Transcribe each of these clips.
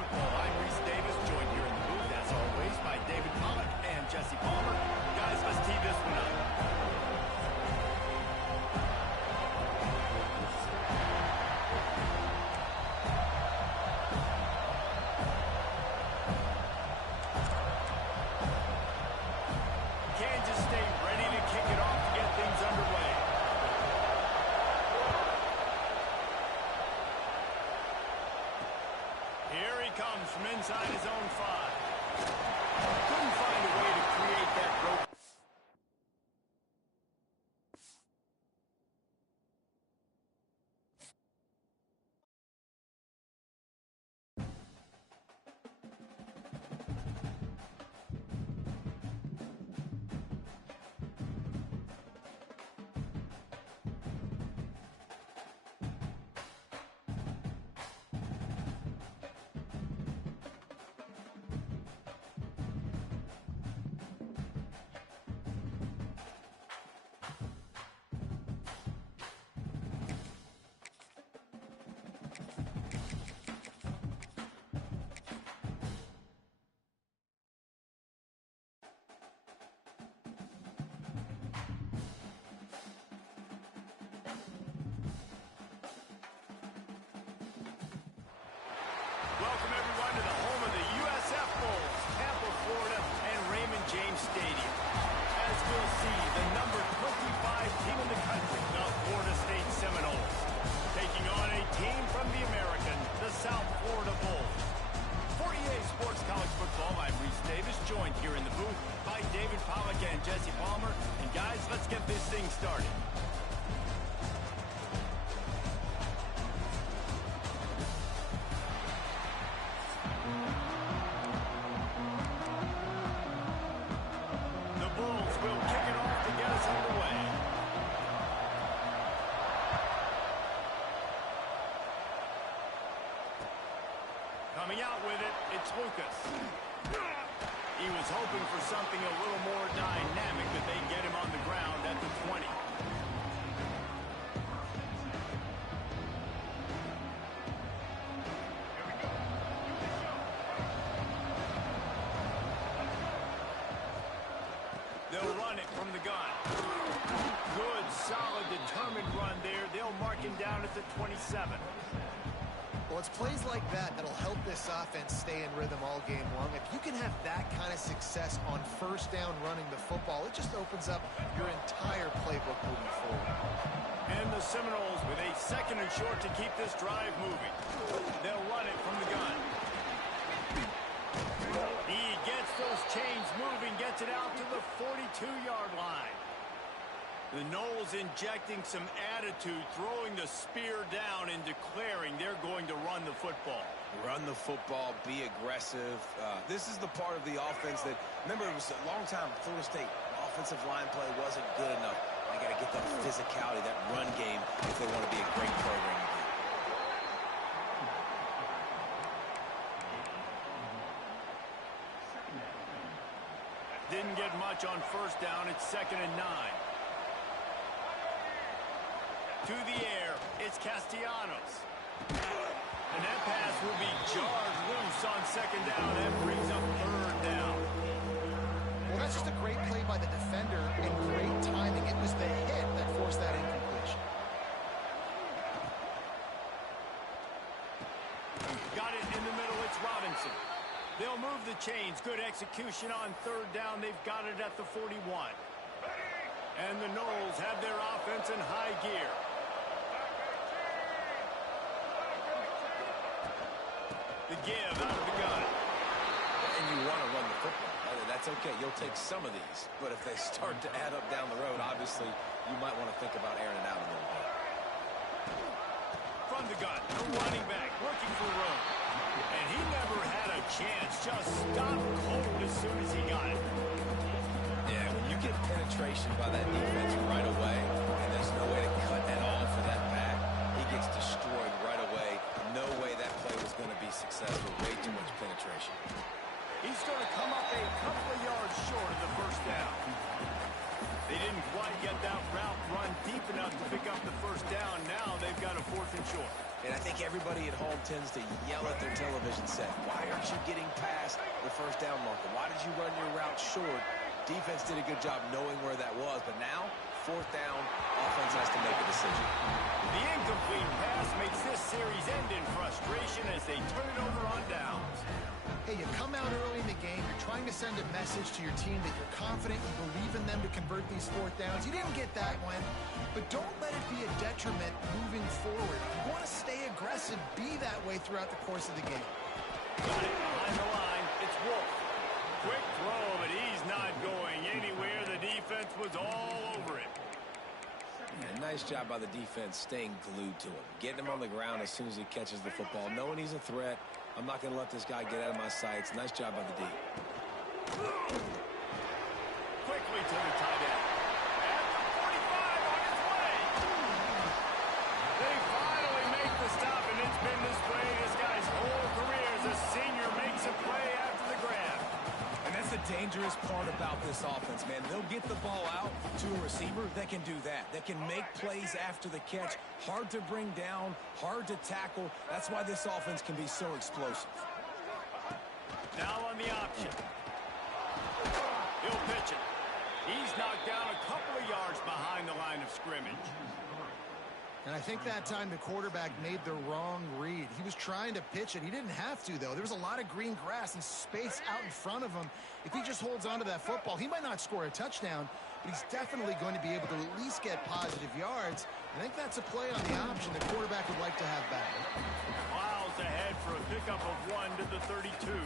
Football. I'm Reese Davis, joined here in the booth, as always, by David Pollack and Jesse Palmer. Guys, let's tee this one up. Kansas State ready to kick it off to get things underway. Here he comes from inside his own 5. Couldn't find a way to create that rope. Welcome, everyone, to the home of the USF Bulls, Tampa, Florida, and Raymond James Stadium. As we'll see, the number 25 team in the country, the Florida State Seminoles, taking on a team from the American, the South Florida Bulls. For EA Sports College Football, I'm Reese Davis, joined here in the booth by David Pollack and Jesse Palmer. And guys, let's get this thing started. Coming out with it, it's Lucas. He was hoping for something a little more dynamic, but they get him on the ground at the 20. They'll run it from the gun. Good, solid, determined run there. They'll mark him down at the 27. Well, it's plays like that that'll help this offense stay in rhythm all game long. If you can have that kind of success on first down running the football, it just opens up your entire playbook moving forward. And the Seminoles with a 2nd and short to keep this drive moving. They'll run it from the gun. He gets those chains moving, gets it out to the 42-yard line. The Noles injecting some attitude, throwing the spear down and declaring they're going to run the football. Run the football, be aggressive. This is the part of the offense that, remember, it was a long time Florida State offensive line play wasn't good enough. They got to get that physicality, that run game, if they want to be a great program again. Didn't get much on first down. It's 2nd and 9. To the air, it's Castellanos. And that pass will be jarred loose on 2nd down. That brings up 3rd down. Well, that's just a great play by the defender and great timing. It was the hit that forced that incompletion. Got it in the middle. It's Robinson. They'll move the chains. Good execution on 3rd down. They've got it at the 41. And the Noles have their offense in high gear. The give out of the gun. And you want to run the football. That's okay. You'll take some of these. But if they start to add up down the road, obviously, you might want to think about airing it out a little bit. From the gun, the running back working for Rome. And he never had a chance. Just stopped cold as soon as he got it. Yeah, when you get penetration by that defense right away, and there's no way to cut at all for that back, he gets destroyed right away. No way that play was going to be successful. Way too much penetration. He's going to come up a couple of yards short of the first down. They didn't quite get that route run deep enough to pick up the first down. Now they've got a 4th and short. And I think everybody at home tends to yell at their television set. Why aren't you getting past the first down marker? Why did you run your route short? Defense did a good job knowing where that was, but now, fourth down, offense has to make a decision. The incomplete pass makes this series end in frustration as they turn it over on downs. Hey, you come out early in the game, you're trying to send a message to your team that you're confident, you believe in them to convert these fourth downs. You didn't get that one, but don't let it be a detriment moving forward. You want to stay aggressive, be that way throughout the course of the game. Got it behind the line. It's Wolf. Quick throw, but he's not going anywhere. The defense was all over it. Yeah, nice job by the defense staying glued to him. Getting him on the ground as soon as he catches the football. Knowing he's a threat. I'm not going to let this guy get out of my sights. Nice job by the D. Quickly to the tight end. At the 45 on his way. They finally make the stop, and it's been this way this guy's whole career as a senior makes a play after the grab. And that's the dangerous part about this offense, man. They'll get the ball out to a receiver that can do that. That can make plays after the catch. Hard to bring down, hard to tackle. That's why this offense can be so explosive. Now on the option. He'll pitch it. He's knocked down a couple of yards behind the line of scrimmage. And I think that time the quarterback made the wrong read. He was trying to pitch it. He didn't have to, though. There was a lot of green grass and space out in front of him. If he just holds on to that football, he might not score a touchdown, but he's definitely going to be able to at least get positive yards. I think that's a play on the option the quarterback would like to have back. Miles ahead for a pickup of 1 to the 32.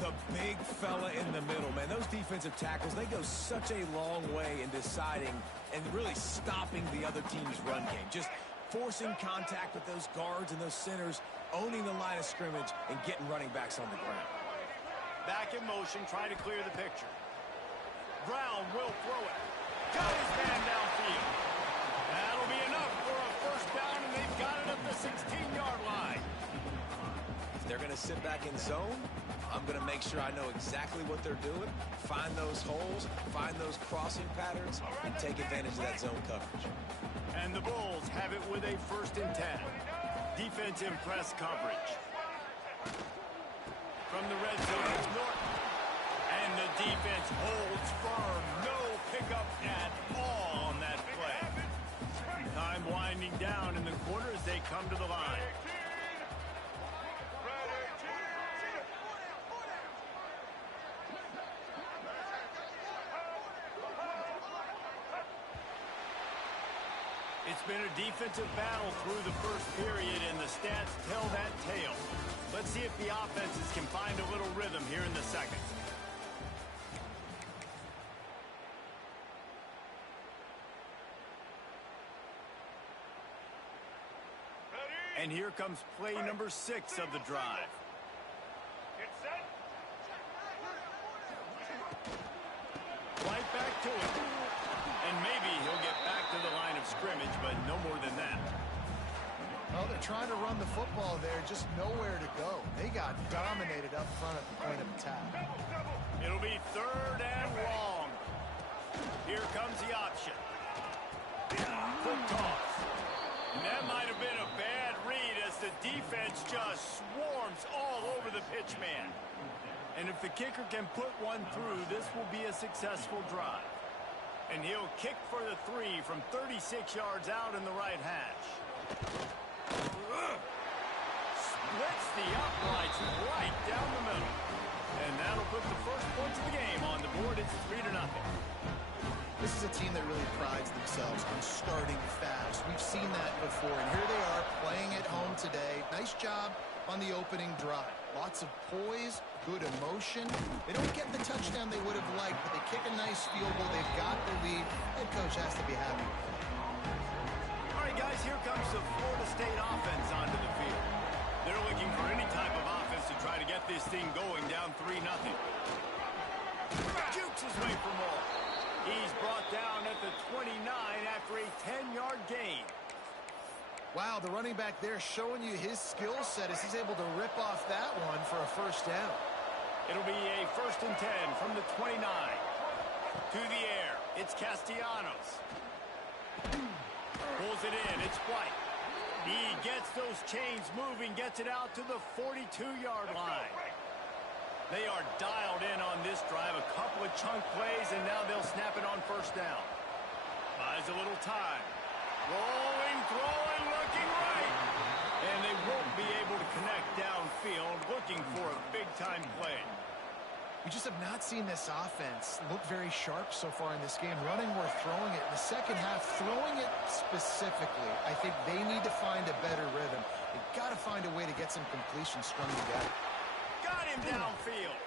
The big fella in the middle, man. Those defensive tackles, they go such a long way in deciding and really stopping the other team's run game. Just forcing contact with those guards and those centers, owning the line of scrimmage, and getting running backs on the ground. Back in motion, trying to clear the picture. Brown will throw it. Got his man downfield. That'll be enough for a first down, and they've got it at the 16-yard line. If they're going to sit back in zone, I'm going to make sure I know exactly what they're doing, find those holes, find those crossing patterns, and take advantage of that zone coverage. And the Bulls have it with a 1st and 10. Defense in press coverage. From the red zone, it's Norton. And the defense holds firm. No pickup at all on that play. Time winding down in the quarter as they come to the line. It's been a defensive battle through the first period, and the stats tell that tale. Let's see if the offenses can find a little rhythm here in the second. And here comes play number 6 of the drive. Right back to it. And maybe he'll get back to the line of scrimmage, but no more than that. Well, they're trying to run the football there, just nowhere to go. They got dominated up front at the point of attack. It'll be 3rd and long. Here comes the option. Quick toss. And that might have been a bad read as the defense just swarms all over the pitch man. And if the kicker can put one through, this will be a successful drive. And he'll kick for the 3 from 36 yards out in the right hash. Splits the uprights right down the middle. And that'll put the first points of the game on the board. It's 3-0. This is a team that really prides themselves on starting fast. We've seen that before, and here they are playing at home today. Nice job on the opening drive. Lots of poise, good emotion. They don't get the touchdown they would have liked, but they kick a nice field goal. They've got the lead. Head coach has to be happy. All right, guys, here comes the Florida State offense onto the field. They're looking for any type of offense to try to get this thing going down 3-0. Jukes his way for more. He's brought down at the 29 after a 10-yard gain. Wow, the running back there showing you his skill set as he's able to rip off that one for a first down. It'll be a 1st and 10 from the 29. To the air, it's Castellanos. Pulls it in, it's White. He gets those chains moving, gets it out to the 42-yard line. They are dialed in on this drive. A couple of chunk plays, and now they'll snap it on first down. Buys a little time. Rolling, throwing, looking right. And they won't be able to connect downfield, looking for a big-time play. We just have not seen this offense look very sharp so far in this game. Running or throwing it. In the second half, throwing it specifically, I think they need to find a better rhythm. They've got to find a way to get some completions strung together. Got him downfield.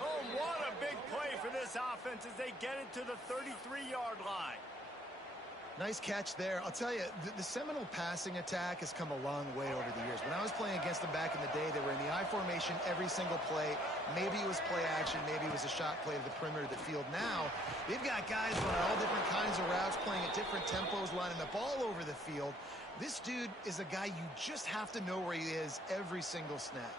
Oh, what a big play for this offense as they get it to the 33-yard line. Nice catch there. I'll tell you, the Seminole passing attack has come a long way over the years. When I was playing against them back in the day, they were in the I formation every single play. Maybe it was play action. Maybe it was a shot play to the perimeter of the field. Now, they've got guys running all different kinds of routes, playing at different tempos, lining the ball over the field. This dude is a guy you just have to know where he is every single snap.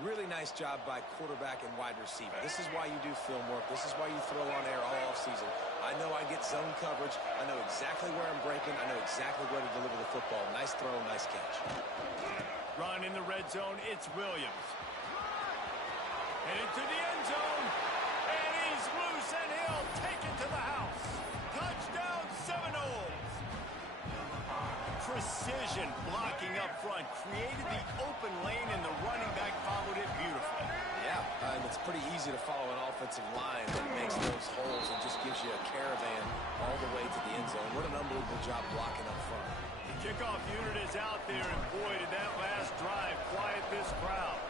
Really nice job by quarterback and wide receiver. This is why you do film work. This is why you throw on air all offseason. I know I get zone coverage. I know exactly where I'm breaking. I know exactly where to deliver the football. Nice throw, nice catch. Run in the red zone. It's Williams. Headed to the end zone. And he's loose, and he'll take it to the house. Touchdown, Seminoles. Precision blocking up front. Created the open lane, and the running back followed it beautifully. Yeah, and it's pretty easy to follow an offensive line that makes those holes and just gives you a caravan all the way to the end zone. What an unbelievable job blocking up front. The kickoff unit is out there, and boy, did that last drive quiet this crowd.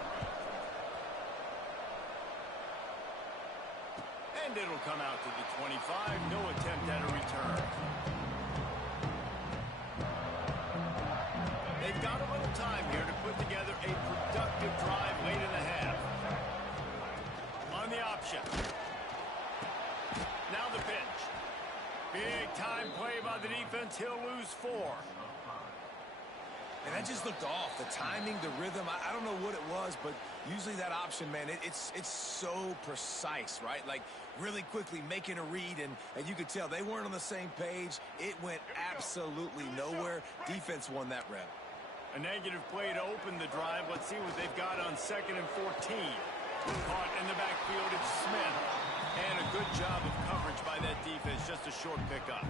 And it'll come out to the 25. No attempt at a return. They've got a little time here to put together a productive drive late in the half. On the option. Now the pitch. Big time play by the defense. He'll lose 4. And that just looked off. The timing, the rhythm, I don't know what it was, but usually that option, man, it's so precise, right? Like really quickly making a read, and you could tell they weren't on the same page. It went absolutely nowhere. Defense won that rep. A negative play to open the drive. Let's see what they've got on 2nd and 14. Caught in the backfield, it's Smith. And a good job of coverage by that defense. Just a short pickup.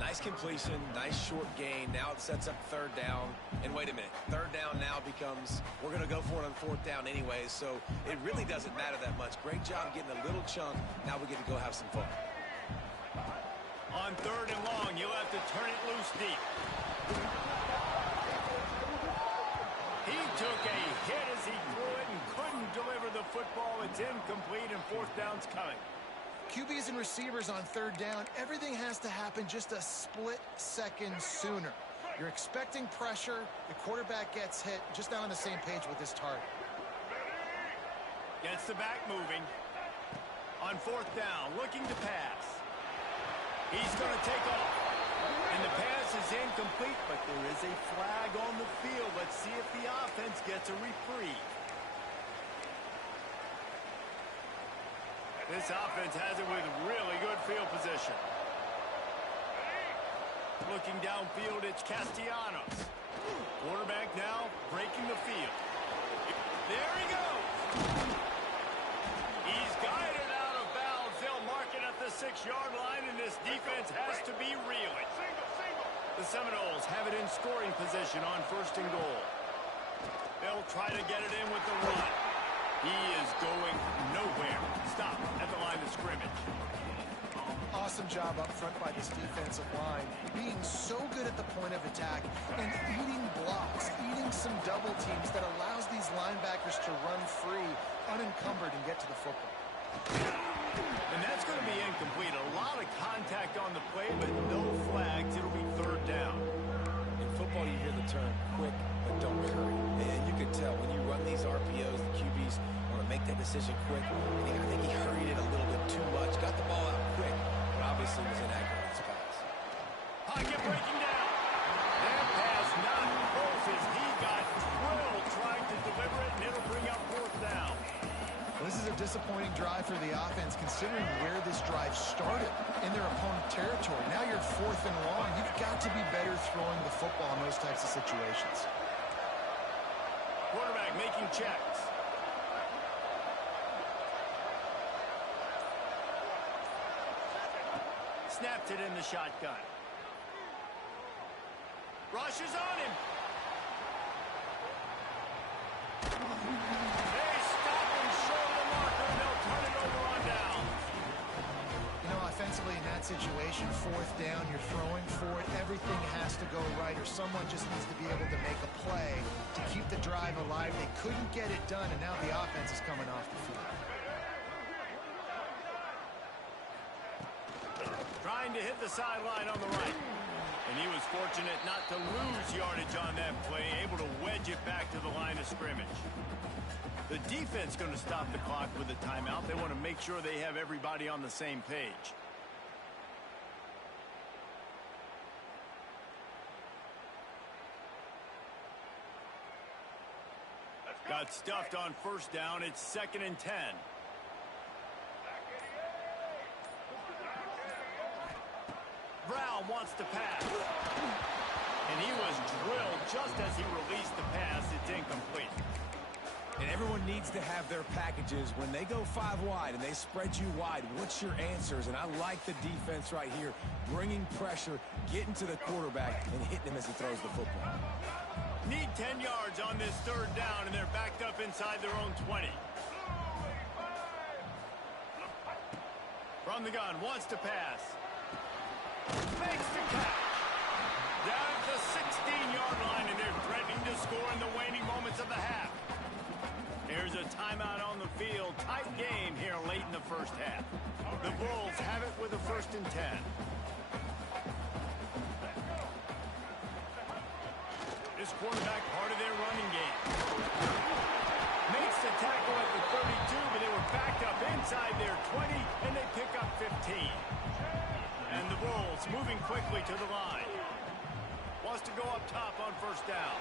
Nice completion, nice short gain. Now it sets up 3rd down. And wait a minute, 3rd down now becomes, we're going to go for it on 4th down anyways. So it really doesn't matter that much. Great job getting a little chunk. Now we get to go have some fun. On 3rd and long, you'll have to turn it loose deep. He took a hit as he threw it and couldn't deliver the football. It's incomplete, and 4th down's coming. QBs and receivers on 3rd down, everything has to happen just a split second sooner. You're expecting pressure, the quarterback gets hit, just not on the same page with his target. Gets the back moving. On 4th down, looking to pass. He's going to take off. And the pass is incomplete, but there is a flag on the field. Let's see if the offense gets a reprieve. This offense has it with really good field position. Looking downfield, it's Castellanos. Quarterback now breaking the field. There he goes. He's guided out of bounds. They'll mark it at the 6-yard line, and this defense has to be reeling. The Seminoles have it in scoring position on 1st and goal. They'll try to get it in with the run. He is going nowhere. Stop at the line of scrimmage. Awesome job up front by this defensive line, being so good at the point of attack and eating blocks, eating some double teams that allows these linebackers to run free, unencumbered, and get to the football. And that's going to be incomplete. A lot of contact on the play, but no flags. It'll be 3rd down. In football, you hear the term quick, but don't hurry. And you can tell when you run these RPOs, the QBs want to make that decision quick. And I think he hurried it a little bit too much. Got the ball out quick, but obviously was inaccurate in his pass. Pocket breaking down. That pass not close as he got drilled trying to deliver it, and it'll bring up 4th down. This is a disappointing drive for the offense considering where this drive started in their opponent territory. Now you're 4th and long. You've got to be better throwing the football in those types of situations. Quarterback making checks. Snapped it in the shotgun. Rushes on him. They stop him short of the marker, and they'll turn it over on down. You know, offensively in that situation, 4th down, you're throwing for it. Everything has to go right, or someone just needs to be able to make a play to keep the drive alive. They couldn't get it done, and now the offense is coming off the field. Trying to hit the sideline on the right. And he was fortunate not to lose yardage on that play, able to wedge it back to the line of scrimmage. The defense going to stop the clock with a timeout. They want to make sure they have everybody on the same page. Got stuffed on 1st down. It's 2nd and 10. Brown wants to pass. And he was drilled just as he released the pass. It's incomplete. And everyone needs to have their packages. When they go 5 wide and they spread you wide, what's your answers? And I like the defense right here, bringing pressure, getting to the quarterback, and hitting him as he throws the football. Need 10 yards on this 3rd down, and they're backed up inside their own 20. From the gun, wants to pass. Makes the catch. Down at the 16-yard line, and they're threatening to score in the waning moments of the half. There's a timeout on the field. Tight game here late in the 1st half. The Bulls have it with a 1st and 10. This quarterback part of their running game. Makes the tackle at the 32, but they were backed up inside their 20, and they pick up 15. And the Bulls moving quickly to the line. Wants to go up top on 1st down.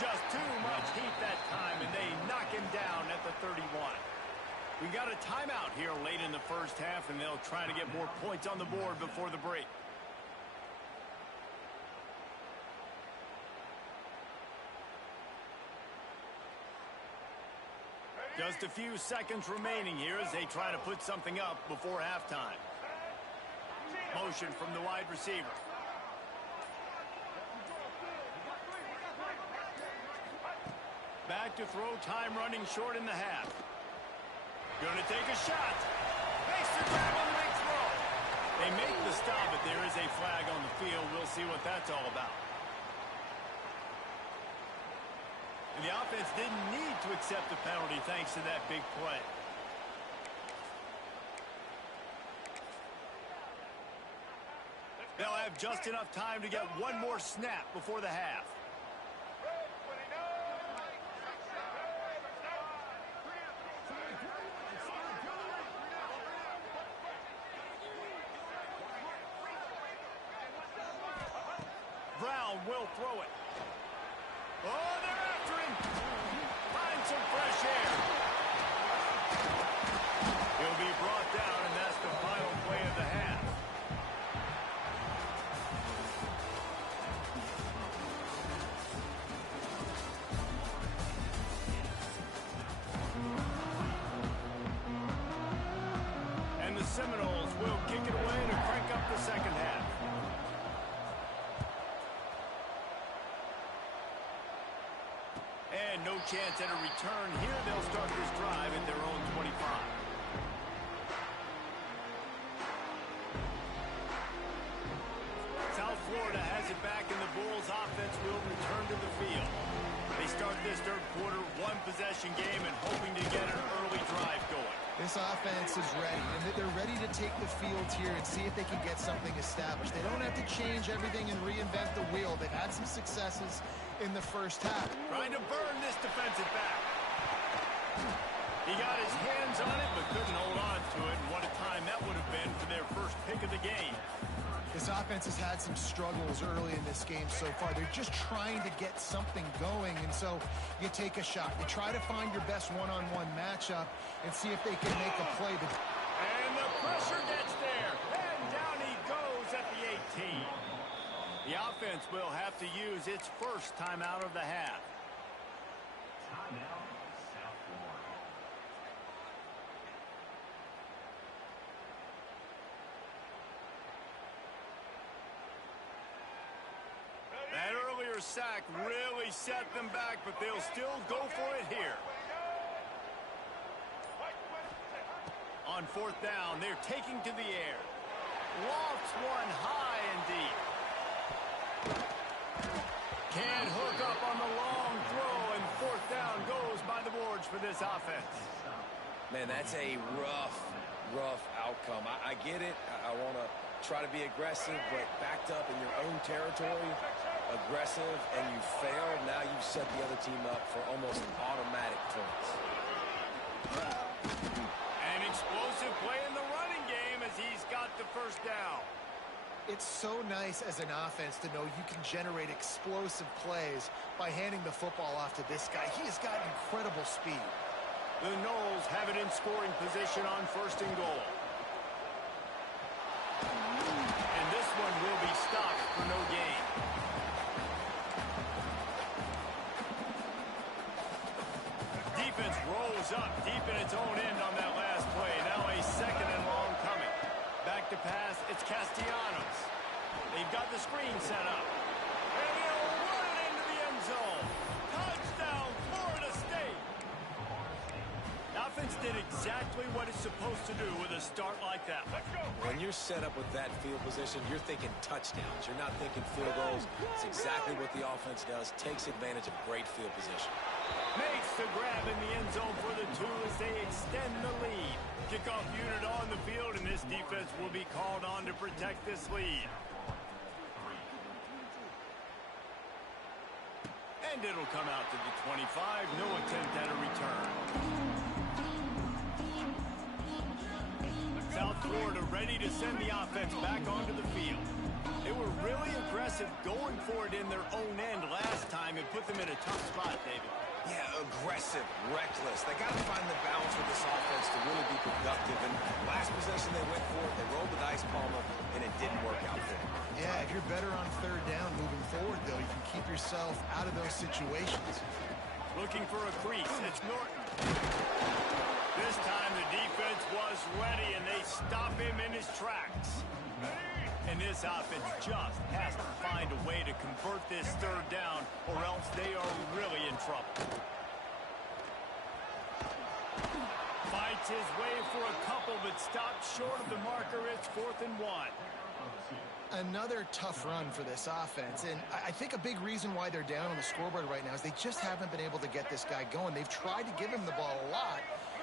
Just too much heat that time, and they knock him down at the 31. We got a timeout here late in the 1st half, and they'll try to get more points on the board before the break. Just a few seconds remaining here as they try to put something up before halftime. Motion from the wide receiver. Back to throw, time running short in the half. Gonna take a shot. Makes the grab on the big throw. They make the stop, but there is a flag on the field. We'll see what that's all about. And the offense didn't need to accept the penalty thanks to that big play. They'll have just enough time to get one more snap before the half. Brown will throw it. Oh, they're after him. Find some fresh air. He'll be brought down, and that's the final play of the half. And the Seminoles will kick it away to crank up the 2nd half. And no chance at a return here. They'll start this drive at their own 25. South Florida has it back, and the Bulls offense will return to the field. They start this 3rd quarter, 1-possession game, and hoping to get an early drive going. This offense is ready, and they're ready to take the field here and see if they can get something established. They don't have to change everything and reinvent the wheel. They've had some successes in the 1st half. Trying to burn this defensive back. He got his hands on it, but couldn't hold on to it. And what a time that would have been for their first pick of the game. This offense has had some struggles early in this game so far. They're just trying to get something going, and so you take a shot. You try to find your best one-on-one matchup and see if they can make a play. And the pressure gets there, and down he goes at the 18. The offense will have to use its first timeout of the half. That earlier sack really set them back, but they'll still go for it here. On fourth down, they're taking to the air. Lofts one high and deep. Can't hook up on the long throw, and fourth down goes by the boards for this offense. Man, that's a rough outcome. I get it. I want to try to be aggressive, but backed up in your own territory, aggressive, and you fail. Now you've set the other team up for almost automatic points. An explosive play in the running game as he's got the first down. It's so nice as an offense to know you can generate explosive plays by handing the football off to this guy. He has got incredible speed. The Noles have it in scoring position on first and goal. And this one will be stopped for no gain. Defense rolls up deep in its own end on that last play. Now a second and long coming. Back to pass, it's Castellanos. They've got the screen set up. And he'll run it into the end zone. Touchdown, Florida State. The offense did exactly what it's supposed to do with a start like that. Let's go. When you're set up with that field position, you're thinking touchdowns. You're not thinking field goals. It's exactly what the offense does. Takes advantage of great field position. Makes the grab in the end zone for the two as they extend the lead. Kickoff unit on the field, and this defense will be called on to protect this lead. And it'll come out to the 25. No attempt at a return. South Florida ready to send the offense back onto the field. They were really aggressive going for it in their own end last time and put them in a tough spot, David. Yeah, aggressive, reckless. They got to find the balance with this offense to really be productive. And last possession they went for it, they rolled the dice, Palmer, and it didn't work out for them. Yeah, if you're better on third down moving forward, though, you can keep yourself out of those situations. Looking for a crease. It's Norton. This time the defense was ready, and they stop him in his tracks. And this offense just has to find a way to convert this third down, or else they are really in trouble. Fights his way for a couple, but stopped short of the marker. It's 4th and 1. Another tough run for this offense, and I think a big reason why they're down on the scoreboard right now is they just haven't been able to get this guy going. They've tried to give him the ball a lot.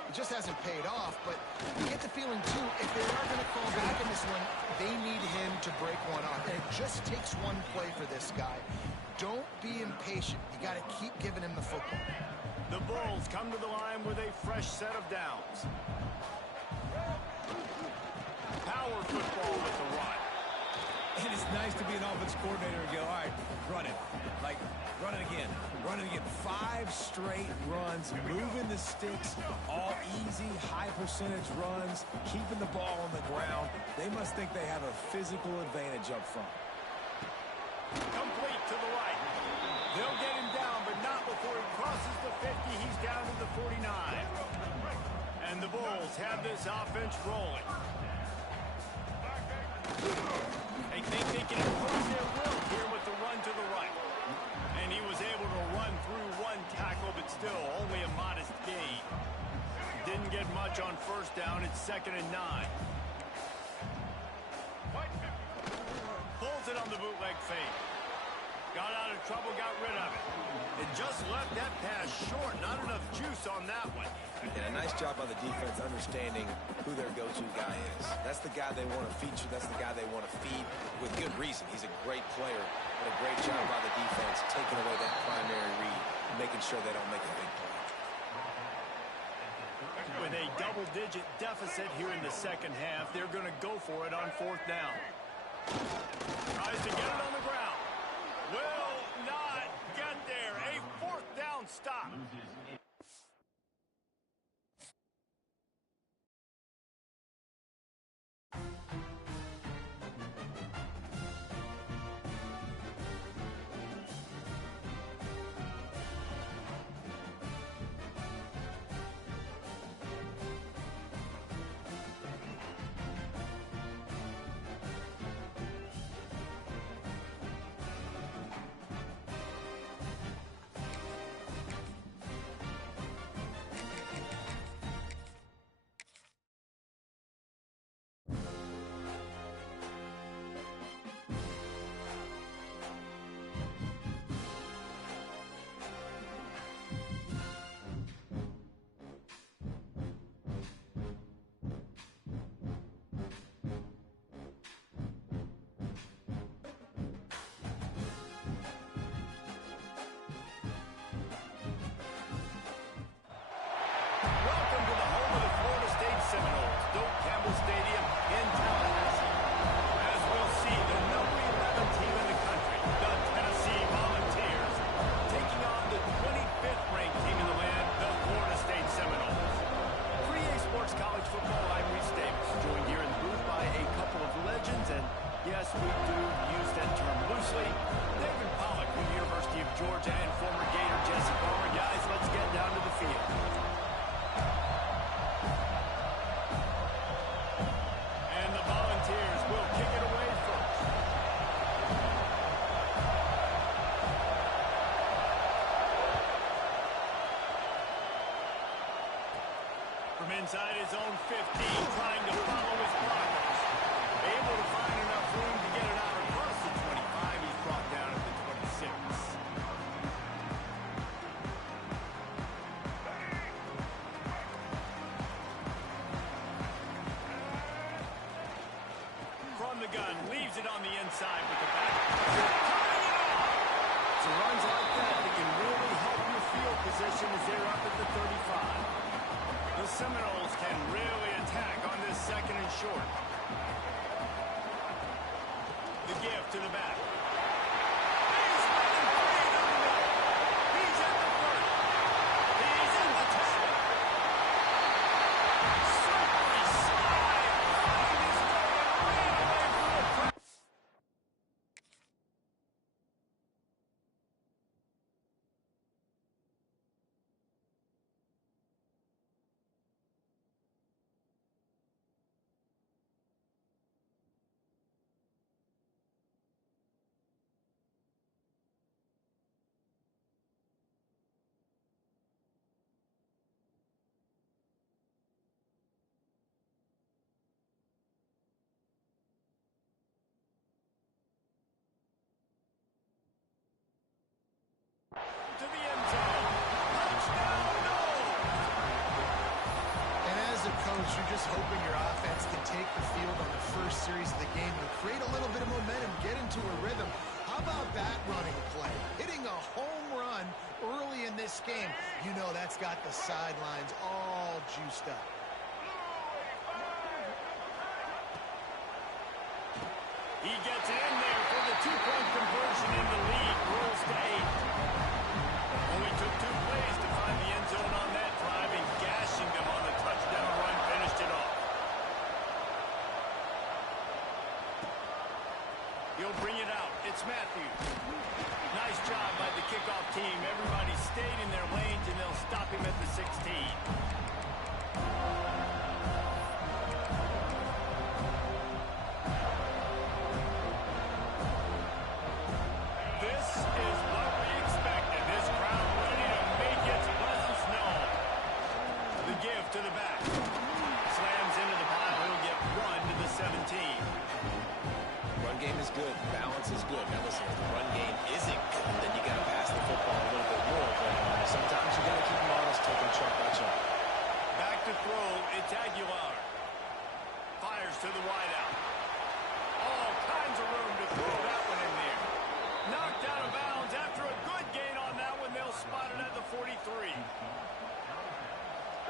It just hasn't paid off, but you get the feeling, too, if they are going to fall back in this one, they need him to break one off. And it just takes one play for this guy. Don't be impatient. You got to keep giving him the football. The Bulls come to the line with a fresh set of downs. Power football with the run. And it's nice to be an offense coordinator and go, all right, run it. Like, run it again. Run it again. 5 straight runs, moving the sticks, all easy, high percentage runs, keeping the ball on the ground. They must think they have a physical advantage up front. Complete to the right. They'll get him down, but not before he crosses the 50. He's down to the 49. And the Bulls have this offense rolling. They think they can impose their will here with the run to the right. And he was able to run through one tackle, but still only a modest gain. Didn't get much on first down. It's 2nd and 9. Pulls it on the bootleg fake. Got out of trouble, got rid of it. It just left that pass short. Not enough juice on that one. And a nice job by the defense understanding who their go-to guy is. That's the guy they want to feature. That's the guy they want to feed with good reason. He's a great player, but a great job by the defense taking away that primary read, making sure they don't make a big play. With a double-digit deficit here in the second half, they're going to go for it on fourth down. Tries to get it on the ground. Will not get there. A fourth down stop. Welcome to the home of the Florida State Seminoles, Doak Campbell Stadium in Tallahassee. As we'll see, the number 11 team in the country, the Tennessee Volunteers, taking on the 25th ranked team in the land, the Florida State Seminoles. For EA Sports College Football, I'm Reese Davis, joined here in the booth by a couple of legends, and yes, we do use that term loosely. David Pollack from the University of Georgia and former Gator Jesse Palmer. Guys, let's get down to the field. And the Volunteers will kick it away first. From inside his own 15, trying to follow his blockers. Able to find enough room to get it out across the 25. He's brought down at the 26. From the gun, leaves it on the inside with the back. So runs like that can really help your field position as they're up at the 35. The Seminoles can really attack on this second and short. The give to the back. He's running free down the middle. He's at the 30. He's in the 10. Slippery slide. Find his way and ran away from the press. To the end zone. Touchdown, no! And as a coach, you're just hoping your offense can take the field on the first series of the game and create a little bit of momentum, get into a rhythm. How about that running play? Hitting a home run early in this game. You know that's got the sidelines all juiced up. He gets it in there for the two-point conversion in the lead. Rolls to 8. Only took 2 plays to find the end zone on that drive, and gashing them on the touchdown run finished it off. He'll bring it out. It's Matthews. Nice job by the kickoff team. Everybody stayed in their lanes, and they'll stop him at the 16.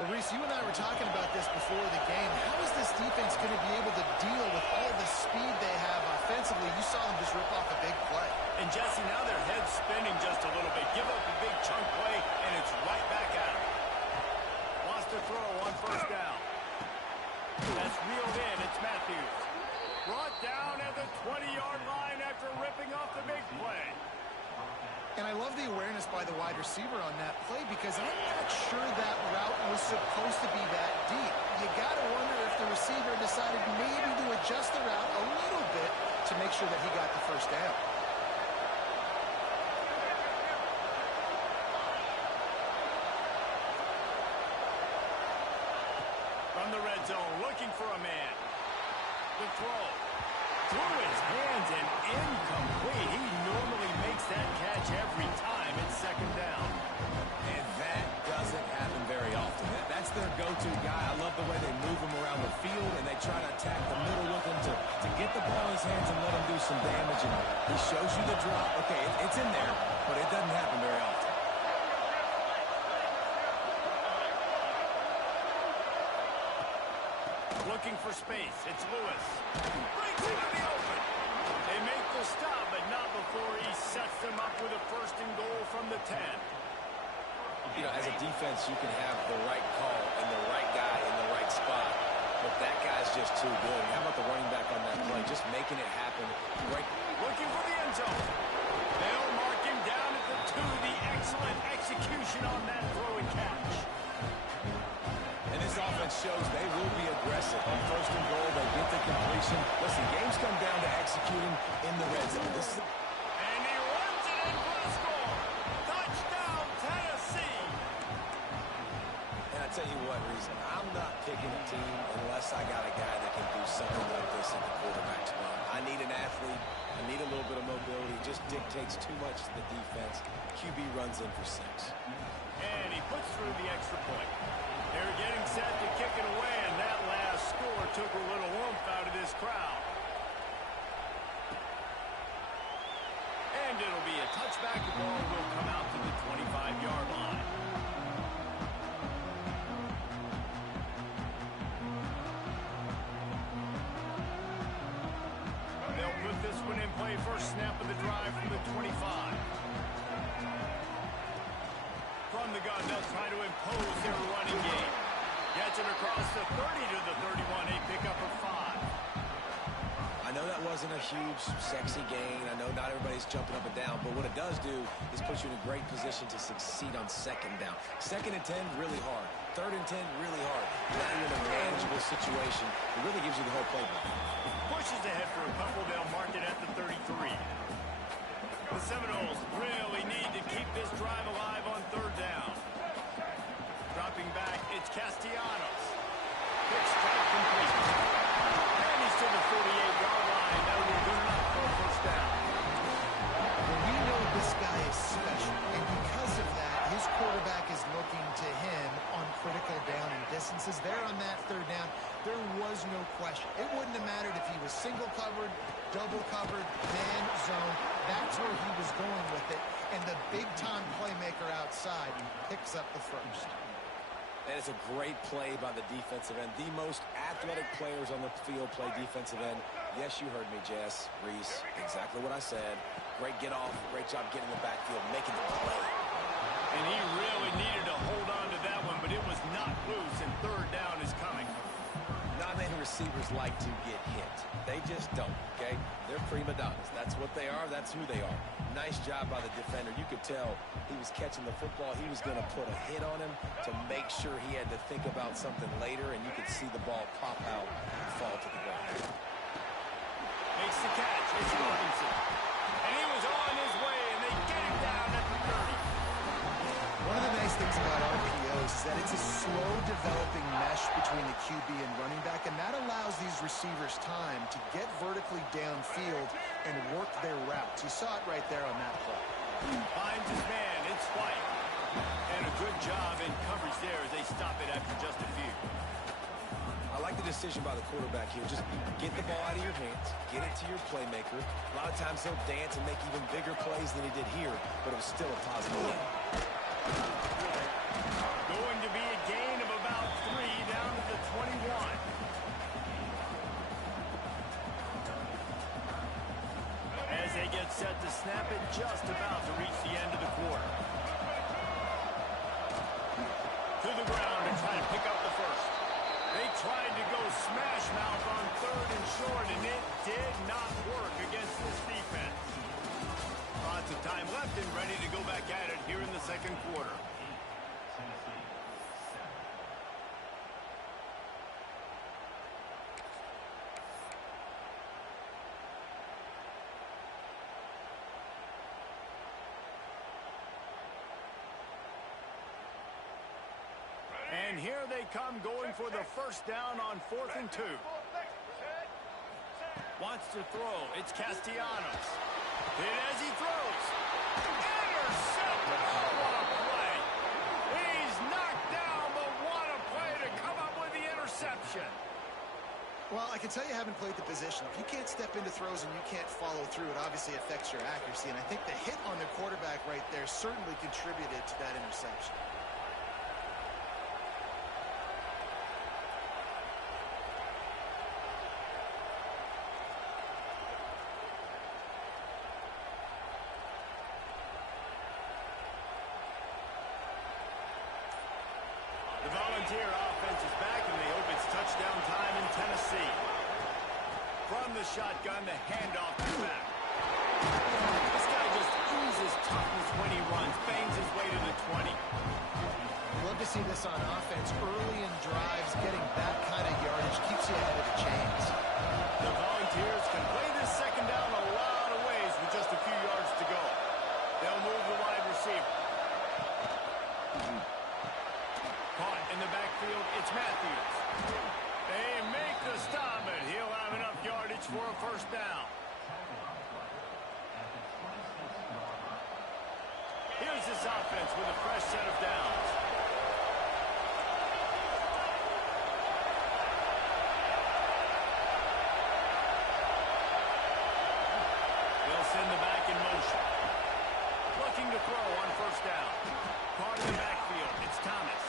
Well, Reese, you and I were talking about this before the game. How is this defense going to be able to deal with all the speed they have offensively? You saw them just rip off a big play. And, Jesse, now their head's spinning just a little bit. Give up a big chunk play, and it's right back at them. Wants to throw on first down. That's reeled in. It's Matthews. Brought down at the 20-yard line after ripping off the big play. And I love the awareness by the wide receiver on that play because I'm not sure that route was supposed to be that deep. You got to wonder if the receiver decided maybe to adjust the route a little bit to make sure that he got the first down. From the red zone, looking for a man. The throw. Through his hands and incomplete. He normally makes that catch every time. It's second down. And that doesn't happen very often. That's their go-to guy. I love the way they move him around the field, and they try to attack the middle with him to get the ball in his hands and let him do some damage. And he shows you the drop. Okay, it's in there, but it doesn't happen very often. Looking for space. It's Lewis. Breaks into the open. They make the stop, but not before he sets them up with a first and goal from the 10. You know, as a defense, you can have the right call and the right guy in the right spot, but that guy's just too good. How about the running back on that play? Just making it happen. Right. Looking for the end zone. They'll mark him down at the 2. The excellent execution on that throw and catch. And this offense shows they will be aggressive. On first and goal, they get the completion. Listen, games come down to executing in the red zone. And he runs it in for the score. Touchdown, Tennessee. And I tell you what, Reese, I'm not picking a team unless I got a guy that can do something like this at the quarterback spot. I need an athlete. I need a little bit of mobility. It just dictates too much to the defense. QB runs in for 6. And he puts through the extra point. They're getting set to kick it away, and that last score took a little warmth out of this crowd. And it'll be a touchback. The ball will come out to the 25-yard line. They'll put this one in play. First snap of the drive from the 25. From the gun, they'll try to impose their running game. Gets it across the 30 to the 31. A pickup of 5. I know that wasn't a huge, sexy gain. I know not everybody's jumping up and down, but what it does do is put you in a great position to succeed on second down. Second and 10, really hard. Third and 10, really hard. Now you're in a manageable situation. It really gives you the whole playbook. Pushes ahead for a couple. They'll mark it at the 33. The Seminoles really need to keep this drive alive on third down. Dropping back, it's Castellanos. Quick strike complete. And he's to the 48-yard line. That will be good enough for a first down. Well, we know this guy is special, and because of that, his quarterback is looking to him on critical down and distances. There on that third down, there was no question. It wouldn't have mattered if he was single covered, double covered, man, zone. That's where he was going with it. And the big-time playmaker outside picks up the first. And it's a great play by the defensive end. The most athletic players on the field play defensive end. Yes, you heard me, Jess, Reese. Exactly what I said. Great get off. Great job getting in the backfield, making the play. And he really needed to hold on to that one, but it was not loose, and third down is coming. Not many receivers like to get hit. They just don't, okay? They're prima donnas. That's what they are. That's who they are. Nice job by the defender. You could tell he was catching the football. He was going to put a hit on him to make sure he had to think about something later, and you could see the ball pop out and fall to the ground. Makes the catch. It's Robinson. And he was on his way, and they get him down at the 30. One of the nice things about RPOs is that it's a slow developing mesh between the QB and running back, and that allows these receivers time to get vertically downfield and work their routes. You saw it right there on that play. Finds his man. It's White. And a good job in coverage there as they stop it after just a few. I like the decision by the quarterback here. Just get the ball out of your hands, get it to your playmaker. A lot of times he'll dance and make even bigger plays than he did here, but it was still a positive game. Going to be a gain of about smash mouth on 3rd and short, and it did not work against this defense. Lots of time left and ready to go back at it here in the second quarter. And here they come going for the first down on 4th and 2. Wants to throw. It's Castellanos. Hit as he throws. Intercepted. Oh, what a play. He's knocked down, but what a play to come up with the interception. Well, I can tell you haven't played the position. If you can't step into throws and you can't follow through, it obviously affects your accuracy. And I think the hit on the quarterback right there certainly contributed to that interception. The Volunteer offense is back, and they hope it's touchdown time in Tennessee. From the shotgun, the handoff to back. This guy just oozes toughness when he runs, bangs his way to the 20. Love to see this on offense. Early in drives, getting that kind of yardage keeps you ahead of the chains. The Volunteers can play this second down a lot of ways with just a few yards to go. They'll move the wide receiver. Caught in the backfield, it's Matthews. They make the stop, and he'll have enough yardage for a first down. Here's this offense with a fresh set of downs. They'll send the back in motion. Looking to throw on first down. Caught in the backfield, it's Thomas.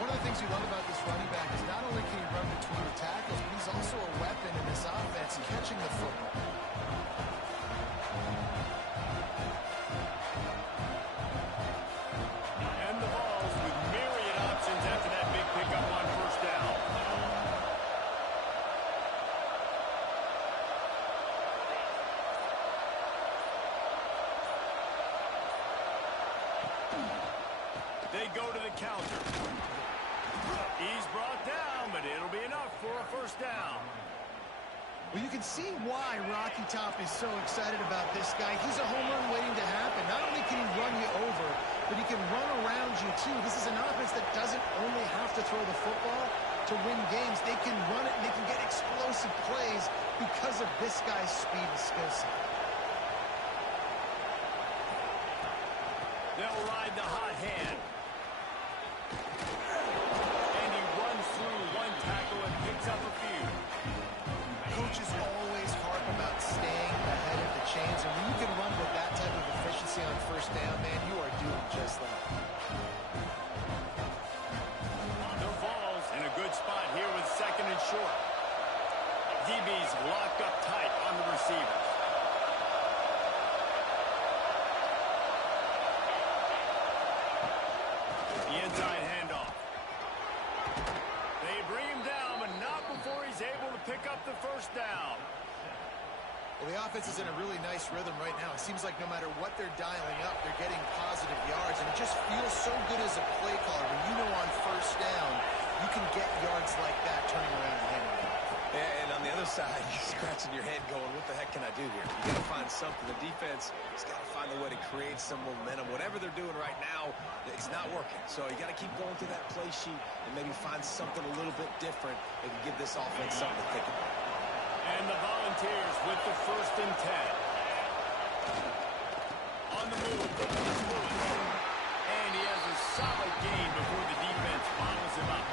One of the things you love about this running back is not only can he run between the tackles, but he's also a weapon in this offense, catching the football. And the balls with myriad options after that big pickup on first down. They go to the counter. He's brought down, but it'll be enough for a first down. Well, you can see why Rocky Top is so excited about this guy. He's a home run waiting to happen. Not only can he run you over, but he can run around you, too. This is an offense that doesn't only have to throw the football to win games. They can run it, and they can get explosive plays because of this guy's speed and skill set. They'll ride the hot hand. And he runs through one tackle and picks up a few. Coaches always harp about staying ahead of the chains, and when you can run with that type of efficiency on first down, man, you are doing just that. The ball's in a good spot here with 2nd and short. DB's locked up tight on the receivers. The inside handoff. They bring him down, but not before he's able to pick up the first down. Well, the offense is in a really nice rhythm right now. It seems like no matter what they're dialing up, they're getting positive yards, and it just feels so good as a play caller when you know on first down you can get yards like that turning around and handing it. Yeah, and on the other side, you're scratching your head going, what the heck can I do here? You got to find something. The defense has got to find a way to create some momentum. Whatever they're doing right now, it's not working. So you got to keep going through that play sheet and maybe find something a little bit different that can give this offense something to think about. And the Volunteers with the 1st and 10. On the move, it's Lewis. And he has a solid gain before the defense follows him up.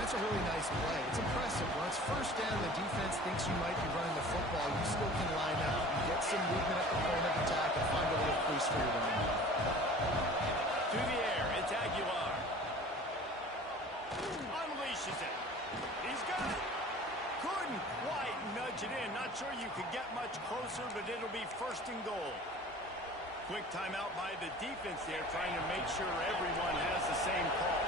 That's a really nice play. It's impressive. Once first down, the defense thinks you might be running the football. You still can line up and get some movement at the point of attack and find a little crease for your running back. To the air, it's Aguilar. Unleashes it. He's got it. Couldn't quite nudge it in. Not sure you could get much closer, but it'll be 1st and goal. Quick timeout by the defense there, trying to make sure everyone has the same call.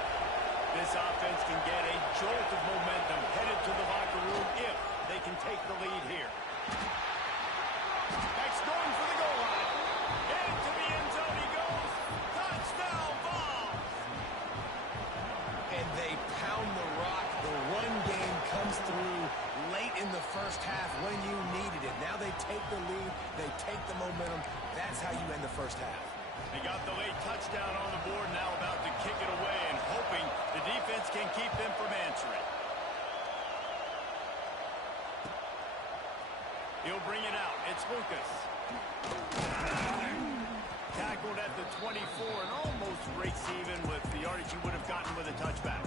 This offense can get a jolt of momentum headed to the locker room if they can take the lead here. That's going for the goal line. Into the end zone he goes. Touchdown ball. And they pound the rock. The run game comes through late in the first half when you needed it. Now they take the lead. They take the momentum. That's how you end the first half. They got the late touchdown on the board, now about to kick it away and hoping the defense can keep them from answering. He'll bring it out. It's Lucas. Tackled at the 24 and almost breaks even with the yardage he would have gotten with a touchback.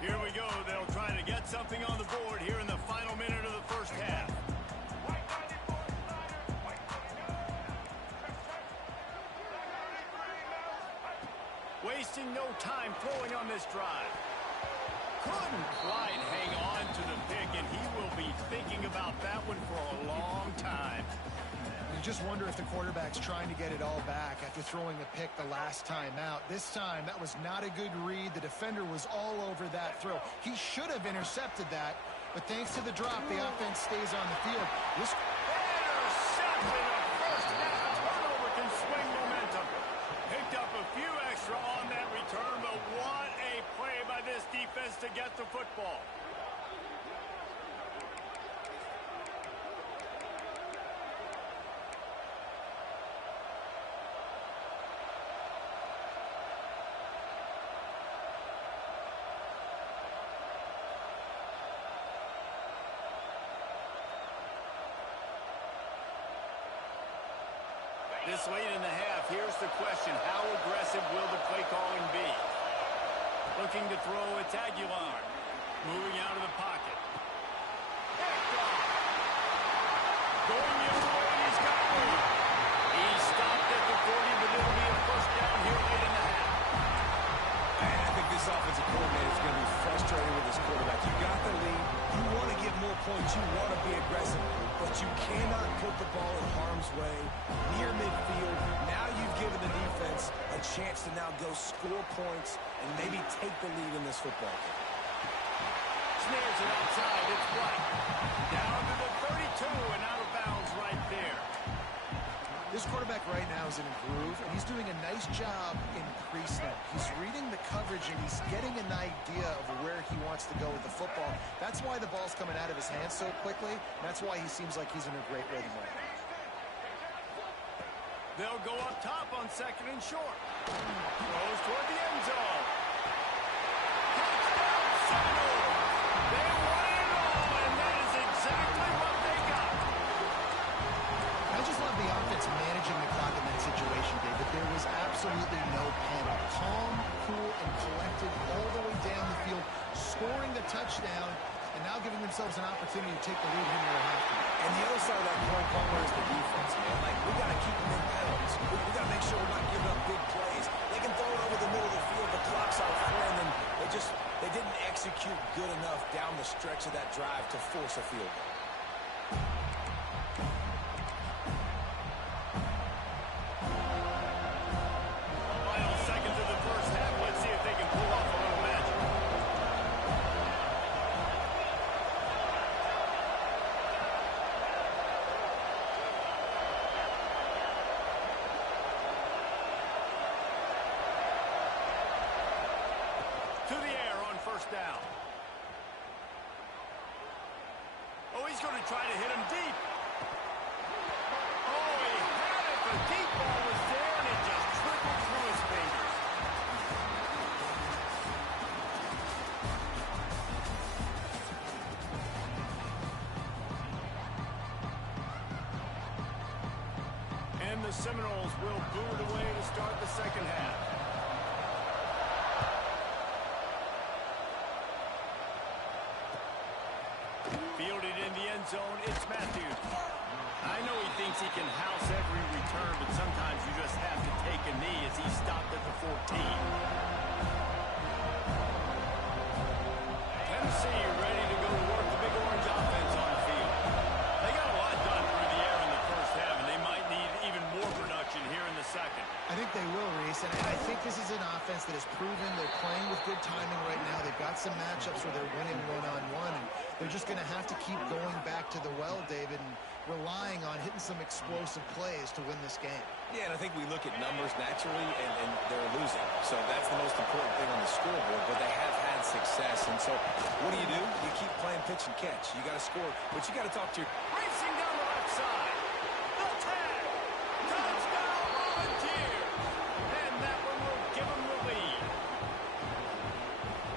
Here we go. They'll try to get something on the board here in the final minute of the first half. Wasting no time throwing on this drive. Couldn't quite hang on to the pick, and he will be thinking about that one for a long time. You just wonder if the quarterback's trying to get it all back after throwing a pick the last time out. This time, that was not a good read. The defender was all over that throw. He should have intercepted that, but thanks to the drop, the offense stays on the field. Intercepted a first half turnover can swing momentum. Picked up a few extra on that return, but what a play by this defense to get the football. This late in the half, here's the question. How aggressive will the play calling be? Looking to throw, it's Aguilar. Moving out of the pocket. Picked off. Going the other way, he's got room. He stopped at the 40, but it'll be a first down here late in the half. And I think this offensive coordinator is going to be frustrated with his quarterback. You got the lead. You want to get more points. You want to be aggressive. But you cannot put the ball in harm's way near midfield. Now you've given the defense a chance to now go score points and maybe take the lead in this football game. Snares it outside. It's White. Down to the 32 and out of bounds right there. This quarterback right now is in a groove, and he's doing a nice job increasing it. He's reading the coverage, and he's getting an idea of where he wants to go with the football. That's why the ball's coming out of his hands so quickly, and that's why he seems like he's in a great rhythm right now. They'll go up top on second and short. Throws toward the end zone. Touchdown, Seminoles! They won it all, and that is exactly what they got. I just love the offense managing the clock in that situation, David. There was absolutely no panic. Calm, cool, and collected all the way down the field, scoring the touchdown, and now giving themselves an opportunity to take the lead here at halftime. And the other side of that coin, Palmer, is the defense, man. Like, we got to keep them in penalties. We got to make sure we're not giving up big plays. They can throw it over the middle of the field. The clock's our friend, and they didn't execute good enough down the stretch of that drive to force a field goal. Final seconds of the first half. Let's see if they can pull off a little magic. To the air on first down. Oh, he's going to try to hit him deep. Oh, he had it. The deep ball was there, and it just trickled through his fingers. And the Seminoles will boot it away to start the second half. Fielded in the end zone, it's Matthews. I know he thinks he can house every return, but sometimes you just have to take a knee as he stopped at the 14. offense that has proven they're playing with good timing right now. They've got some matchups where they're winning one-on-one, and they're just going to have to keep going back to the well, David, and relying on hitting some explosive plays to win this game. Yeah, and I think we look at numbers naturally, and they're losing. So that's the most important thing on the scoreboard, but they have had success. And so what do? You keep playing pitch and catch. You got to score, but you got to talk to your... Racing down the left side. The tag. Touchdown, Volunteers. And that one will give them the lead.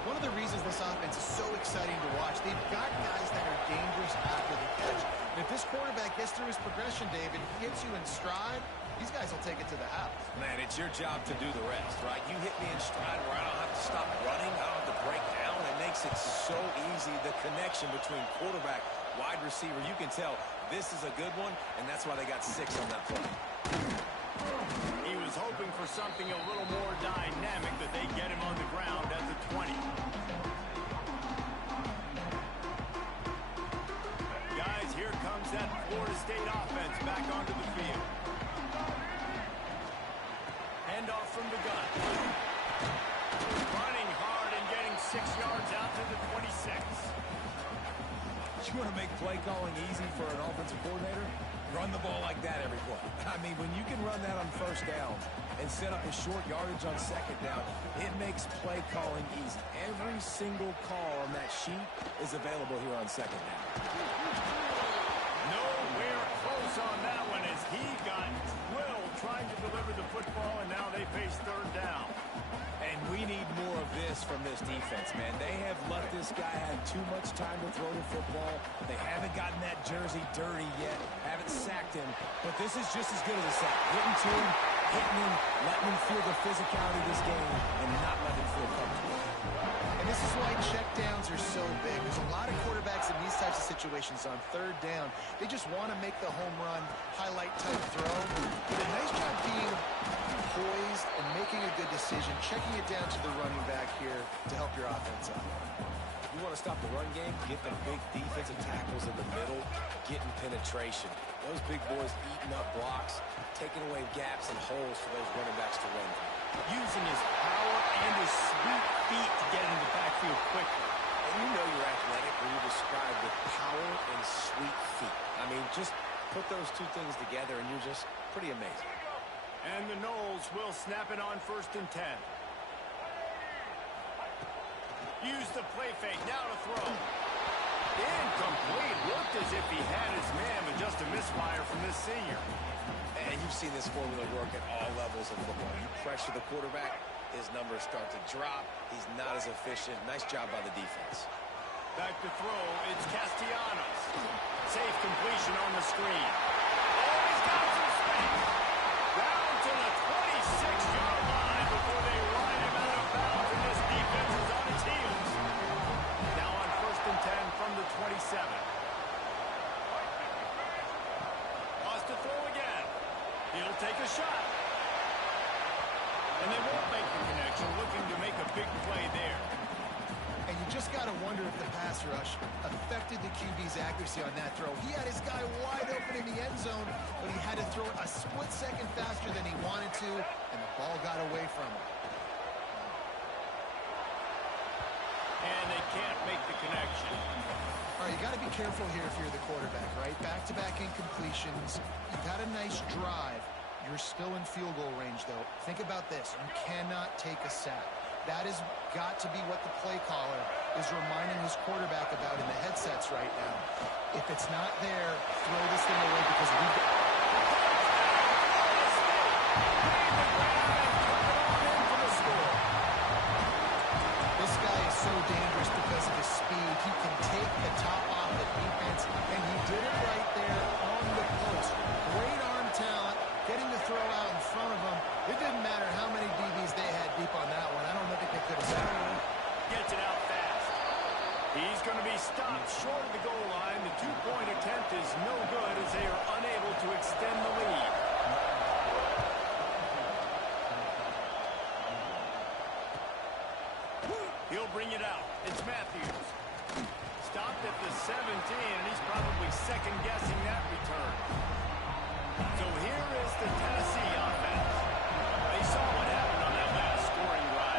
One of the reasons this offense is so exciting to watch, they've got guys that are dangerous after the catch. And if this quarterback gets through his progression, David, he hits you in stride, these guys will take it to the house. Man, it's your job to do the rest, right? You hit me in stride where I don't have to stop running. I don't have to break down. It makes it so easy. The connection between quarterback, wide receiver, you can tell this is a good one, and that's why they got 6 on that play. He was hoping for something a little more dynamic, that they get him on the ground at the 20. Guys, here comes that Florida State offense back onto the field. Handoff from the gun. Running hard and getting 6 yards out to the 26. You want to make play calling easy for an offensive coordinator? Run the ball like that every play. I mean, when you can run that on first down and set up a short yardage on second down, it makes play calling easy. Every single call on that sheet is available here on second down. Nowhere close on that one as he got Will trying to deliver the football, and now they face third down. And we need more of this from this defense, man. They have let this guy have too much time to throw the football. They haven't gotten that jersey dirty yet, haven't sacked him, but this is just as good as a sack. Getting to him, hitting him, letting him feel the physicality of this game, and not letting him feel comfortable. And this is why checkdowns are so big. There's a lot of quarterbacks in these types of situations on third down. They just want to make the home run, highlight-type throw. But a nice job being poised and making a good decision, checking it down to the running back here to help your offense out. You want to stop the run game, get the big defensive tackles in the middle, getting penetration. Those big boys eating up blocks, taking away gaps and holes for those running backs to run. Using his power and his sweet feet to get into the backfield quickly. And you know you're athletic when you describe with power and sweet feet. I mean, just put those two things together and you're just pretty amazing. And the Noles will snap it on 1st and 10. Use the play fake, now to throw. Incomplete, looked as if he had his man, but just a misfire from this senior. And you've seen this formula work at all levels of football. You pressure the quarterback, his numbers start to drop. He's not as efficient. Nice job by the defense. Back to throw, it's Castellanos. Safe completion on the screen. Oh, he's got some space. Down to the 26-yard line before they ride him out of bounds, and this defense is on its heels. Now on 1st and 10 from the 27. Wants to throw again. He'll take a shot. And they won't make the connection, looking to make a big play there. And you just got to wonder if the pass rush affected the QB's accuracy on that throw. He had his guy wide open in the end zone, but he had to throw it a split second faster than he wanted to, and the ball got away from him. And they can't make the connection. All right, you got to be careful here if you're the quarterback, right? Back-to-back incompletions. You got a nice drive. You're still in field goal range, though. Think about this. You cannot take a sack. That has got to be what the play caller is reminding his quarterback about in the headsets right now. If it's not there, throw this thing away because we... This guy is so dangerous because of his speed. He can take the top off the defense, and he did it right there on the post. Great arm talent, getting the throw out in front of him. It didn't matter how many DBs they had deep on that one. I don't think they could have sacked him. Gets it out fast. He's going to be stopped short of the goal line. The two-point attempt is no good as they are unable to extend the lead. He'll bring it out. It's Matthews. Stopped at the 17, and he's probably second-guessing that return. So here is the Tennessee offense. They saw what happened on that last scoring drive.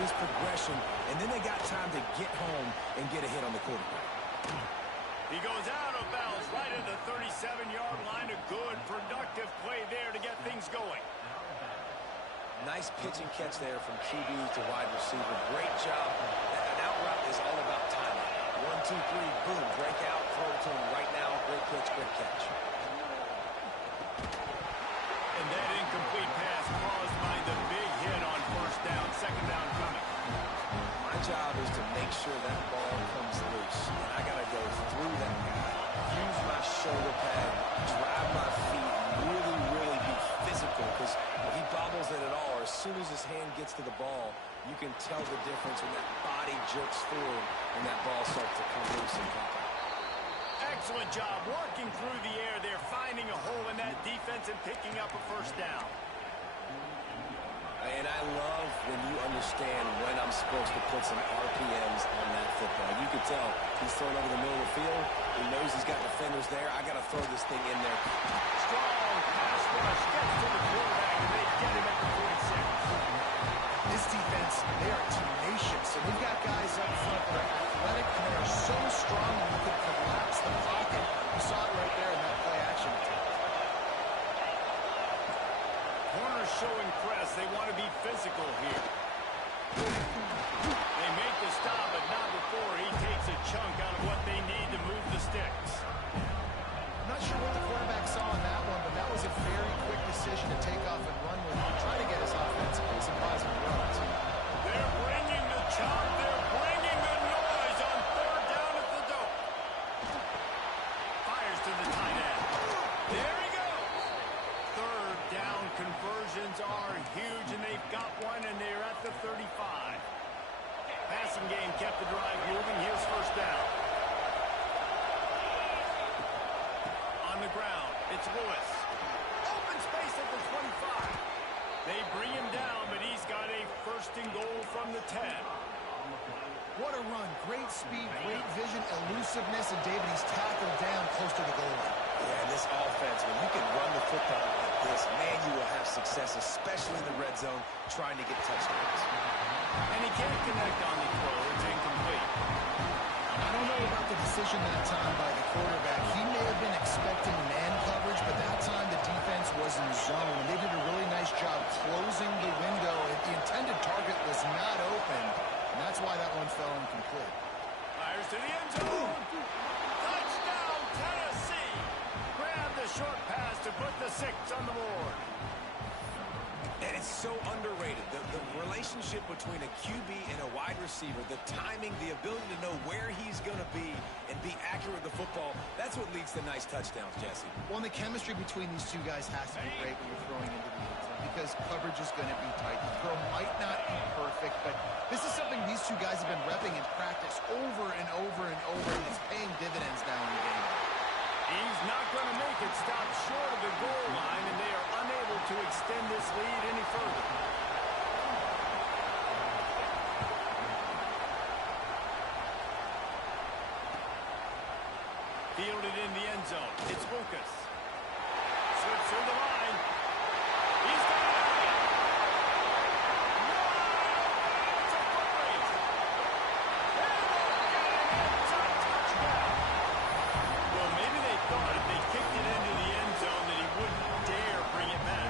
this progression, and then they got time to get home and get a hit on the quarterback. He goes out of bounds right at the 37-yard line. A good, productive play there to get things going. Nice pitch and catch there from QB to wide receiver. Great job. An out route is all about timing. 1, 2, 3, boom, break out, throw it to him right now. Great pitch, great catch. And that incomplete pass caused by the big hit on first down. Second down coming. My job is to make sure that ball comes loose. And I got to go through that guy, use my shoulder pad, drive my feet, really, really be physical. Because if he bobbles it at all, or as soon as his hand gets to the ball, you can tell the difference when that body jerks forward and that ball starts to come loose and pop out. Excellent job working through the air there, finding a hole in that defense and picking up a first down. And I love when you understand when I'm supposed to put some RPMs on that football. You can tell he's throwing over the middle of the field. He knows he's got defenders there. I got to throw this thing in there. Strong pass rush gets to the quarterback, and they get him at the 46. This defense, they are tenacious. So they've got guys up front that are athletic, and they are so strong that you could collapse the pocket. You saw it right there in that play action attempt. Corners showing press. They want to be physical here. They make the stop, but not before he takes a chunk out of what they need to move the sticks. I'm not sure what the quarterback saw in that one, but that was a very quick decision to take off and run with. Trying to get his offense some positive runs. They're bringing the chop. They're bringing the noise on third down at the dope. Fires to the tight end. There he goes. Third down conversions are huge, and they've got one, and they're at the 35. Passing game kept the drive moving. Here's first down. On the ground, it's Lewis. Open space at the 25. They bring him down, but he's got a first and goal from the 10. What a run. Great speed, great vision, elusiveness, and David, he's tackled down close to the goal line. Yeah, and this offense, when you can run the football like this, man, you will have success, especially in the red zone, trying to get touchdowns. And he can't connect on the throw. It's incomplete. I don't know about the decision that time by the quarterback. He may have been expecting man coverage, but that time the defense was in zone. They did a really nice job closing the window. The intended target was not open, and that's why that one fell incomplete. Fires to the end zone. Touchdown, Tennessee. Grab the short pass to put the 6 on the board. And it's so underrated. The relationship between a QB and a wide receiver, the timing, the ability to know where he's going to be and be accurate with the football, that's what leads to nice touchdowns, Jesse. Well, and the chemistry between these two guys has to be great when you're throwing into the end zone because coverage is going to be tight. The throw might not be perfect, but this is something these two guys have been repping in practice over and over and over, and it's paying dividends now in the game. He's not going to make it stop short of the goal line, and they are unable to extend this lead any further. Fielded in the end zone. It's Lucas. Slips through the line. He's got it. It's a foot race. And they'll get him. It's a touchdown. Well, maybe they thought if they kicked it into the end zone that he wouldn't dare bring it back.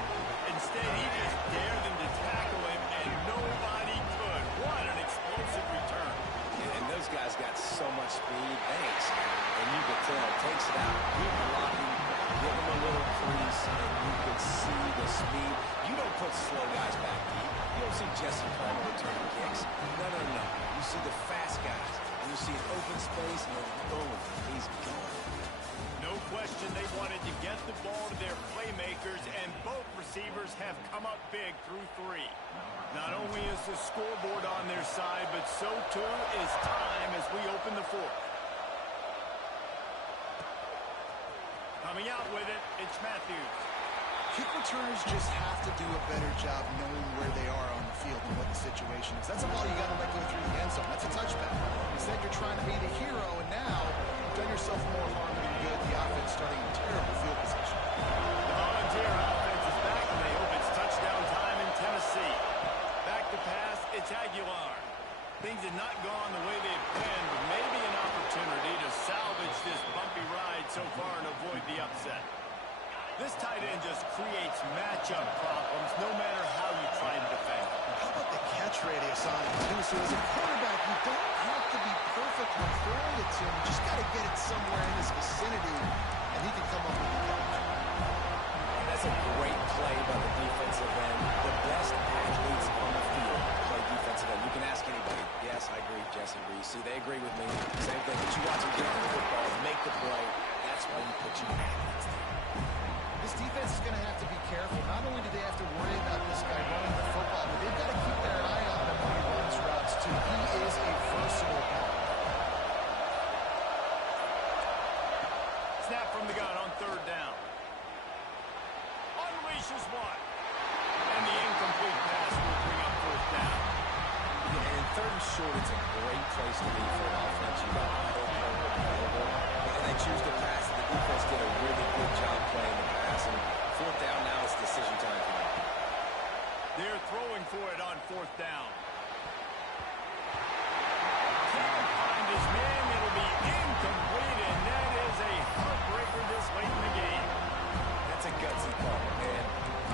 Instead, he just dared them to tackle him, and nobody could. What an explosive return. And those guys got so much speed. They ain't scared. And you can tell, takes it out, good blocking, give him a little crease, and you can see the speed. You don't put slow guys back deep. You don't see Jesse Palmer returning kicks. No. You see the fast guys, and you see an open space, and then boom, he's gone. No question they wanted to get the ball to their playmakers, and both receivers have come up big through 3. Not only is the scoreboard on their side, but so too is time as we open the 4th. Coming out with it, it's Matthews. Kick returners just have to do a better job knowing where they are on the field and what the situation is. That's a ball you got to let go through the end zone. That's a touchback. Instead, you're trying to be the hero, and now you've done yourself more harm than good. The offense starting in terrible field position. The Volunteer offense is back, and they hope it's touchdown time in Tennessee. Back to pass, it's Aguilar. things had not gone the way they had planned, but maybe an opportunity to salvage this bumpy ride so far and avoid the upset. This tight end just creates matchup problems no matter how you try to defend. How about the catch radius on him, too? So as a quarterback, you don't have to be perfect when throwing it to him. You just got to get it somewhere in his vicinity, and he can come up with the catch. And that's a great play by the defensive end. The best athletes on the field play defensive end. You can ask anybody. Yes, I agree, Jesse Reese. See, they agree with me. Same thing. But you watch them get the football, make the play. That's why you put your athletes there. This defense is going to have to be careful. Not only do they have to worry about this guy running the football, but they've got to keep their eye on him when he runs routes, too. He is a versatile back. Snap from the gun on third down. Unleashes one. And the incomplete pass will bring up fourth down. And in third and short, it's a great place to be for an offense. You got the whole play available, and they choose to pass. The defense did a really good job playing the pass. And fourth down now, it's decision time for them. They're throwing for it on fourth down. Can't find his man. It'll be incomplete, and that is a heartbreaker this late in the game. That's a gutsy call. And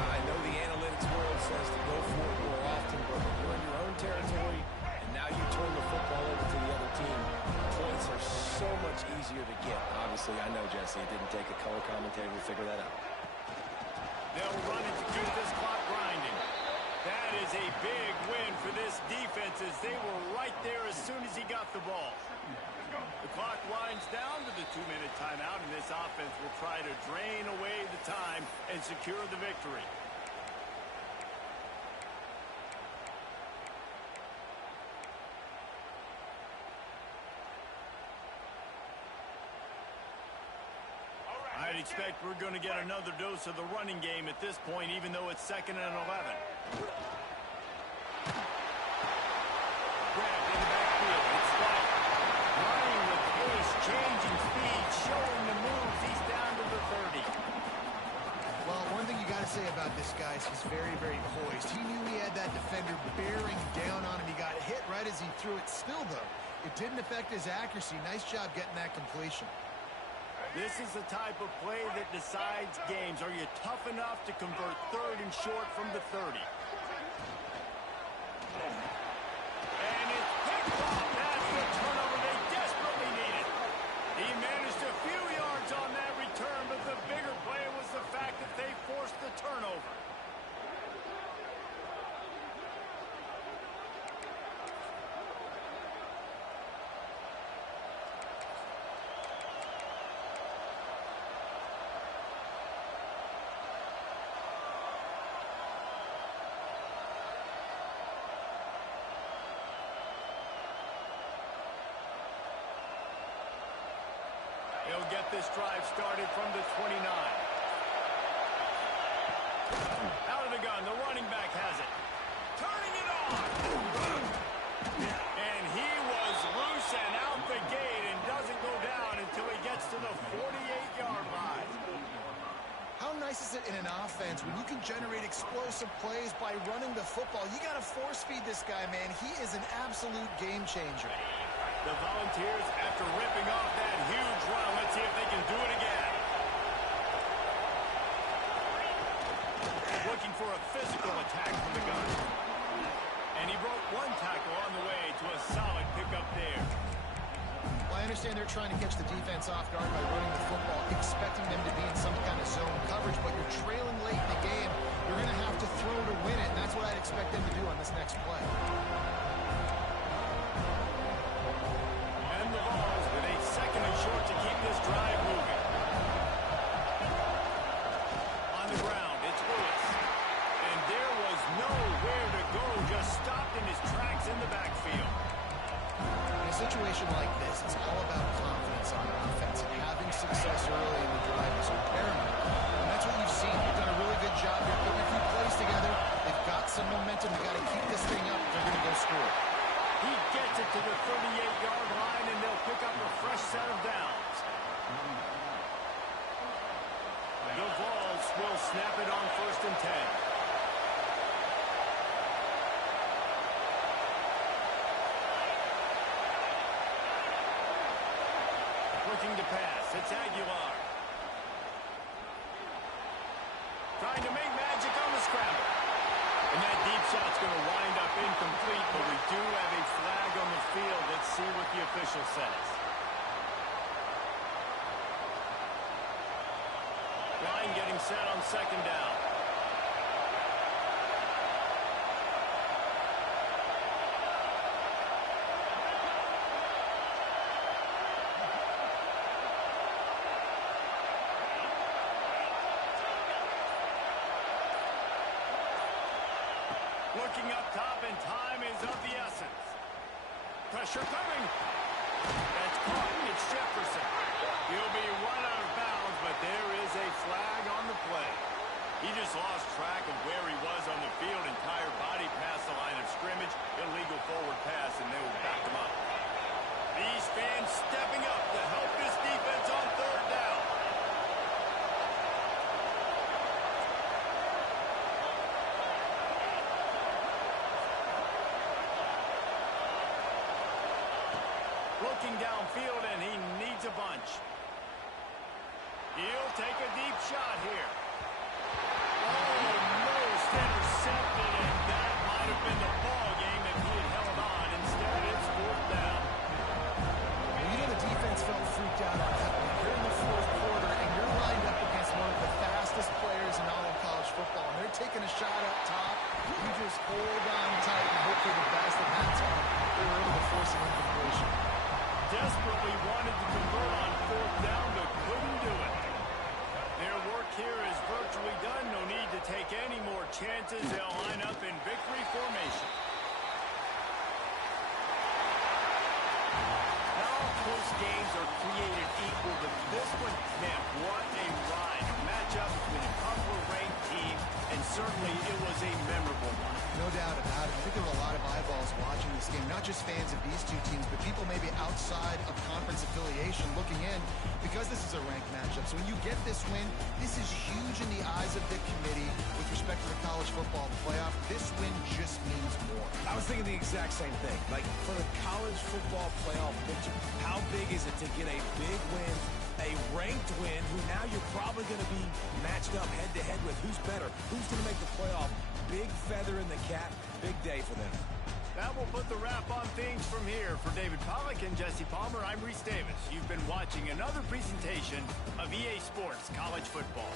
I know the analytics world says to go for it more often, but when you're in your own territory and now you turn the football over to the other team, points are so much easier to get. Obviously, I know, Jesse, it didn't take a color commentator to figure that out. They'll run it to keep this clock grinding. That is a big win for this defense as they were right there as soon as he got the ball. The clock winds down to the 2-minute timeout, and this offense will try to drain away the time and secure the victory. I'd expect we're going to get another dose of the running game at this point, even though it's 2nd and 11. Grabbed in the backfield. It's White. Running with pace, changing speed, showing the moves. He's down to the 30. Well, one thing you got to say about this guy is he's very, very poised. He knew he had that defender bearing down on him. He got hit right as he threw it. Still, though, it didn't affect his accuracy. Nice job getting that completion. This is the type of play that decides games. Are you tough enough to convert third and short from the 30? And it's picked off. That's the turnover they desperately needed. He managed a few yards on that return, but the bigger play was the fact that they forced the turnover. He'll get this drive started from the 29. Out of the gun, the running back has it. Turning it on. And he was loose and out the gate and doesn't go down until he gets to the 48-yard line. How nice is it in an offense when you can generate explosive plays by running the football? You got to force feed this guy, man. He is an absolute game changer. The Volunteers, after ripping off that huge run, let's see if they can do it again. Looking for a physical attack from the gun. And he broke one tackle on the way to a solid pickup there. Well, I understand they're trying to catch the defense off guard by running the football, expecting them to be in some kind of zone coverage, but you're trailing late in the game. You're going to have to throw to win it, and that's what I'd expect them to do on this next play. And the Vols with a 2nd and short to keep this drive moving. On the ground, it's Lewis. And there was nowhere to go, just stopped in his tracks in the backfield. In a situation like this, it's all about confidence on offense, and having success early in the drive is paramount. And that's what you've seen. They've done a really good job here putting a few plays together. They've got some momentum. They've got to keep this thing up if they're going to go score. He gets it to the 38-yard line, and they'll pick up a fresh set of downs. The Vols will snap it on 1st and 10. shot's going to wind up incomplete, but we do have a flag on the field. Let's see what the official says. Line getting set on second down. Looking up top, and time is of the essence. Pressure coming. That's caught. It's Jefferson. He'll be run out of bounds, but there is a flag on the play. He just lost track of where he was on the field. Entire body past the line of scrimmage. Illegal forward pass, and they will back him up. These fans stepping up to help this defense on third down. Looking downfield, and he needs a bunch. He'll take a deep shot here. Almost intercepted, and that might have been the ball game if he had held on. Instead, it's fourth down. Well, you know the defense felt freaked out on that one. You're in the fourth quarter, and you're lined up against one of the fastest players in all of college football. And they're taking a shot up top. You just hold on tight and hope for the best. And that time, they were able to force an incompletion. Desperately wanted to convert on fourth down, but couldn't do it. Their work here is virtually done. No need to take any more chances. They'll line up in victory formation. Now close games are created equal, but this one, man, what a ride. A matchup between a couple of ranked teams, and certainly it was a memorable one. No doubt about it. I think there were a lot of eyeballs watching this game, not just fans of these two teams, but people maybe outside of conference affiliation looking in because this is a ranked matchup. So when you get this win, this is huge in the eyes of the committee with respect to the college football playoff. This win just means more. I was thinking the exact same thing. Like, for the college football playoff picture, how big is it to get a big win, a ranked win, who now you're probably going to be matched up head-to-head with? Who's better? Who's going to make the playoff? Big feather in the cap. Big day for them. That will put the wrap on things from here. For David Pollack and Jesse Palmer, I'm Reese Davis. You've been watching another presentation of EA Sports College Football.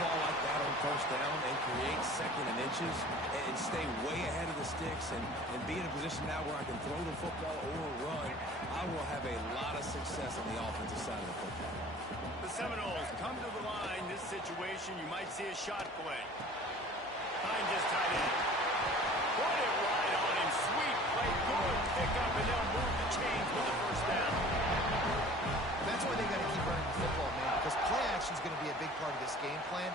ball like that on first down and create second and inches and stay way ahead of the sticks and be in a position now where I can throw the football or run, I will have a lot of success on the offensive side of the football. The Seminoles come to the line. This situation, you might see a shot play. Hines is tight end. Put it right on him. Sweet play. Good pick up, and they'll move the chains with the first down. That's why they got to keep running the football, man, because play action is going to be a big part of this game plan.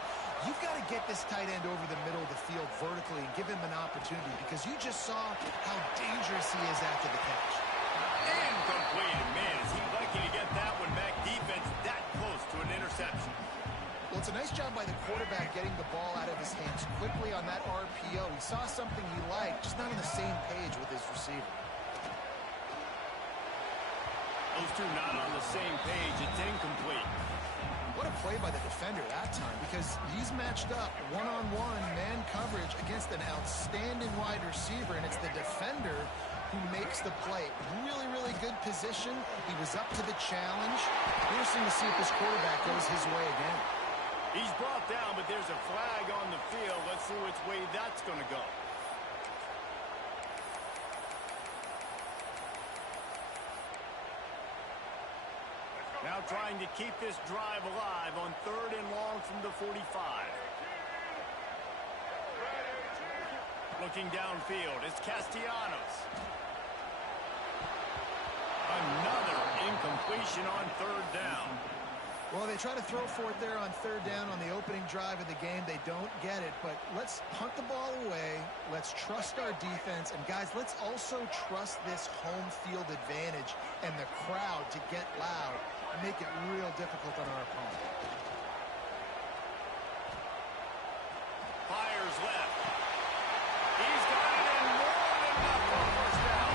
You've got to get this tight end over the middle of the field vertically and give him an opportunity, because you just saw how dangerous he is after the catch. Incomplete. Man, is he lucky to get that one back. Defense that close to an interception. Well, it's a nice job by the quarterback getting the ball out of his hands quickly on that RPO. He saw something he liked, just not on the same page with his receiver. Those two not on the same page. It's incomplete. What a play by the defender that time, because he's matched up one-on-one man coverage against an outstanding wide receiver, and it's the defender who makes the play. Really, really good position. He was up to the challenge. Interesting to see if this quarterback goes his way again. He's brought down, but there's a flag on the field. Let's see which way that's going to go. Now trying to keep this drive alive on 3rd and long from the 45. Looking downfield, it's Castellanos. Another incompletion on 3rd down. Well, they try to throw for it there on 3rd down on the opening drive of the game. They don't get it, but let's punt the ball away. Let's trust our defense. And, guys, let's also trust this home field advantage and the crowd to get loud and make it real difficult on our opponent. Fires left. He's got it in more than enough for a first down.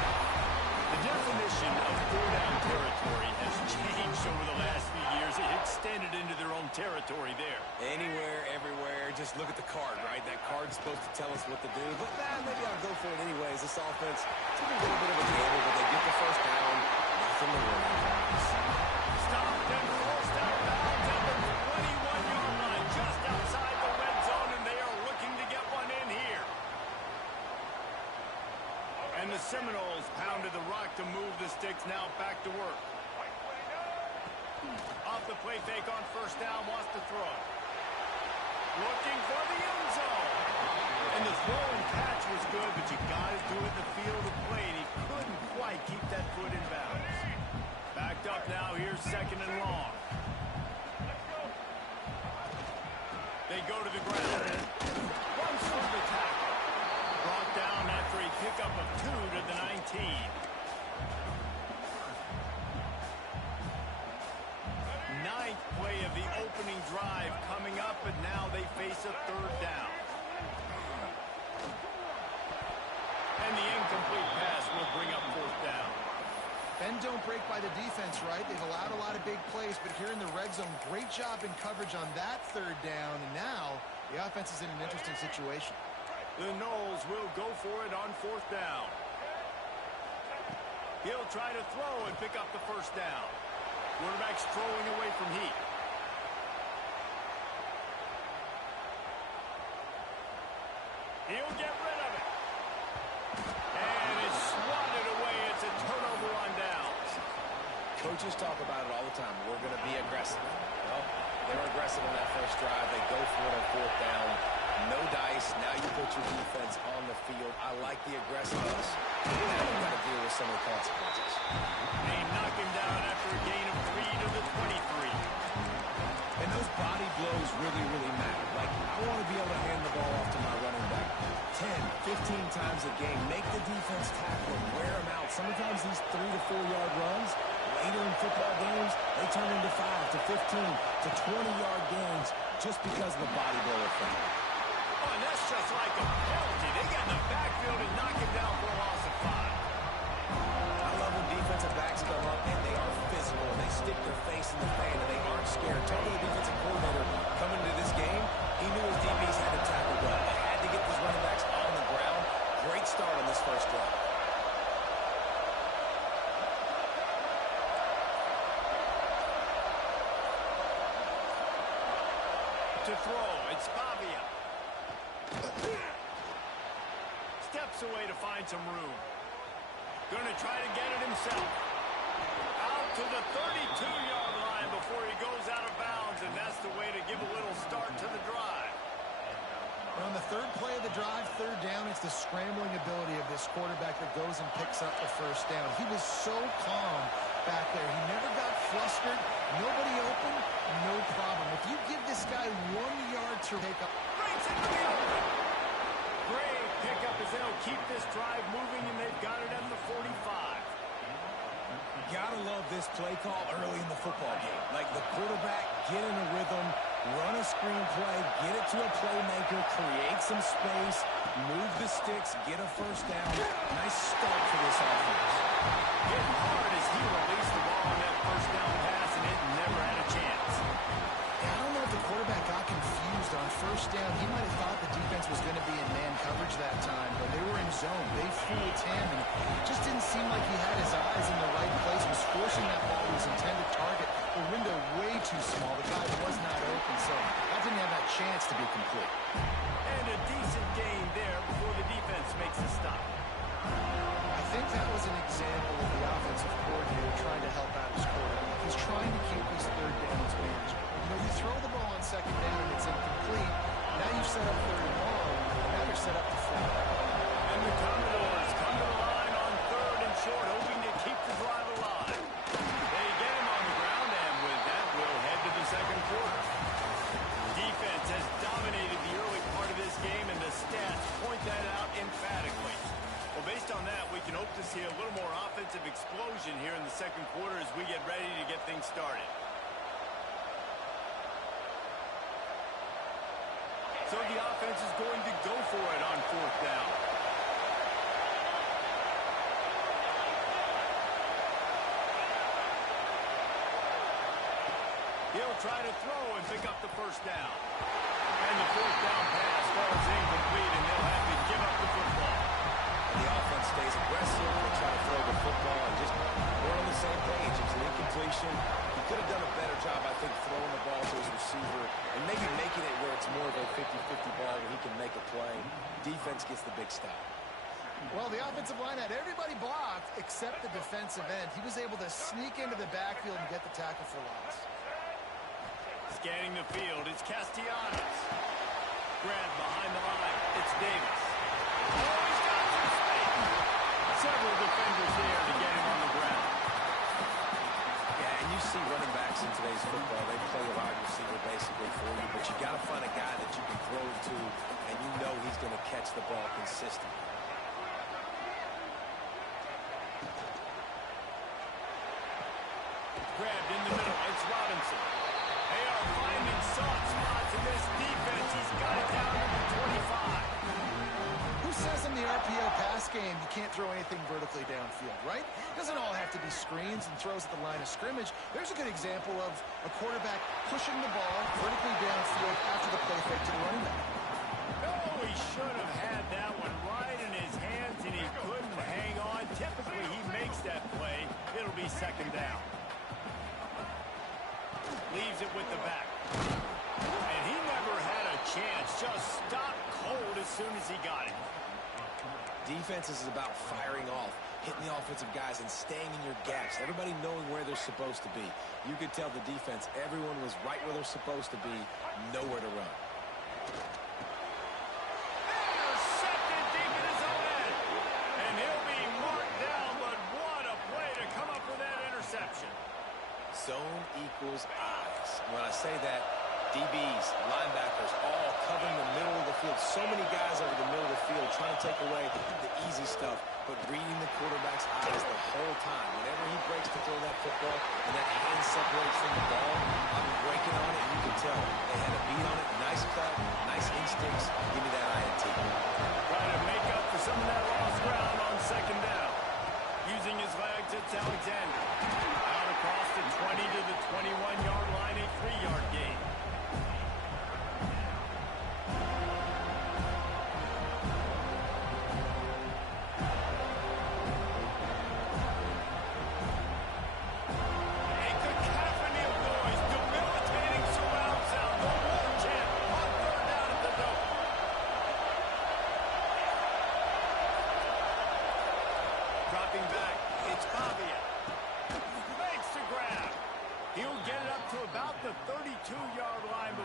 The definition of 4-down territory has changed over the last few years. It extended into their own territory there. Anywhere, everywhere, just look at the card, right? That card's supposed to tell us what to do, but maybe I'll go for it anyways. This offense took a little bit of a gamble, but they get the first down. Nothing to worry about. Stopped and forced out of bounds at the 21-yard line, just outside the red zone, and they are looking to get one in here. And the Seminoles pounded the rock to move the sticks, now back to work. Off the play fake on first down, wants to throw. Looking for the end zone. And the throw and catch was good, but you got to do it in the field of play, and he couldn't quite keep that foot in bounds. Backed up now, here's 2nd and long. They go to the ground. Runs for the tackle. Brought down after a pickup of 2 to the 19. Ninth play of the opening drive coming up, and now they face a 3rd down. And the incomplete pass will bring up 4th down. Bend don't break by the defense, right? They've allowed a lot of big plays, but here in the red zone, great job in coverage on that 3rd down, and now the offense is in an interesting situation. The Noles will go for it on 4th down. He'll try to throw and pick up the first down. Quarterback's throwing away from Heat. He'll get rid of it. And it's swatted away. It's a turnover on downs. Coaches talk about it all the time. We're going to be aggressive. Well, they were aggressive on that first drive. They go for it on 4th down. No dice. Now you put your defense on the field. I like the aggressiveness. Now you've got to deal with some of the consequences. They knock him down after a gain of 3 to the 23. And those body blows really, really matter. Like, I want to be able to hand the ball off to my running back 10, 15 times a game. Make the defense tackle him, wear him out. Sometimes these 3 to 4 yard runs, later in football games, they turn into 5 to 15 to 20-yard gains just because of the body blow effect. Oh, and that's just like a penalty. They get in the backfield and knock him down for a loss of 5. I love when defensive backs come up and they are physical and they stick their face in the fan and they aren't scared. Talk to the defensive coordinator coming into this game. He knew his DBs had to tackle well. They had to get these running backs on the ground. Great start on this first drive. To throw, it's Pavia. Steps away to find some room. Gonna try to get it himself. Out to the 32-yard line before he goes out of bounds, and that's the way to give a little start to the drive. On the third play of the drive, third down, it's the scrambling ability of this quarterback that goes and picks up the first down. He was so calm back there. He never got flustered. Nobody open, no problem. If you give this guy 1 yard to take up. Breaks into the open. Great pickup as they'll keep this drive moving, and they've got it at the 45. Gotta love this play call early in the football game. Like the quarterback, get in a rhythm, run a screen play, get it to a playmaker, create some space, move the sticks, get a first down. Nice start for this offense. Hitting hard as he released the ball on that first down pass, and it never had a chance. I don't know if the quarterback got confused on first down. He might have thought the defense was going to be in man coverage that time, but they were in zone. They fooled him, and it just didn't seem like he had his eyes in the right place, was forcing that ball to his intended target. The window way too small. The guy was not open, so that didn't have that chance to be complete. And a decent gain there before the defense makes a stop. I think that was an example of the offensive coordinator trying to help out his quarterback. He's trying to keep these third downs manageable. You know, you throw the ball on second down and it's incomplete. Now you've set up third and long. Now you're set up to fourth. And the Commodores come to the line on third and short, hoping to keep the drive alive. They get him on the ground, and with that, we'll head to the second quarter. Defense has dominated the early part of this game, and the stats point that out emphatically. Well, based on that, we can hope to see a little more offensive explosion here in the second quarter as we get ready to get things started. So the offense is going to go for it on fourth down. He'll try to throw and pick up the first down. And the fourth down pass falls incomplete, and they'll have to give up the football. The offense stays aggressive. They try to throw the football, and just we're on the same page. It's an incompletion. He could have done a better job, I think, throwing the ball to his receiver and maybe making it where it's more of a 50-50 ball where he can make a play. Defense gets the big stop. Well, the offensive line had everybody blocked except the defensive end. He was able to sneak into the backfield and get the tackle for loss. Scanning the field, it's Castellanos. Grab behind the line, it's Davis. Oh, he's got some space. Several defenders there to get him on the ground. Yeah, and you see running backs in today's football, they play a wide receiver basically for you, but you got to find a guy that you can throw to, and you know he's going to catch the ball consistently. Grabbed in the middle, it's Robinson. They are finding soft spots in this defense. He's got it down to the 25. Who says in the RPO pass game you can't throw anything vertically downfield, right? It doesn't all have to be screens and throws at the line of scrimmage. There's a good example of a quarterback pushing the ball vertically downfield after the play fake to the running back. Oh, he should have had that one right in his hands, and he couldn't hang on. Typically, he makes that play. It'll be second down. Leaves it with the back. And he never had a chance. Just stopped cold as soon as he got it. Defense is about firing off, hitting the offensive guys, and staying in your gaps. Everybody knowing where they're supposed to be. You could tell the defense, everyone was right where they're supposed to be, nowhere to run. Intercepted deep in his own end. And he'll be marked down, but what a play to come up with that interception. Zone equals eyes. When I say that, DBs, linebackers, all covering the middle of the field. So many guys over the middle of the field trying to take away the easy stuff, but reading the quarterback's eyes the whole time. Whenever he breaks to throw that football and that hand separates from the ball, I'm breaking on it, and you can tell they had a beat on it. Nice cut, nice instincts. Give me that INT. Trying to make up for some of that lost ground on second down. Using his legs, it's Alexander. Out across the 20 to the 21-yard line, a 3-yard gain. A cacophony of noise.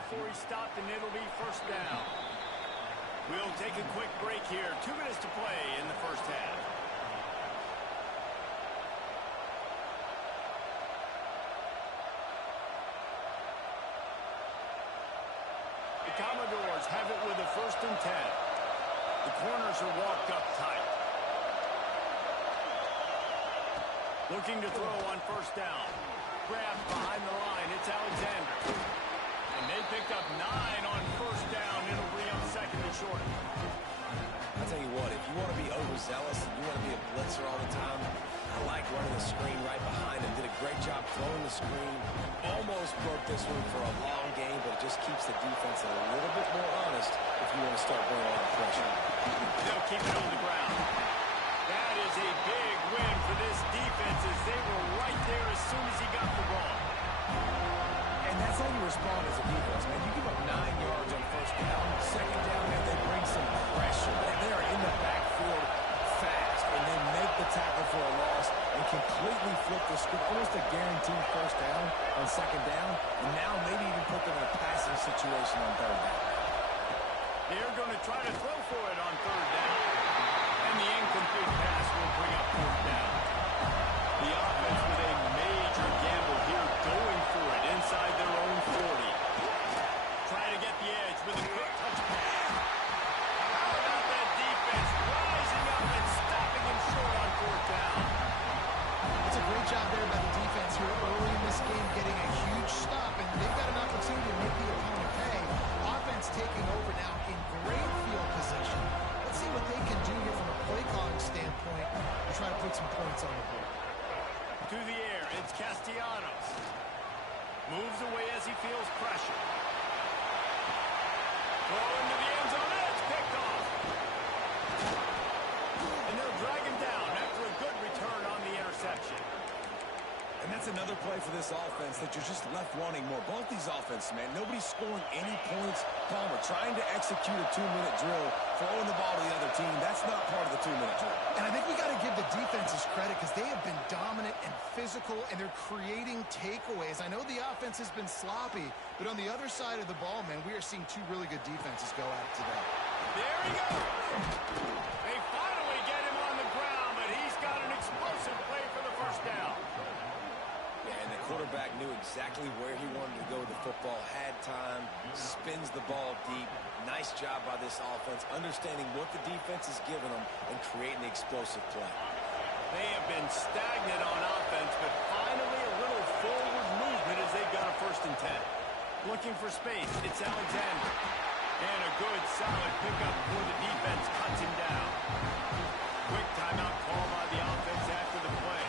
before he stopped, and it'll be first down. We'll take a quick break here. 2 minutes to play in the first half. The Commodores have it with a 1st and 10. The corners are walked up tight. Looking to throw on 1st down. Grab behind the line. It's Alexander. And they pick up 9 on 1st down. It'll bring up 2nd and short. I'll tell you what, if you want to be overzealous and you want to be a blitzer all the time, I like running the screen right behind him. Did a great job throwing the screen. Almost broke this one for a long game, but it just keeps the defense a little bit more honest if you want to start bringing a lot of pressure. They'll keep it on the ground. That is a big win for this defense as they were right there as soon as he got the ball. And that's how you respond as a defense, man. You give up 9 yards on 1st down. 2nd down, man, they bring some pressure. They are in the backfield fast, and they make the tackle for a loss and completely flip the script. Almost a guaranteed 1st down on 2nd down, and now maybe even put them in a passing situation on 3rd down. They're going to try to throw for it on 3rd down. And the incomplete pass will bring up 4th down. The offense with a major gamble here, going for it inside their own 40. Trying to get the edge with a quick touch pass. How about that defense rising up and stopping him short on 4th down? It's a great job there by the defense here early in this game, getting a huge stop, and they've got an opportunity to make the opponent pay. Offense taking over now in great field position. Let's see what they can do here from a play calling standpoint and try to put some points on the board. To the air, it's Castellanos. Moves away as he feels pressure. Throw into the end zone, and it's picked off. And they'll drag him down after a good return on the interception. And that's another play for this offense that you're just left wanting more. Both these offenses, man, nobody's scoring any points. Palmer trying to execute a 2-minute drill, throwing the ball to the other team. That's not part of the 2-minute drill. And I think we got to give the defenses credit because they have been dominant and physical, and they're creating takeaways. I know the offense has been sloppy, but on the other side of the ball, man, we are seeing 2 really good defenses go at it today. There he goes. They finally get him on the ground, but he's got an explosive play for the 1st down. And the quarterback knew exactly where he wanted to go with the football, had time, spins the ball deep. Nice job by this offense, understanding what the defense is giving them and creating the explosive play. They have been stagnant on offense, but finally a little forward movement as they've got a 1st and 10. Looking for space, it's Alexander. And a good, solid pickup for the defense cuts him down. Quick timeout call by the offense after the play.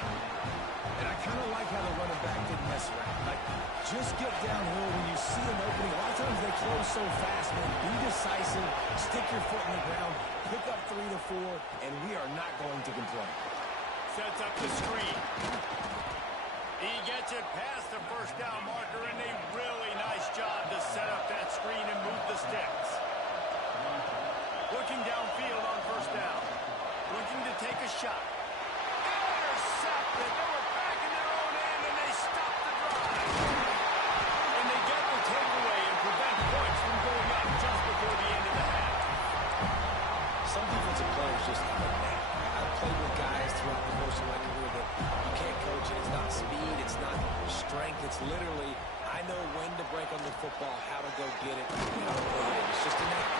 And I kind of like how the running back didn't mess around. Like, just get downhill when you see an opening. A lot of times they close so fast, man. Be decisive, stick your foot in the ground, pick up 3 to 4, and we are not going to complain. Sets up the screen. He gets it past the 1st down marker, and a really nice job to set up that screen and move the sticks. Looking downfield on 1st down. Looking to take a shot. Intercepted. They were back in their own end, and they stopped the drive. And they get the takeaway and prevent points from going up just before the end of the half. Some defensive players just have a knack. I've played with guys throughout the course of my career that you can't coach it. It's not speed, it's not strength. It's literally, I know when to break on the football, how to go get it, how to play it. It's just a knack.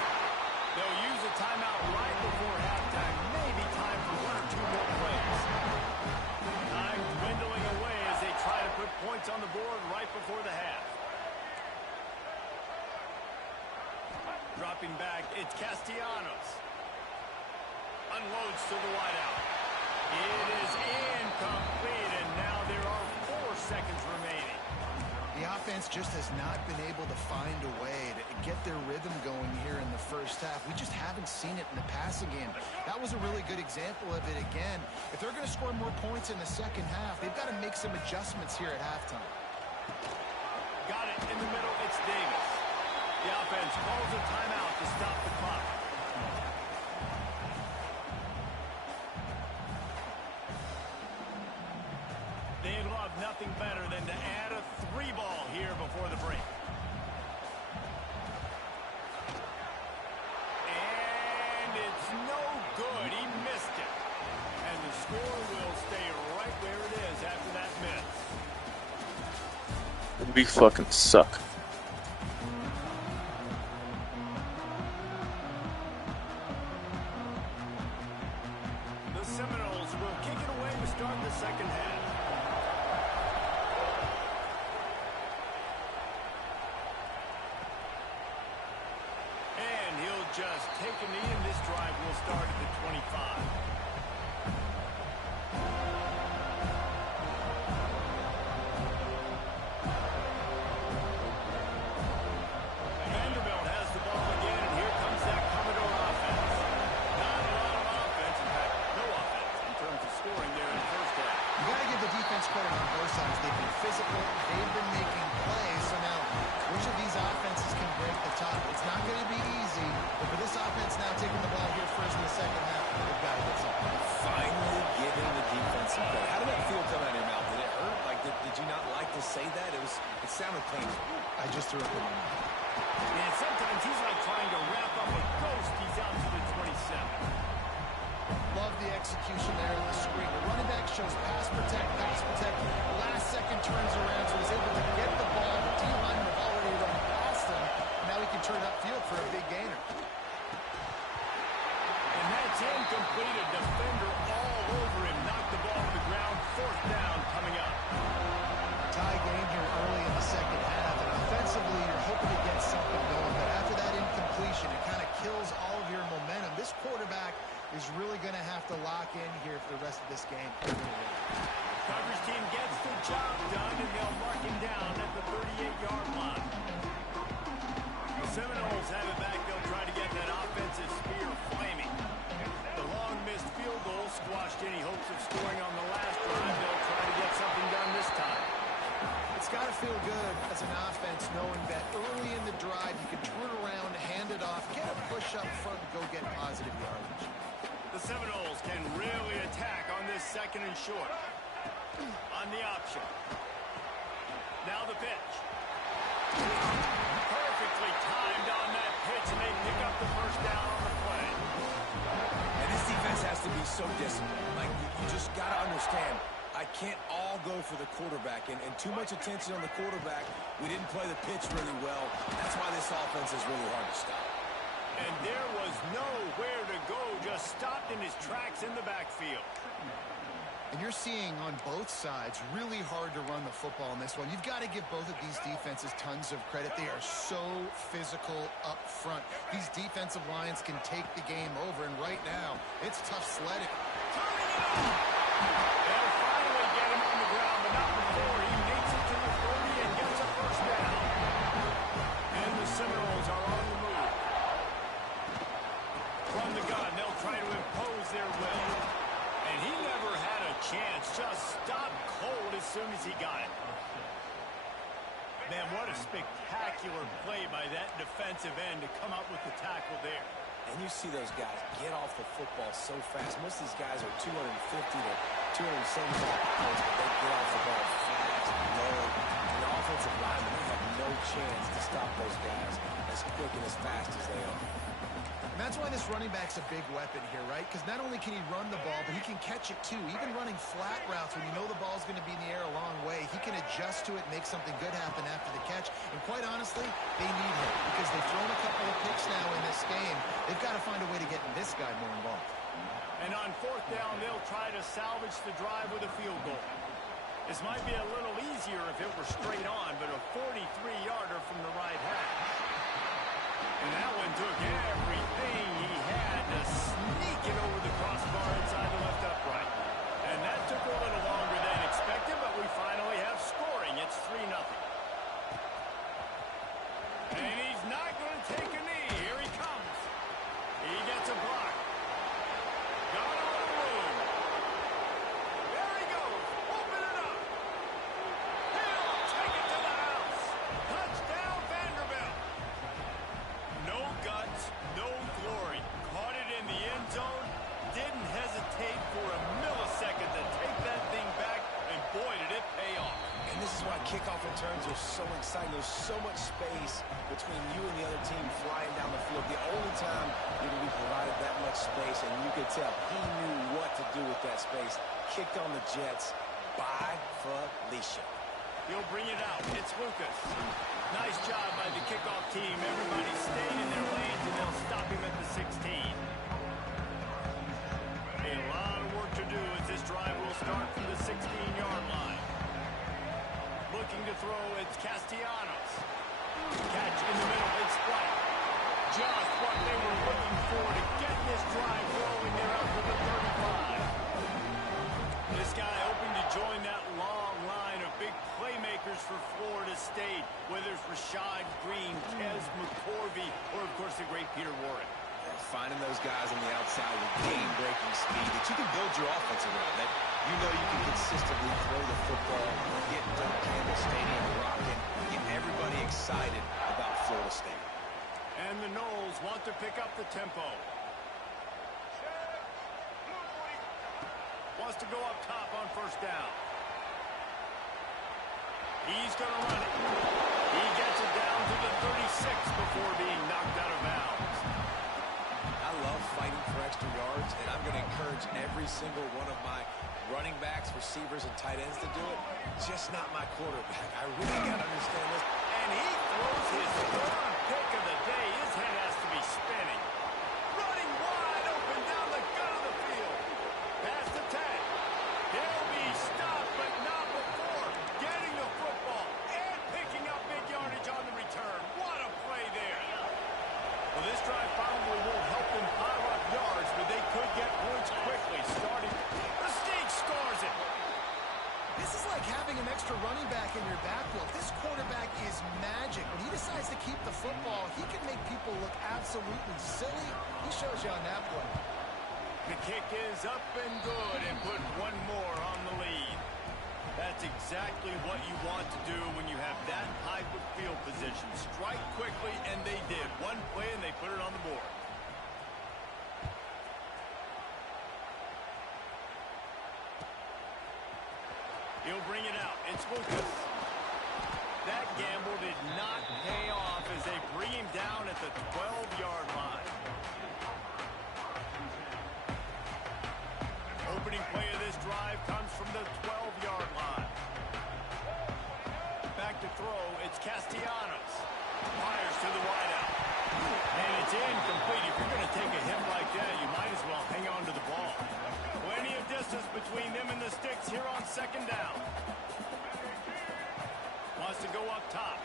They'll use a timeout right before halftime. Maybe time for 1 or 2 more plays. Time dwindling away as they try to put points on the board right before the half. Dropping back, it's Castellanos. Unloads to the wideout. It is incomplete, and now there are 4 seconds remaining. The offense just has not been able to find a way to get their rhythm going here in the 1st half. We just haven't seen it in the passing game. That was a really good example of it again. If they're going to score more points in the 2nd half, they've got to make some adjustments here at halftime. Got it in the middle, it's Davis. The offense calls a timeout to stop the clock. They'd love nothing better than to add a 3 ball here before the break. We fucking suck. The Seminoles will kick it away to start the second half. And he'll just take a knee, and this drive will start at the 25. Vanderbilt has the ball again, and here comes that Commodore offense. Not a lot of offense, in fact, no offense in terms of scoring there in the first half. You got to give the defense credit on both sides. They've been physical. They've been making plays. So now, which of these offenses can break the top? It's not going to be easy, but for this offense now taking the ball here first in the second half, they've got to get something. Finally giving the defensive credit. How did that feel come out of your mouth? Did it hurt? Like, did you not like to say that? It sounded painful. I just threw it in my mouth. And sometimes he's like trying to wrap up a ghost. He's out to the 27. Love the execution there in the screen. The running back shows pass protect. Last second turns around, so he's able to get the ball. The D-linemen have already run past him. Now he can turn upfield for a big gainer. And that's incomplete. A defender all over him. Knocked the ball to the ground. Fourth down coming up. Tie game here early in the second half, and offensively you're hoping to get something going, but after that incompletion, it kind of kills all of your momentum. This quarterback is really going to have to lock in here for the rest of this game. Coverage team gets the job done, and they'll mark him down at the 38-yard line. The Seminoles have it back. They'll try to get that offensive spear flaming. The long missed field goal squashed any hopes of scoring on the last drive. They'll try to get something done this time. It's got to feel good as an offense knowing that early in the drive you can turn around, hand it off, get a push up front, and go get positive yardage. The Seminoles can really attack on this second and short. On the option. Now the pitch. Perfectly timed on that pitch, and they pick up the first down on the play. And this defense has to be so disciplined. Like, you just got to understand, I can't all go for the quarterback, and too much attention on the quarterback. We didn't play the pitch really well. That's why this offense is really hard to stop. And there was nowhere to go, just stopped in his tracks in the backfield. And you're seeing on both sides really hard to run the football in this one. You've got to give both of these defenses tons of credit. They are so physical up front. These defensive lines can take the game over, and right now, it's tough sledding. They'll finally get him on the ground, but not before he makes it to the 30 and gets a first down. And the Seminoles are on the move. From the gun, they'll try to impose their will. And he never had a chance, just stopped cold as soon as he got it. Man, what a spectacular play by that defensive end to come up with the tackle there. And you see those guys get off the football so fast. Most of these guys are 250 to 275 pounds, but they get off the ball fast, low. And the offensive linemen, they have no chance to stop those guys as quick and as fast as they are. And that's why this running back's a big weapon here, right? Because not only can he run the ball, but he can catch it too. Even running flat routes when you know the ball's going to be in the air a long way, he can adjust to it and make something good happen after the catch. And quite honestly, they need him because they've thrown a couple of picks now in this game. They've got to find a way to get this guy more involved. And on fourth down, they'll try to salvage the drive with a field goal. This might be a little easier if it were straight on, but a 43-yarder from the right hash. And that one took everything he had to sneak it over the crossbar inside the left upright. And that took a little longer than expected, but we finally have scoring. It's 3-0. And he's not going to take a knee. Here he comes. He gets a block. Got a little room. There he goes. Open it up. He'll take it to the house. Touchdown, Vanderbilt. No guts, no glory. Caught it in the end zone. Didn't hesitate for a millisecond to take that thing back. And boy, did it pay off. And this is why kickoff returns are so exciting. There's so much space between you and the other team flying down the field. The only time you're going to be provided that much space, and you could tell he knew what to do with that space. Kicked on the Jets by Felicia. He'll bring it out. It's Lucas. Nice job by the kickoff team. Everybody staying in their lanes, and they'll stop him at the 16. A lot of work to do as this drive will start from the 16-yard line. Looking to throw, it's Castellanos. Catch in the middle, it's White. Just what they were looking for to get this drive rolling. They're out to the 35. This guy hoping to join that long line of big playmakers for Florida State, whether it's Rashad Green, Kez McCorvey, or, of course, the great Peter Warren. Finding those guys on the outside with game-breaking speed that you can build your offense around, that you know you can consistently throw the football, get Doak Campbell Stadium rocking, get everybody excited about Florida State. And the Noles want to pick up the tempo. Wants to go up top on first down. He's going to run it. He gets it down to the 36 before being knocked out of bounds. I love fighting for extra yards, and I'm going to encourage every single one of my running backs, receivers, and tight ends to do it. Just not my quarterback. I really got to understand this. And he throws his third pick of the day. His head has to be spinning. Running wide open down the gut of the field. Past the 10. He'll be stopped, but not before getting the football and picking up big yardage on the return. What a play there. Well, this drive probably won't help them pile up yards, but they could get points quickly. Starting, the State scores it. This is like having an extra running back in your backfield. This quarterback is magic. When he decides to keep the football, he can make people look absolutely silly. He shows you on that play. The kick is up and good, and put one more on the lead. That's exactly what you want to do when you have that type of field position. Strike quickly, and they did. One play, and they put it on the board. He'll bring it out. It's Lucas. That gamble did not pay off as they bring him down at the 12-yard line. Opening play of this drive comes from the 12-yard line. Back to throw, it's Castellanos. Fires to the wideout. And it's incomplete. If you're going to take a hit like that, you might as well hang on to the ball. Plenty of distance between them and the sticks here on second down. Wants to go up top.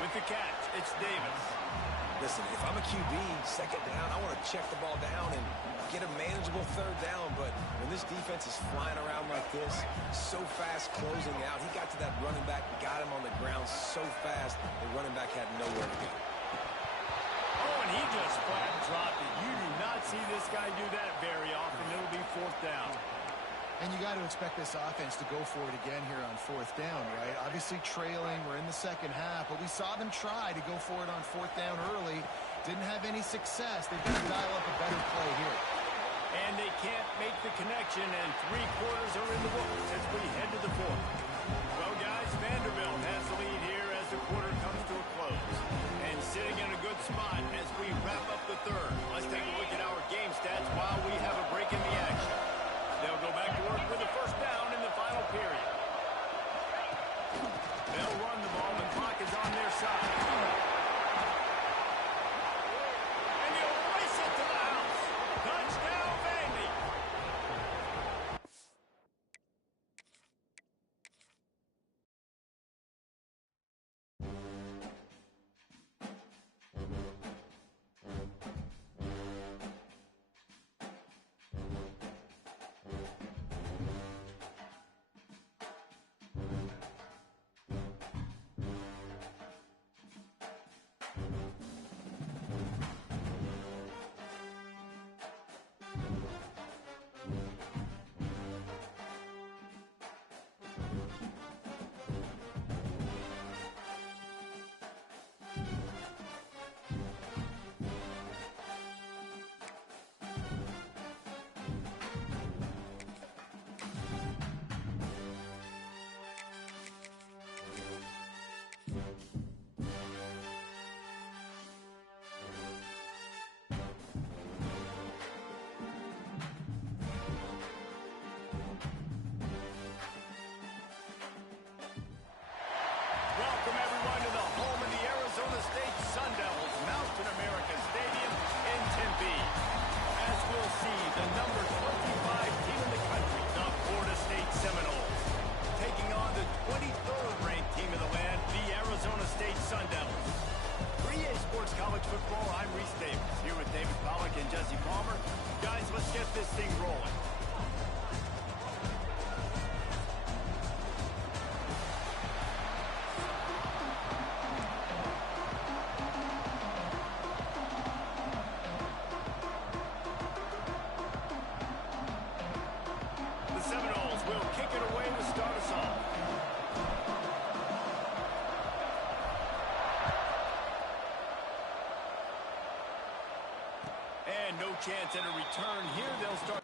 With the catch, it's Davis. Listen, if I'm a QB, second down, I want to check the ball down and get a manageable third down. But when this defense is flying around like this, so fast closing out, he got to that running back, got him on the ground so fast, the running back had nowhere to go. Oh, and he just flat dropped it. You do not see this guy do that very often. It'll be fourth down. And you got to expect this offense to go for it again here on fourth down, right? Obviously trailing, we're in the second half, but we saw them try to go for it on fourth down early. Didn't have any success. They've got to dial up a better play here. And they can't make the connection, and 3 quarters are in the books as we head to the fourth. Well, guys, Vanderbilt has the lead here as the quarter comes to a close. And sitting in a good spot as we wrap up the third. Let's take a look at our game stats while we have a break in the action. They'll go back to work with the first down in the final period. They'll run the ball, and clock is on their side. And he'll race it to the house. Touchdown, Vandy. see the number 25 team in the country, the Florida State Seminoles, taking on the 23rd ranked team in the land, the Arizona State Sun Devils. For EA Sports College Football, I'm Reese Davis, here with David Pollack and Jesse Palmer. Guys, let's get this thing rolling. The Seminoles will kick it away to start us off. And no chance at a return here. They'll start.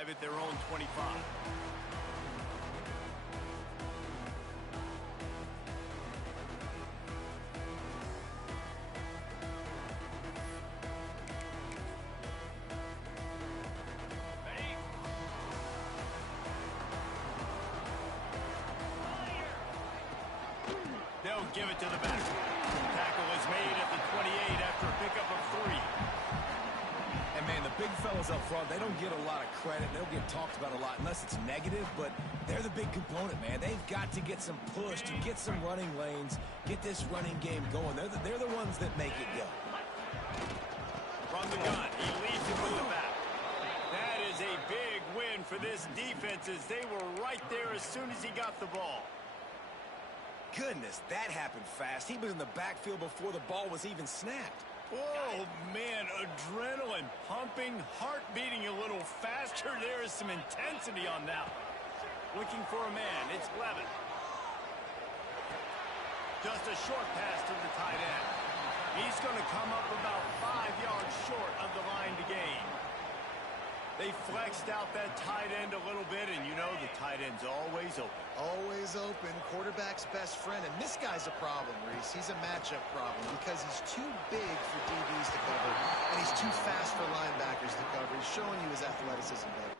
At their own 25. They'll give it to the back. Tackle is made at the 28 after a pickup of 3. And, man, the big fellas up front, they don't get a lot of credit. They don't get talked about a lot unless it's negative, but they're the big component, man. They've got to get some push, to get some running lanes, get this running game going. They're the ones that make it go. From the gun, he leads it with the back. That is a big win for this defense as they were right there as soon as he got the ball. Goodness, that happened fast. He was in the backfield before the ball was even snapped. Oh, man, adrenaline pumping, heart beating a little faster. There is some intensity on that one. Looking for a man. It's Levin. Just a short pass to the tight end. He's going to come up about 5 yards short of the line to gain. They flexed out that tight end a little bit, and you know the tight end's always open. Always open, quarterback's best friend. And this guy's a problem, Reese. He's a matchup problem because he's too big for DBs to cover, and he's too fast for linebackers to cover. He's showing you his athleticism there.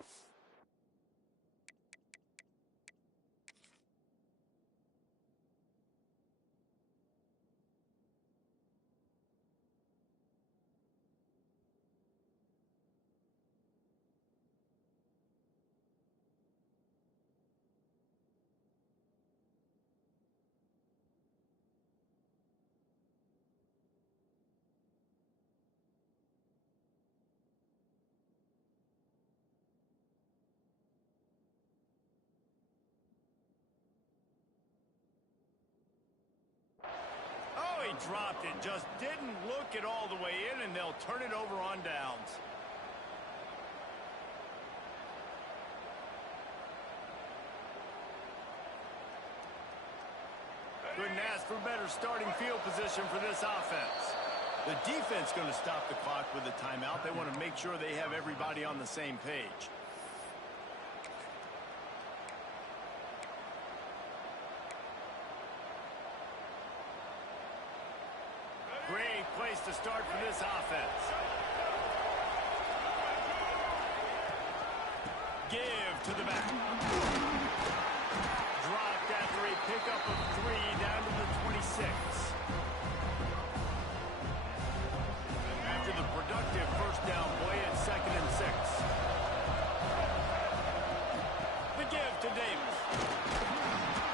Dropped it, just didn't look it all the way in, and they'll turn it over on downs. Couldn't ask for better starting field position for this offense. The defense going to stop the clock with a timeout. They want to make sure they have everybody on the same page. Great place to start for this offense. Give to the back. Dropped after a pickup of 3 down to the 26. After the productive first down play at 2nd and 6. The give to Davis.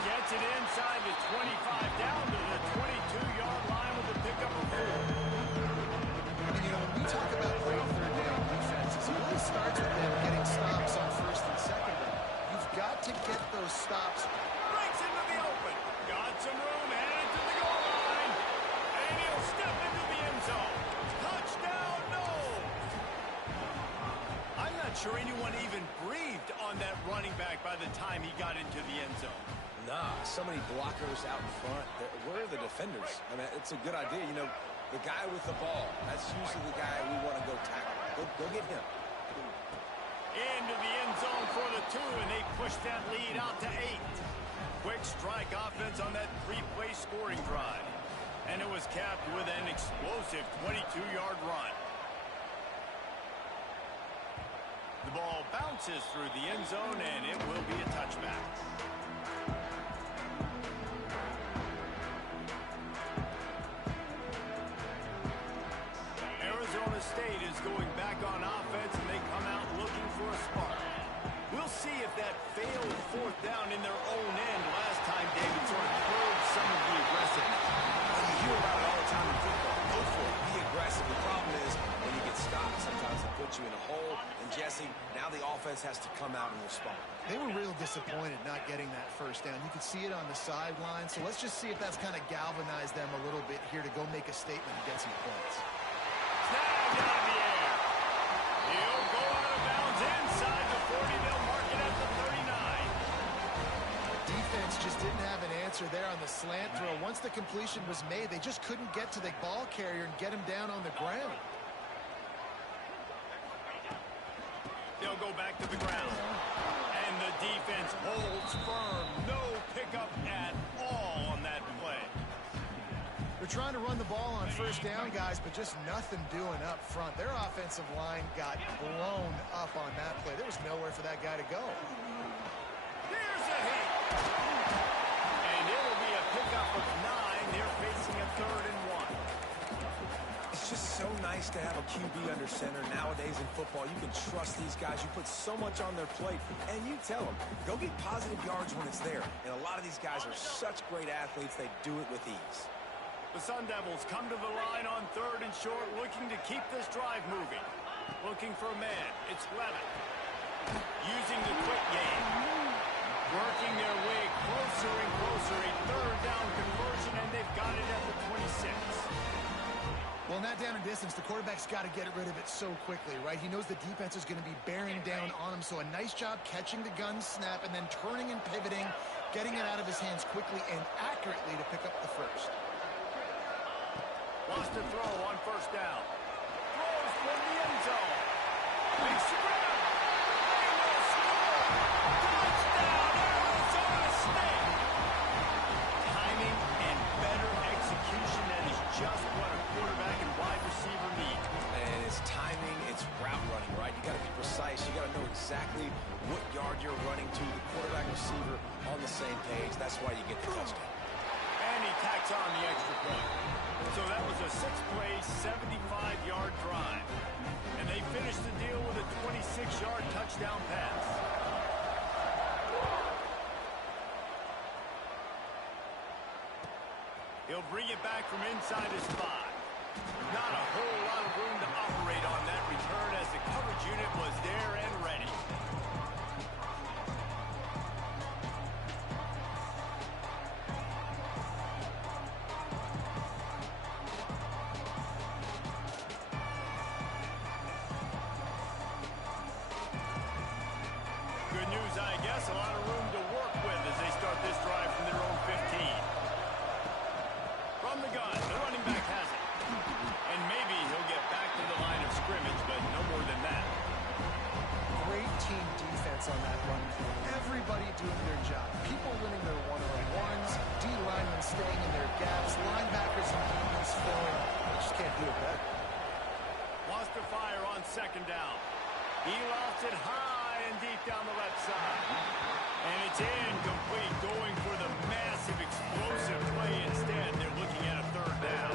Gets it inside the 25 down to the 22-yard line with a pickup of 4. And, you know, when we talk about great third down defenses, it really starts with them getting stops on 1st and 2nd down. You've got to get those stops. Breaks into the open. Got sure anyone even breathed on that running back by the time he got into the end zone. Nah, so many blockers out in front. Where are the defenders? I mean, it's a good idea. You know, the guy with the ball, that's usually the guy we want to go tackle. Go get him. Into the end zone for the 2, and they push that lead out to 8. Quick strike offense on that 3-play scoring drive. And it was capped with an explosive 22-yard run. The ball bounces through the end zone, and it will be a touchback. Arizona State is going back on offense, and they come out looking for a spark. We'll see if that failed 4th down in their own end last time, David, sort of curbed some of the aggressiveness. Well, you hear about it all the time in football. Go for it. Be aggressive. The problem is when you get stopped, sometimes they put you in a hole. And, Jesse, now the offense has to come out and respond. They were real disappointed not getting that 1st down. You could see it on the sideline. So let's just see if that's kind of galvanized them a little bit here to go make a statement and get some points. Snagged out of the air. He'll go out of bounds inside the 40. They'll mark it at the 39. Defense just didn't have an answer there on the slant throw. Once the completion was made, they just couldn't get to the ball carrier and get him down on the ground. They'll go back to the ground. And the defense holds firm. No pickup at all on that play. They're trying to run the ball on 1st down, guys, but just nothing doing up front. Their offensive line got blown up on that play. There was nowhere for that guy to go. Here's a hit. And it'll be a pickup of 9. They're facing a 3rd and 1. It's just so nice to have a QB under center. Nowadays in football, you can trust these guys. You put so much on their plate, and you tell them, go get positive yards when it's there. And a lot of these guys are such great athletes, they do it with ease. The Sun Devils come to the line on 3rd and short, looking to keep this drive moving. Looking for a man. It's Levitt. Using the quick game. Working their way closer and closer. A 3rd down conversion, and they've got it at the 26. Well, not down in distance. The quarterback's got to get rid of it so quickly, right? He knows the defense is going to be bearing down on him, so a nice job catching the gun snap and then turning and pivoting, getting it out of his hands quickly and accurately to pick up the 1st. Wants to throw on 1st down. Throws from the end zone. Makes the grab. They will score. Touchdown, Arizona State. Timing and better execution. That is just what a quarterback and wide receiver need. And it's timing, it's route running, right? You got to be precise. You got to know exactly what yard you're running to. The quarterback receiver on the same page. That's why you get the touchdown. And he tacks on the extra point. So that was a 6-play, 75-yard drive. And they finished the deal with a 26-yard touchdown pass. He'll bring it back from inside his 5. Not a whole lot of room to operate on that return as the coverage unit was there and ready. Good news, I guess. A lot of room to work with as they start this drive from their own 15. From the gun, the running back has it. And maybe he'll get back to the line of scrimmage, but no more than that. Great team defense on that run. Everybody doing their job. People winning their one-on-ones, D-linemen staying in their gaps, linebackers and defense flowing. They just can't do it better. Wants to fire on 2nd down. He lofts it high and deep down the left side. And it's incomplete, going for the massive explosive play instead. They're looking at a 3rd down.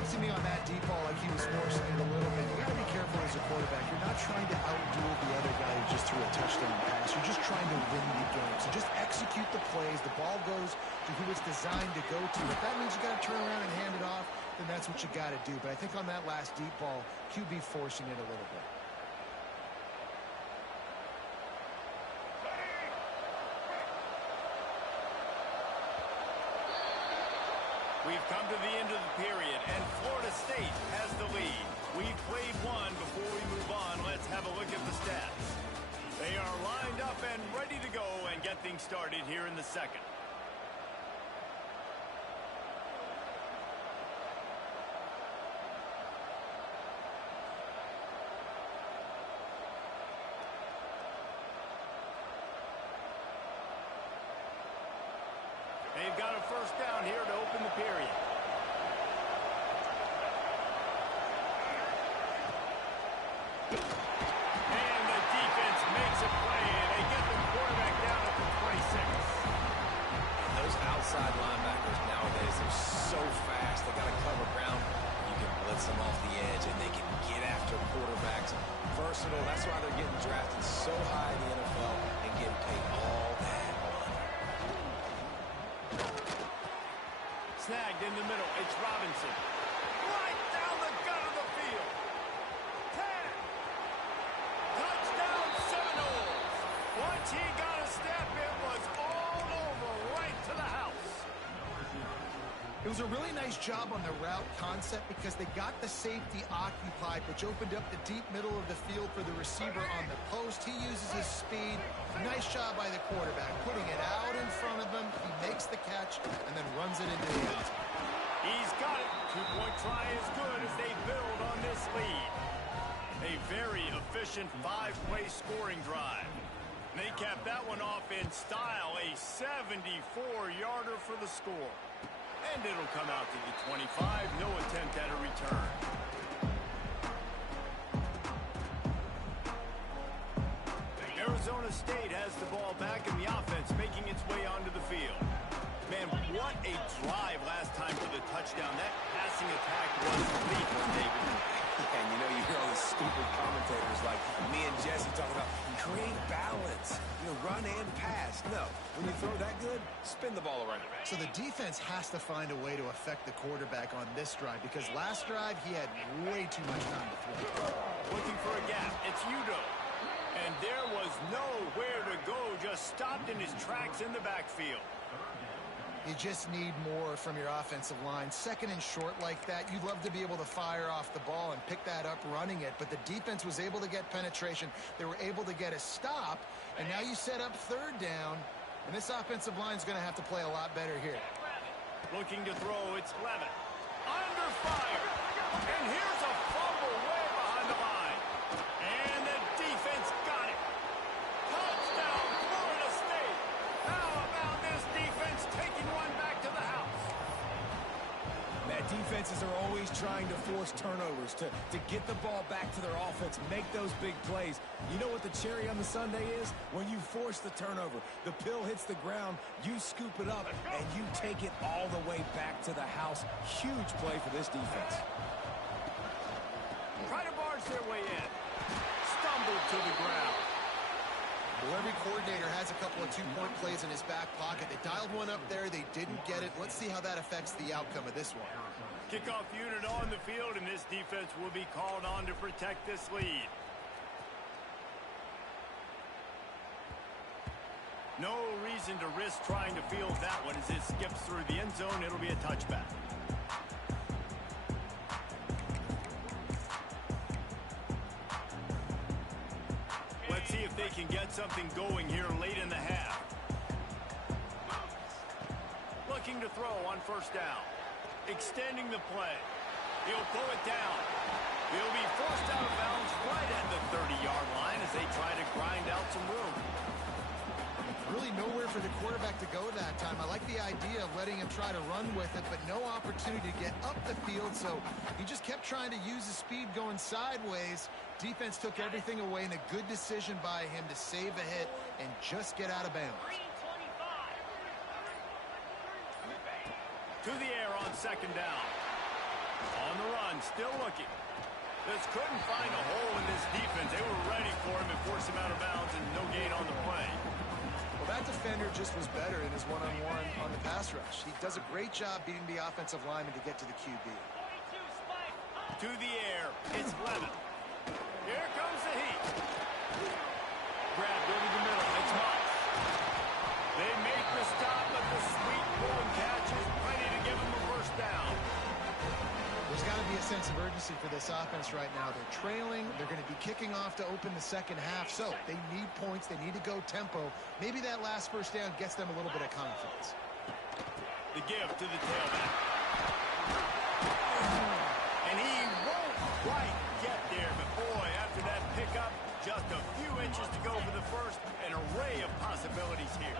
Looks to me on that deep ball like he was forcing it a little bit. You got to be careful as a quarterback. You're not trying to outduel the other guy who just threw a touchdown pass. You're just trying to win the game. So just execute the plays. The ball goes to who it's designed to go to. If that means you got to turn around and hand it off, then that's what you got to do. But I think on that last deep ball, QB forcing it a little bit. We've come to the end of the period, and Florida State has the lead. We've played one before we move on. Let's have a look at the stats. getting started here in the second. They've got a first down here to open the period. And the defense makes a play, and they get the quarterback down at the 26. And those outside linebackers nowadays, they're so fast. They got to cover ground. You can blitz them off the edge, and they can get after quarterbacks. Versatile. That's why they're getting drafted so high in the NFL and getting paid all that money. Snagged in the middle. It's Robinson. Right down the gut of the field. 10. Touchdown Seminoles. Once he got a step, it was all over right to the house. It was a really nice job on the route concept because they got the safety occupied, which opened up the deep middle of the field for the receiver on the post. He uses his speed. Nice job by the quarterback, putting it out in front of him. He makes the catch and then runs it into the end zone. He's got it. Two-point try is good as they build on this lead. A very efficient 5-play scoring drive. They capped that one off in style, a 74-yarder for the score. And it'll come out to the 25, no attempt at a return. Arizona State has the ball back in the offense, making its way onto the field. Man, what a drive last time for the touchdown. That passing attack was lethal, David. And you know, you hear all these stupid commentators like me and Jesse talking about create balance, run and pass. No, when you throw that good, spin the ball around. So the defense has to find a way to affect the quarterback on this drive because last drive he had way too much time to throw. Looking for a gap. It's Udo. And there was nowhere to go, just stopped in his tracks in the backfield. You just need more from your offensive line. Second and short like that, you'd love to be able to fire off the ball and pick that up running it, but the defense was able to get penetration. They were able to get a stop, and now you set up third down, and this offensive line is going to have to play a lot better here. Looking to throw, it's Levin. Under fire. And here's a fumble way behind the line. And the defense got it. Touchdown, Florida State. How about this defense taking one back to the house? That defenses are always trying to force turnovers, to get the ball back to their offense, make those big plays. You know what the cherry on the sundae is? When you force the turnover, the pill hits the ground, you scoop it up, and you take it all the way back to the house. Huge play for this defense. Try to barge their way in. Stumbled to the ground. Well, every coordinator has a couple of two-point plays in his back pocket. They dialed one up there. They didn't get it. Let's see how that affects the outcome of this one. Kickoff unit on the field, and this defense will be called on to protect this lead. No reason to risk trying to field that one as it skips through the end zone. It'll be a touchback. Let's see if they can get something going here late in the half. Looking to throw on first down. Extending the play. He'll pull it down. He'll be forced out of bounds right at the 30-yard line as they try to grind out some room. Really nowhere for the quarterback to go that time. I like the idea of letting him try to run with it, but no opportunity to get up the field, so he just kept trying to use his speed going sideways. Defense took everything away, and a good decision by him to save a hit and just get out of bounds. To the air on second down. On the run, still looking. Just couldn't find a hole in this defense. They were ready for him and forced him out of bounds, and no gain on the play. Well, that defender just was better in his one-on-one on the pass rush. He does a great job beating the offensive lineman to get to the QB. To the air, it's Levin. Here comes the heat. Grabbed over the middle, it's Moss. They make the stop, but the sweet pull and catch is ready to give him a first down. There's got to be a sense of urgency urgency for this offense right now. They're trailing. They're going to be kicking off to open the second half. So they need points. They need to go tempo. Maybe that last first down gets them a little bit of confidence. The give to the tailback. And he won't quite get there. But boy, after that pickup, just a few inches to go for the first. An array of possibilities here.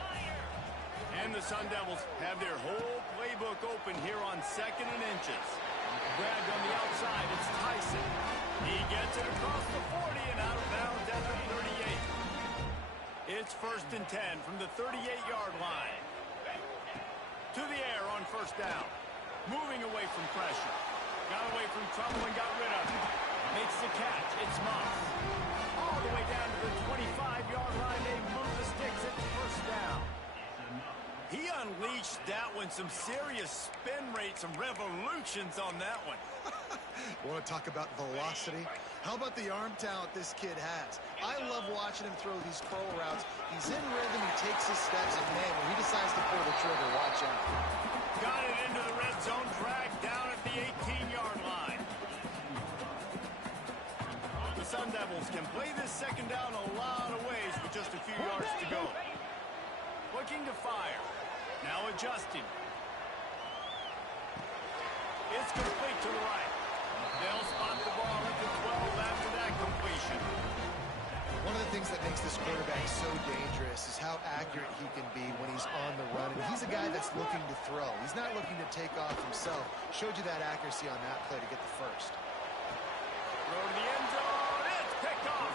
And the Sun Devils have their whole playbook open here on 2nd and inches. Grabbed on the outside, it's Tyson. He gets it across the 40 and out of bounds at the 38. It's 1st and 10 from the 38-yard line. To the air on 1st down. Moving away from pressure. Got away from trouble and got rid of it. Makes the catch. It's Moss. All the way down to the 25-yard line. They move the sticks. It's 1st down. He unleashed that one. Some serious spin rate, some revolutions on that one. Want to talk about velocity? How about the arm talent this kid has? I love watching him throw these curl routes. He's in rhythm, he takes his steps, and man, when he decides to pull the trigger, watch out. Got it into the red zone, dragged down at the 18-yard line. The Sun Devils can play this 2nd down a lot of ways with just a few yards to go. Looking to fire. Now adjusting. It's complete to the right. They'll spot the ball at the 12 after that completion. One of the things that makes this quarterback so dangerous is how accurate he can be when he's on the run. And he's a guy that's looking to throw. He's not looking to take off himself. Showed you that accuracy on that play to get the first. Throw to the end zone. It's picked off.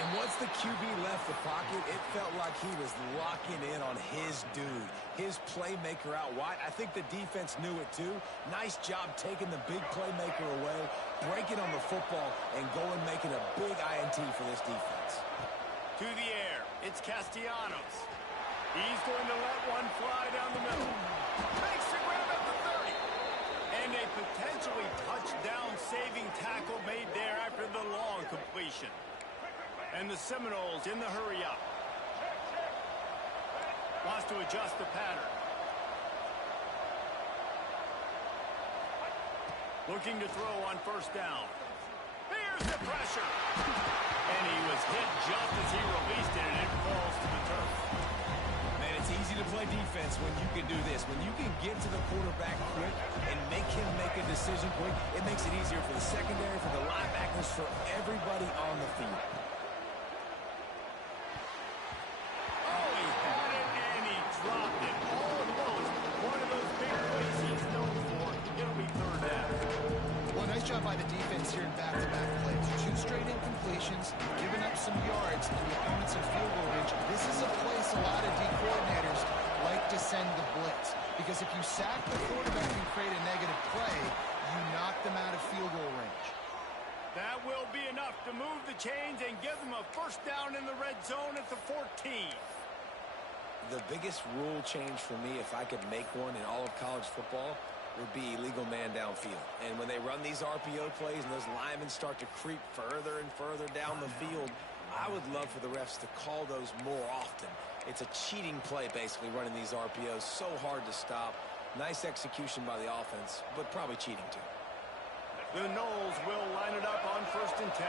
And once the QB left the pocket, it felt like he was locking in on his dude, his playmaker out wide. I think the defense knew it too. Nice job taking the big playmaker away, breaking on the football, and going making a big INT for this defense. To the air, it's Castellanos. He's going to let one fly down the middle. Makes the grab at the 30. And a potentially touchdown-saving tackle made there after the long completion. And the Seminoles in the hurry-up. Wants to adjust the pattern. Looking to throw on 1st down. Here's the pressure. And he was hit just as he released it, and it falls to the turf. Man, it's easy to play defense when you can do this. When you can get to the quarterback quick and make him make a decision quick, it makes it easier for the secondary, for the linebackers, for everybody on the field. Dropped it almost. One of those big plays he's known for. It'll be 3rd down. Well, nice job by the defense here in back-to-back plays. 2 straight incompletions, giving up some yards, and the opponents in field goal range. This is a place a lot of D coordinators like to send the blitz. Because if you sack the quarterback and create a negative play, you knock them out of field goal range. That will be enough to move the chains and give them a 1st down in the red zone at the 14. The biggest rule change for me, if I could make one in all of college football, would be illegal man downfield. And when they run these RPO plays and those linemen start to creep further and further down the field, I would love for the refs to call those more often. It's a cheating play, basically, running these RPOs. So hard to stop. Nice execution by the offense, but probably cheating too. The Noles will line it up on 1st and 10.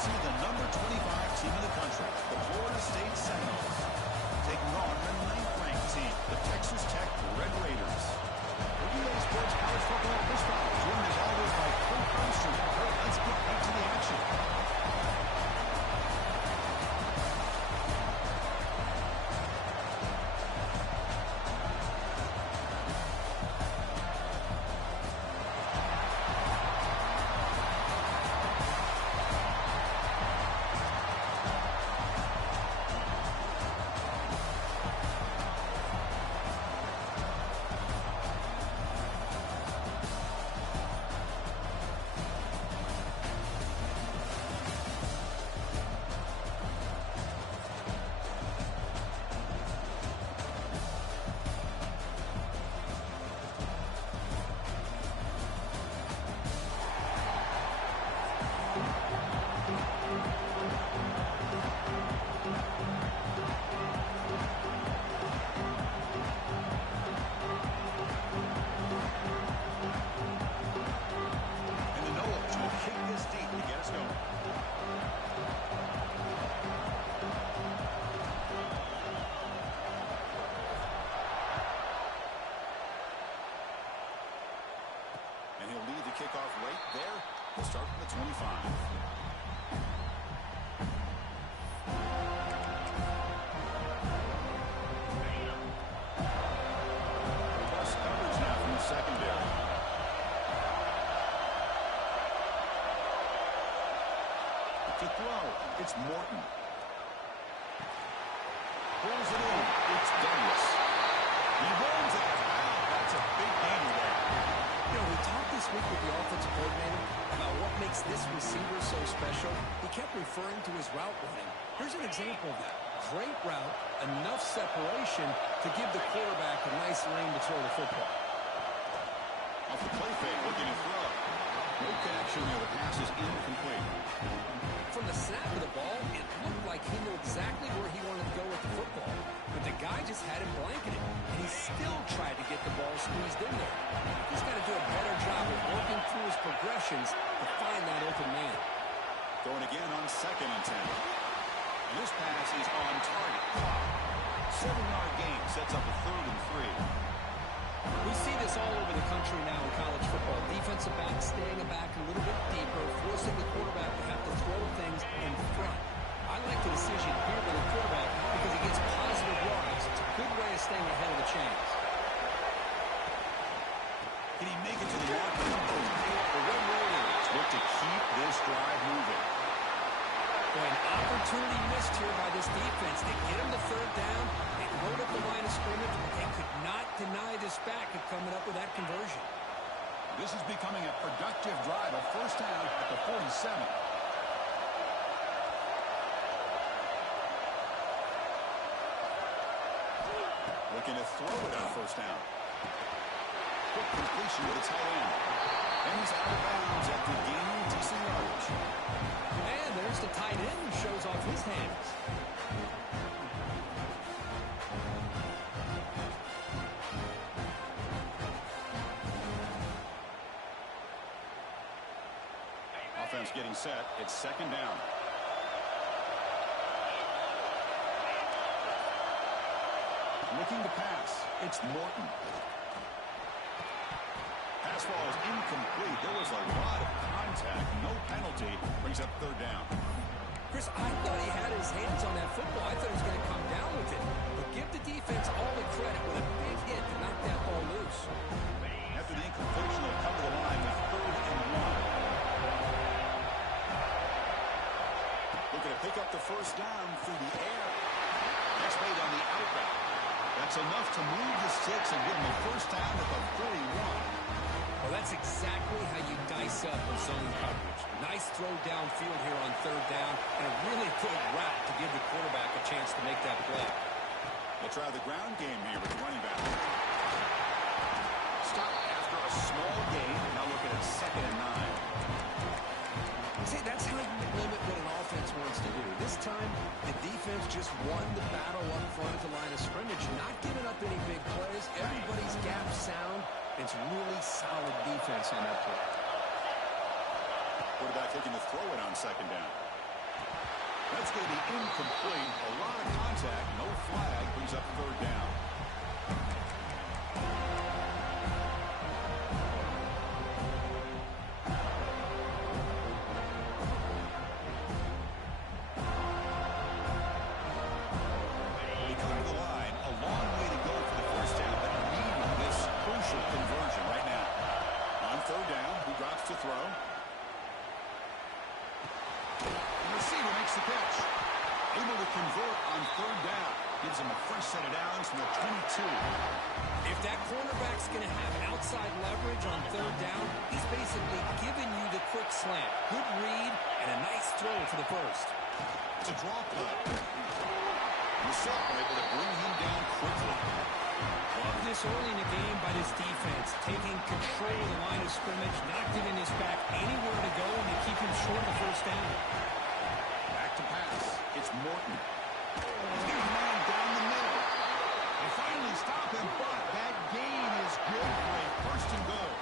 see the number 25 team in the country, the Florida State Seminoles, taking on the 9th-ranked team, the Texas Tech Red Raiders. UA Sports College Football this fall, joined as always by Kurt Armstrong. Kurt, let's get back to the action. Kickoff right there. We'll start from the 25. Plus coverage now from the secondary. To throw, it's Morton. Pulls it in. It's Douglas. He runs it. Wow, that's a big gain there. You know, we talked this week with the offensive coordinator about what makes this receiver so special. He kept referring to his route running. Here's an example of that. Great route, enough separation to give the quarterback a nice lane to throw the football. Off the play fake, looking to throw. No connection there. The pass is incomplete. From the snap of the ball, it looked like he knew exactly where he wanted to go with the football. But the guy just had him blanketed, and he still tried to get the ball squeezed in there. He's got to do a better job of working through his progressions to find that open man. Going again on 2nd and 10. This pass is on target. 7-yard gain sets up a 3rd and 3. We see this all over the country now in college football. Defensive backs staying back a little bit deeper, forcing the quarterback to have to throw things in front. I like the decision here by the quarterback because he gets positive yards. It's a good way of staying ahead of the chains. Can he make it to the mark? The Red Raiders look to keep this drive moving. Boy, an opportunity missed here by this defense. They get him the 3rd down. They load up the line of scrimmage, but they could not deny this back of coming up with that conversion. This is becoming a productive drive, a 1st down at the 47. Looking to throw it on 1st down. Quick completion to the tight end. And he's out of bounds after gaining decent yardage. And there's the tight end who shows off his hands. Offense getting set. It's 2nd down. Looking to pass. It's Morton. Pass ball is incomplete. There was a lot of contact. No penalty. Brings up 3rd down. Chris, I thought he had his hands on that football. I thought he was going to come down with it. But give the defense all the credit with a big hit to knock that ball loose. After the incompletion, they'll come to the line with 3rd and 1. Looking to pick up the 1st down through the air. That's made on the out route. That's enough to move the sticks and give them a 1st down at the 41. Well, that's exactly how you dice up a zone coverage. Nice throw downfield here on 3rd down, and a really good route to give the quarterback a chance to make that play. They'll try the ground game here with the running back. Stop after a small gain. Now looking at 2nd and 9. See, that's how you limit what an offense wants to do. This time, the defense just won the battle up front at the line of scrimmage, not giving up any big plays. Everybody's gap sound. It's really solid defense on that play. Quarterback looking to throw it on 2nd down. That's going to be incomplete. A lot of contact. No flag. Brings up third down. They come to the line. A long way to go for the first down, but needing this crucial conversion right now. On third down, who drops to throw? The receiver makes the catch. Able to convert on third down. Gives him a fresh set of downs from the 22. If that cornerback's going to have outside leverage on third down, he's basically giving you the quick slant. Good read and a nice throw to the first. It's a draw play. Rousseau able to bring him down quickly. Love this early in the game by this defense, taking control of the line of scrimmage, not giving this back anywhere to go, and to keep him short of the first down. Back to pass. It's Morton. He's got a man down the middle. They finally stop him, but that gain is good for a first and goal.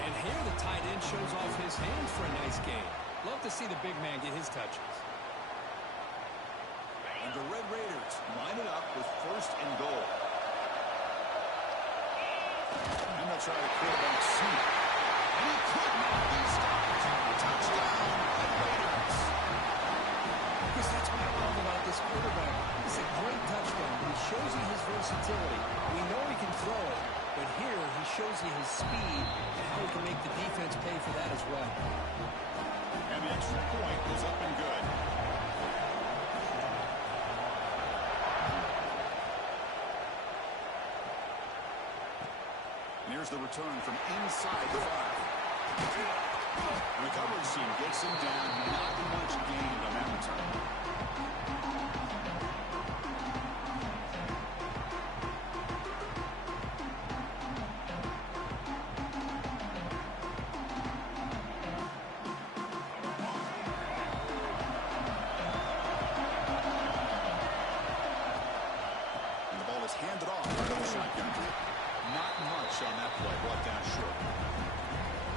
And here the tight end shows off his hands for a nice gain. Love to see the big man get his touches. And the Red Raiders line it up with first and goal. And they'll try to quarterback sneak. And he could not be stopped. Touchdown, Red Raiders. Because that's what I love about this quarterback. It's a great touchdown. He shows you his versatility. We know he can throw it, but here he shows you his speed and how he can make the defense pay for that as well. And the extra point is up and good. And here's the return from inside the 5. The coverage team gets him down. Not much gained on that return. And the ball is handed off by the shotgun. Not much on that play. Brought down short.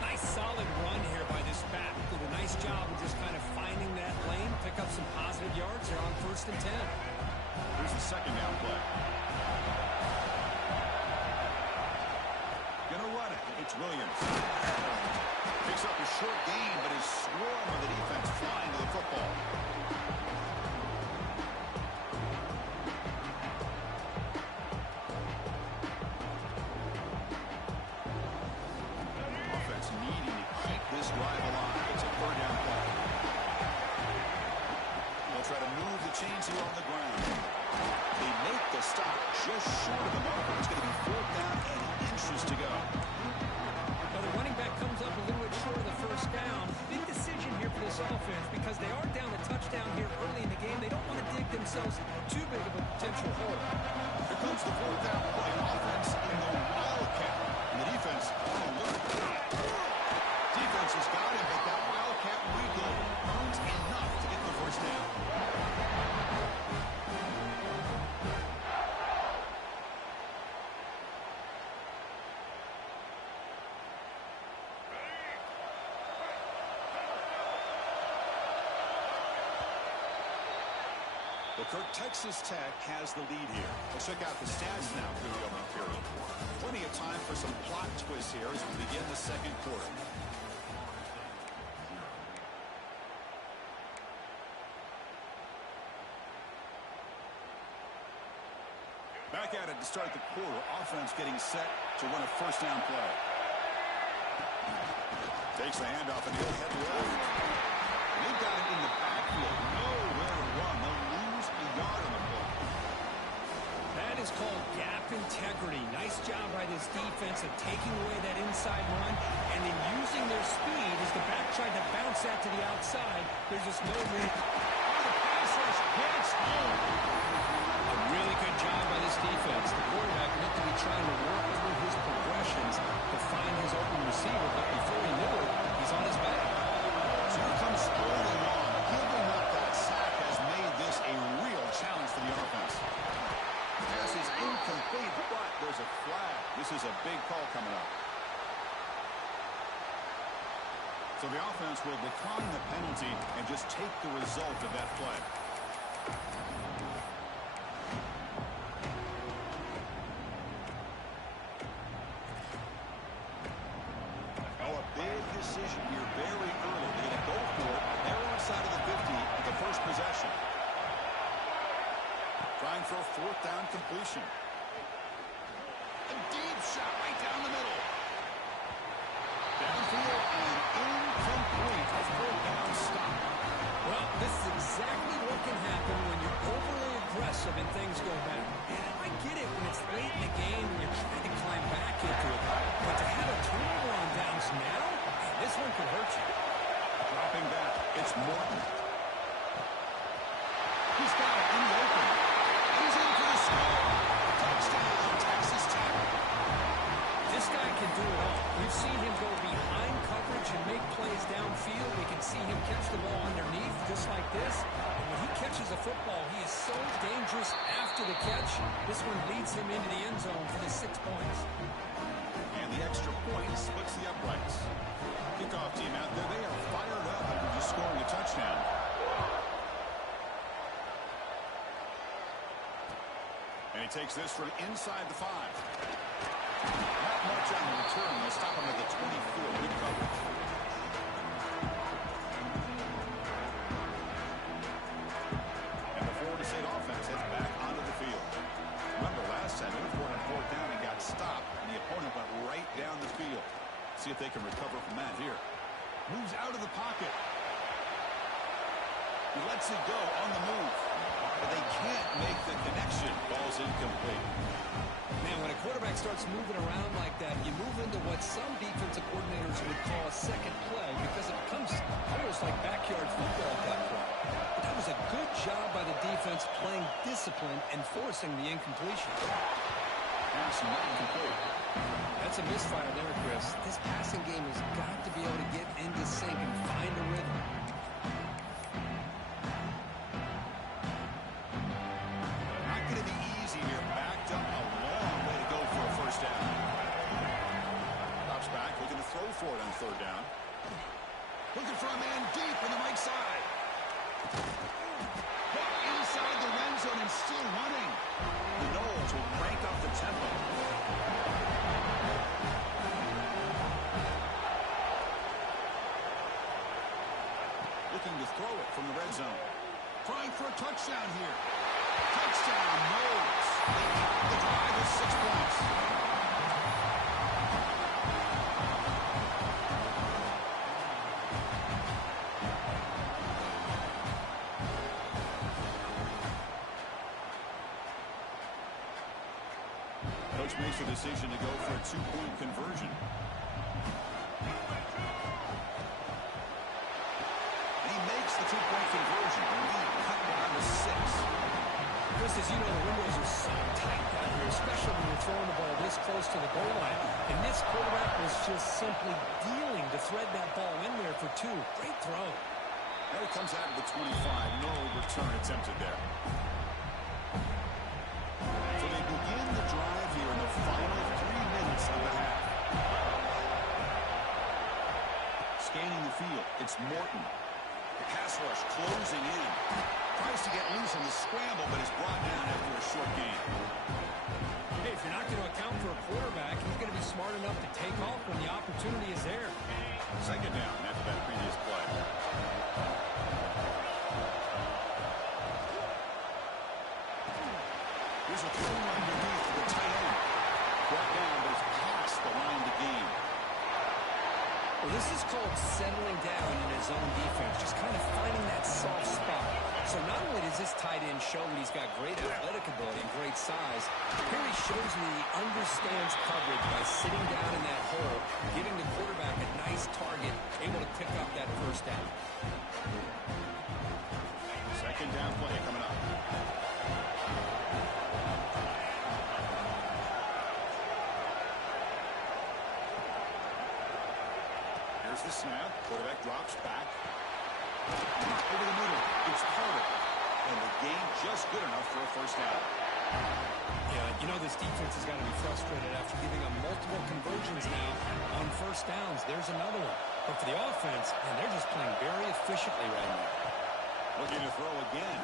Nice solid run here by this back. Did a nice job of just kind of finding that lane, pick up some positive yards here on 1st and 10. Here's the second down play. Gonna run it. It's Williams. Picks up a short gain, but is swarmed with the defense flying to the football. Offense needing to keep this drive alive. It's a third down play. They'll try to move the chains here on the ground. They make the stop just short of the marker. It's going to be 4th down and inches to go. Now the running back comes up a little bit short of the first down. Big decision here for this offense because they are down a touchdown here early in the game. They don't want to dig themselves too big of a potential hole. Here comes the 4th down play. Offense in the wildcat. And the defense on alert. Defense has got him, but that wildcat wiggle earns enough to get the first down. Well, Kirk, Texas Tech has the lead here. Let's check out the stats now through the opening period. Plenty of time for some plot twists here as we begin the second quarter. Back at it to start the quarter. Offense getting set to run a first down play. Takes the handoff and he'll head left. And they've got it in the backfield. Nowhere to run. They'll lose a yard on the play. That is called gap integrity. Nice job by this defense of taking away that inside run and then using their speed as the back tried to bounce that to the outside. There's just no room. On the pass rush, hits home. A really good job by this defense. The quarterback looked to be trying to work over his progressions to find his open receiver, but before he knew it, he's on his back. So here comes spoiling on. Giving up that sack has made this a real challenge for the offense. Pass is incomplete, but there's a flag. This is a big call coming up. So So the offense will decline the penalty and just take the result of that play. Oh, a big decision here very early. They're going to go for it. They're on the side of the 50 at the first possession. Trying for a fourth down completion. A deep shot right down the middle. Downfield and incomplete. A fourth down stop. Well, this is exactly what can happen when you're overly aggressive and things go bad. And I get it when it's late in the game and you're trying to climb back into it. But to have a turnover on downs now, this one could hurt you. Dropping back, it's Morton. He's got it in the open. He's in for the score. Touchdown, Texas Tech. This guy can do it all. We've seen him go behind coverage and make plays downfield. We can see him catch the ball underneath just like this. And when he catches a football, he is so dangerous after the catch. This one leads him into the end zone for the 6 points. And the extra point splits the uprights. Kickoff team out there, they are fired up after just scoring a touchdown. And he takes this from inside the 5. Not much on the return. They'll stop him at the 24. Good coverage. And the Florida State offense heads back onto the field. Remember, last time they were on fourth down and got stopped, and the opponent went right down the field. See if they can recover from that here. Moves out of the pocket. He lets it go on the move. But they can't make the connection. Ball's incomplete. Man, when a quarterback starts moving around like that, you move into what some defensive coordinators would call a second play because it becomes almost like backyard football at that point. But that was a good job by the defense playing discipline and forcing the incompletion. Pass not complete. That's a misfire there, Chris. This passing game has got to be able to get into sync and find a rhythm. Not going to be easy here. Backed up a long way to go for a first down. Drops back, looking to throw for it on third down. Looking for a man deep on the right side. But inside the end zone and still running. The Noles will crank up the tempo. Looking to throw it from the red zone. Trying for a touchdown here. Touchdown, Noles. They cap the drive with 6 points. Coach makes the decision to go for a 2-point conversion. And he makes the 2-point conversion. The lead cut down to 6. Chris, as you know, the windows are so tight down here, especially when you're throwing the ball this close to the goal line. And this quarterback was just simply dealing to thread that ball in there for 2. Great throw. Now he comes out of the 25. No return attempted there. So they begin the drive here in the final 3 minutes of the half. Scanning the field, it's Morton. The pass rush closing in. Tries to get loose on the scramble, but is brought down after a short gain. Hey, if you're not going to account for a quarterback, he's going to be smart enough to take off when the opportunity is there. Second down after that previous play. Here's a throw underneath to the tight end. Brought down, but it's past the line to gain. Well, this is called settling down in his own defense, just kind of finding that soft spot. So not only does this tight end show that he's got great athletic ability and great size, here he shows me he understands coverage by sitting down in that hole, giving the quarterback a nice target, able to pick up that first down. Second down play coming up. Here's the snap. Quarterback drops back. Over the middle. It's Carter. And the gain just good enough for a first down. Yeah, you know this defense has got to be frustrated after giving up multiple conversions now on first downs. There's another one. But for the offense, and they're just playing very efficiently right now. Looking to throw again.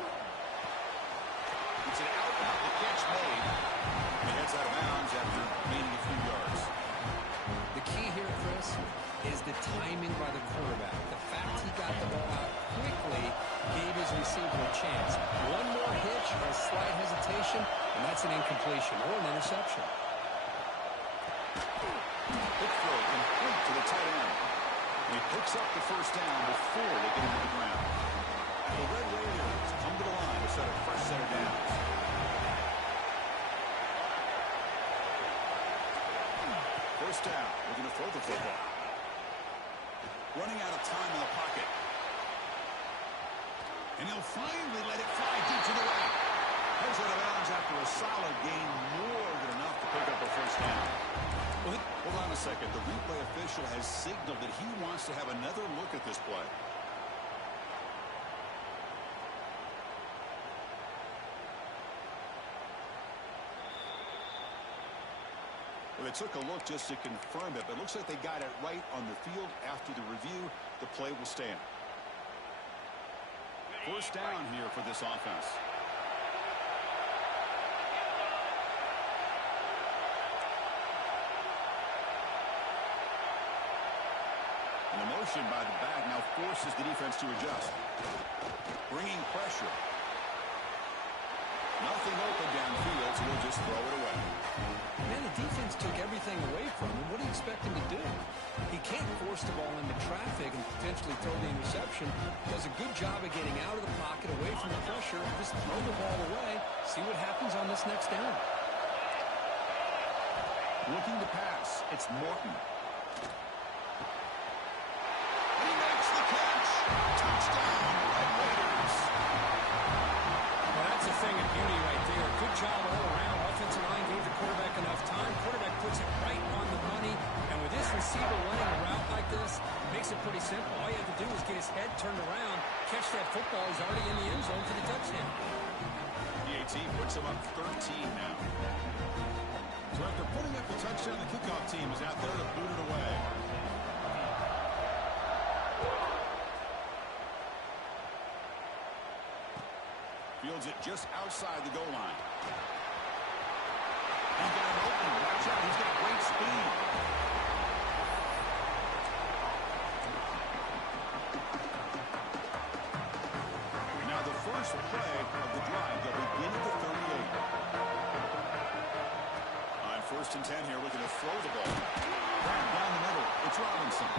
It's an out route. The catch made. He heads out of bounds after gaining a few yards. The key here, Chris, is the timing by the quarterback. The fact he got the ball out quickly gave his receiver a chance. One more hitch or a slight hesitation, and that's an incompletion or an interception. Quick throw complete to the tight end. He picks up the first down before they get him to the ground. The Red Raiders come to the line to set a fresh set of downs. First down, looking to throw the football. Running out of time in the pocket. And he'll finally let it fly deep to the right. Heads out of bounds after a solid gain, more than enough to pick up a first down. Hold on a second. The replay official has signaled that he wants to have another look at this play. Well, they took a look just to confirm it, but it looks like they got it right on the field. After the review, the play will stand. First down here for this offense. And the motion by the back now forces the defense to adjust. Bringing pressure. Nothing open downfield, so we'll just throw it away. Man, the defense took everything away from him. What do you expect him to do? He can't force the ball into traffic and potentially throw the interception. Does a good job of getting out of the pocket, away from the pressure, just throw the ball away, see what happens on this next down. Looking to pass. It's Morton. He makes the catch. Touchdown, Red Raiders. Well, that's a thing of beauty right there. Good job all around. Offensive line gave the quarterback enough time. Quarterback puts it right on the money. And with this receiver running a route like this, makes it pretty simple. All you have to do is get his head turned around, catch that football. He's already in the end zone for the touchdown. The 18 puts him up 13 now. So after putting up the touchdown, the kickoff team is out there to boot it away. Fields it just outside the goal line. He's got an opening. Watch out. He's got great speed. Now the first play of the drive. They'll begin at the 38. On first and 10 here, looking to throw the ball. Back down the middle. It's Robinson.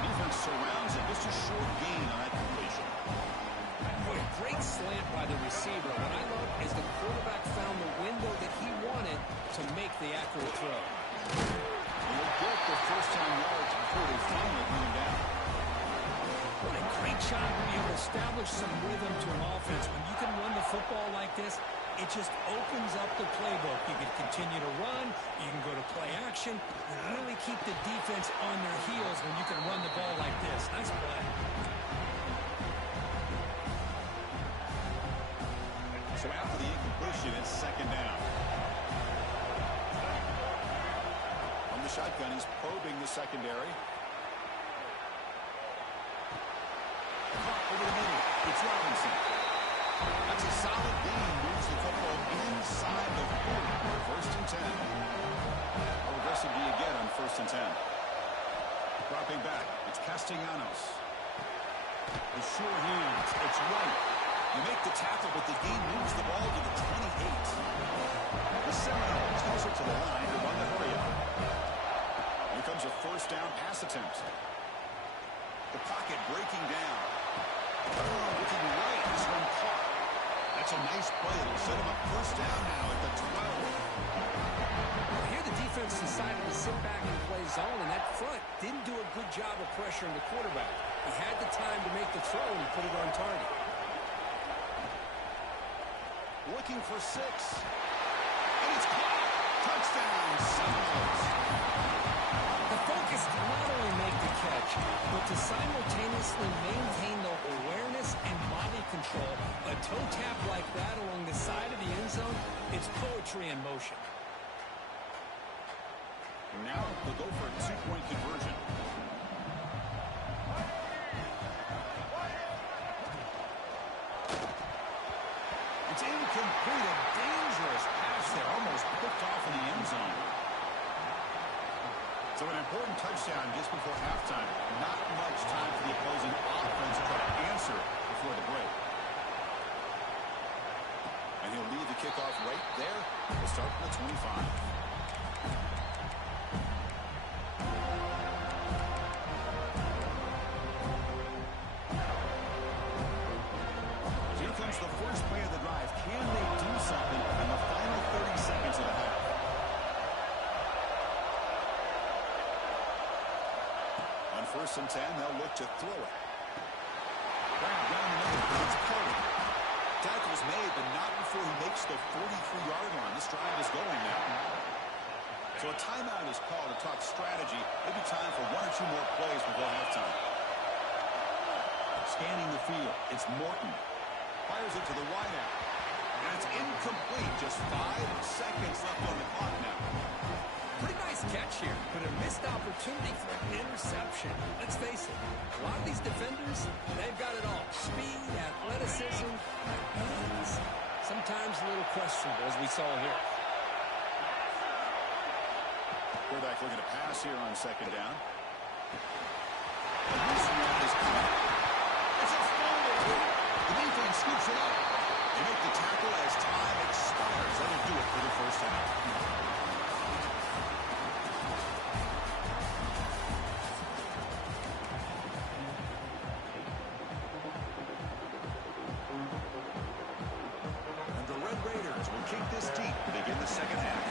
Defense surrounds it. Just a short gain on that completion. Boy, a great slant by the receiver. What I love is the quarterback found the window that he wanted to make the accurate throw. He'll get the first down yards before they finally bring him down. What a great job to be able to establish some rhythm to an offense. When you can run the football like this, it just opens up the playbook. You can continue to run. You can go to play action. And really keep the defense on their heels when you can run the ball like this. Nice play. So after the incompletion, it's second down. From the shotgun, he's probing the secondary. Caught over the middle. It's Robinson. That's a solid gain. Moves the football inside the 40. First and 10. How aggressive do you get on first and 10? Dropping back. It's Castellanos. The sure hands. It's right. You make the tackle, but the game moves the ball to the 28. The Seminoles closer to the line to run the hurry up. Here comes a first down pass attempt. The pocket breaking down. Looking right. This one caught. That's a nice play. It'll set him up first down now at the 12. Here the defense decided to sit back and play zone, and that front didn't do a good job of pressuring the quarterback. He had the time to make the throw, and he put it on target. Looking for 6. And it's caught. Touchdown, Seminoles. The focus to not only make the catch, but to simultaneously maintain the awareness and body control. A toe tap like that along the side of the end zone, it's poetry in motion. Now they'll go for a 2-point conversion. Incomplete, a dangerous pass there, almost picked off in the end zone. So an important touchdown just before halftime. Not much time for the opposing offense to try to answer before the break. And he'll leave the kickoff right there. We'll start from the 25. The first play of the drive. Can they do something in the final 30 seconds of the half? On 1st and 10, they'll look to throw it. Grab down the middle. It's Carter. Tackle's made, but not before he makes the 43-yard line. This drive is going now. So a timeout is called to talk strategy. Maybe time for 1 or 2 more plays before halftime. Scanning the field. It's Morton. Fires it to the wideout. And it's incomplete. Just 5 seconds left on the clock now. Pretty nice catch here, but a missed opportunity for an interception. Let's face it, a lot of these defenders, they've got it all. Speed, athleticism, hands. Sometimes a little questionable, as we saw here. Quarterback looking to pass here on 2nd down. And this one is caught. It's a fumble. The defense scoops it up. They make the tackle as time expires. That'll do it for the first half. And the Red Raiders will kick this deep to begin the second half.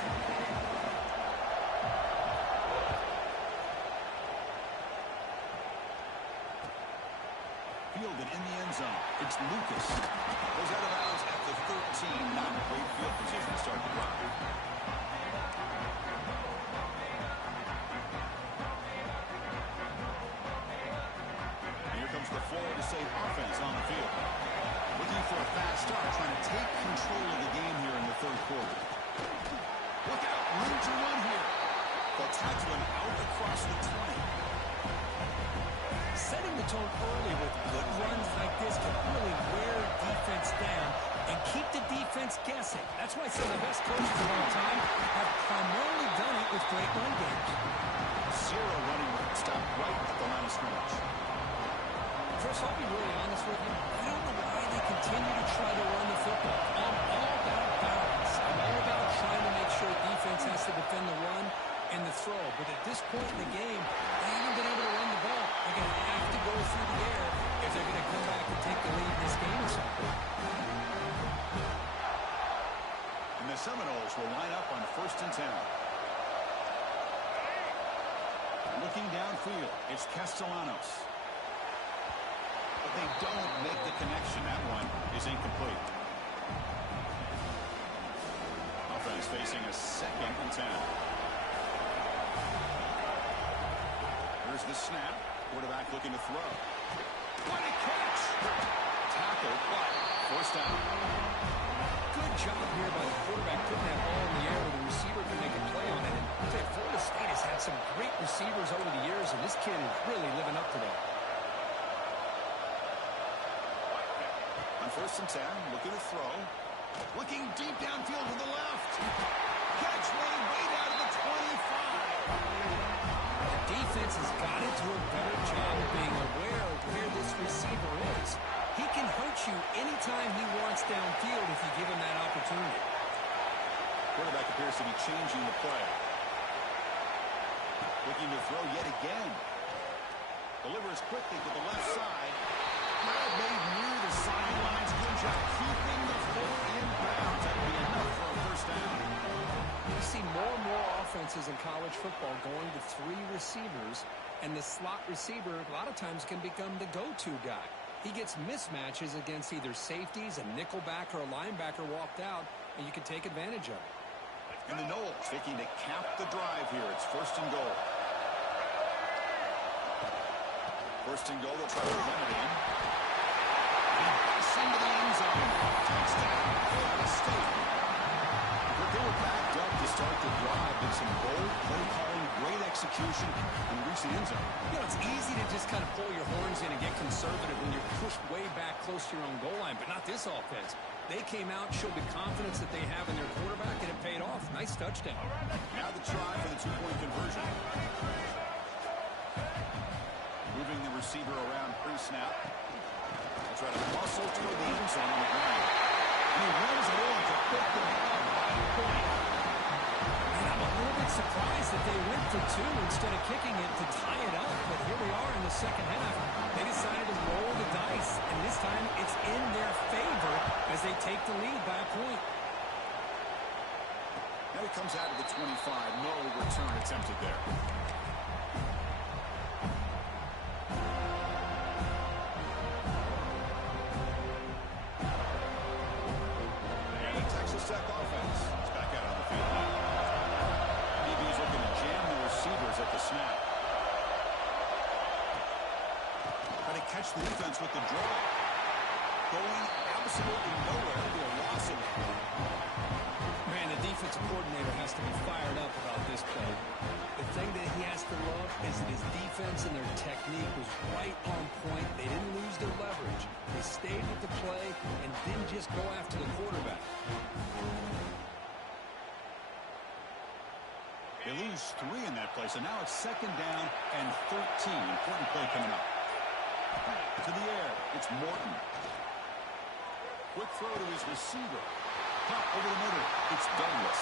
Fielded in the end zone. It's Lucas. Goes out of bounds at the 13. Not a great field position to start the drive. And here comes the Florida State offense on the field. Looking for a fast start, trying to take control of the game here in the 3rd quarter. Look out, room to run here. They'll tackle him out across the 20. Setting the tone early with good runs like this can really wear defense down and keep the defense guessing. That's why some of the best coaches of all time have primarily done it with great run games. 0 running room. Stop right at the line of scrimmage. Chris, I'll be really honest with you. I don't know why they continue to try to run the football. I'm all about balance. I'm all about trying to make sure defense has to defend the run and the throw. But at this point in the game, they haven't been able to run the ball. They're going to have to go through the air if they're going to come back and take the lead in this game or something. And the Seminoles will line up on 1st and 10. Looking downfield, it's Castellanos. But they don't make the connection. That one is incomplete. Offense facing a 2nd and 10. Here's the snap. Quarterback looking to throw. What a catch! Tackle, but 1st down. Good job here by the quarterback putting that ball in the air where the receiver can make a play on it. And I'll tell you, Florida State has had some great receivers over the years, and this kid is really living up to that. On 1st and 10, looking to throw. Looking deep downfield to the left. Catch made way down to the 25. Defense has got to do a better job of being aware of where this receiver is. He can hurt you anytime he wants downfield if you give him that opportunity. Quarterback appears to be changing the play. Looking to throw yet again. Delivers quickly to the left side. Grab made near the sidelines. Good job keeping the foot in bounds. That'll be enough for a 1st down. You see more and more offenses in college football going to 3 receivers, and the slot receiver a lot of times can become the go-to guy. He gets mismatches against either safeties, a nickelback, or a linebacker walked out, and you can take advantage of it. And the Noles looking to cap the drive here. It's 1st and goal. 1st and goal, they'll try to run it in. He busts into the end zone. Touchdown, Florida State. But they were backed up to to start the drive. Did some bold play calling, great execution, and reach the end zone. You know, it's easy to just kind of pull your horns in and get conservative when you're pushed way back close to your own goal line, but not this offense. They came out, showed the confidence that they have in their quarterback, and it paid off. Nice touchdown. Now the try for the two-point conversion. Moving the receiver around pre-snap. They'll try to muscle toward the end zone on the ground. And he runs it in to put them up by a point. And I'm a little bit surprised that they went for two instead of kicking it to tie it up. But here we are in the second half. They decided to roll the dice, and this time it's in their favor as they take the lead by a point. Now he comes out of the 25. No return attempted there. And the Texas Tech offense is back out on the field now. DB's looking to jam the receivers at the snap. Trying to catch the defense with the draw. Going absolutely nowhere to a loss of it. Man, the defensive coordinator has to be fired up about this play. The thing that he has to love is that his defense and their technique was right on point. They didn't lose their leverage. They stayed with the play and didn't just go after the quarterback. They lose 3 in that play, so now it's second down and 13. Important play coming up. To the air, it's Morton. Quick throw to his receiver. Pop over the middle, it's Douglas.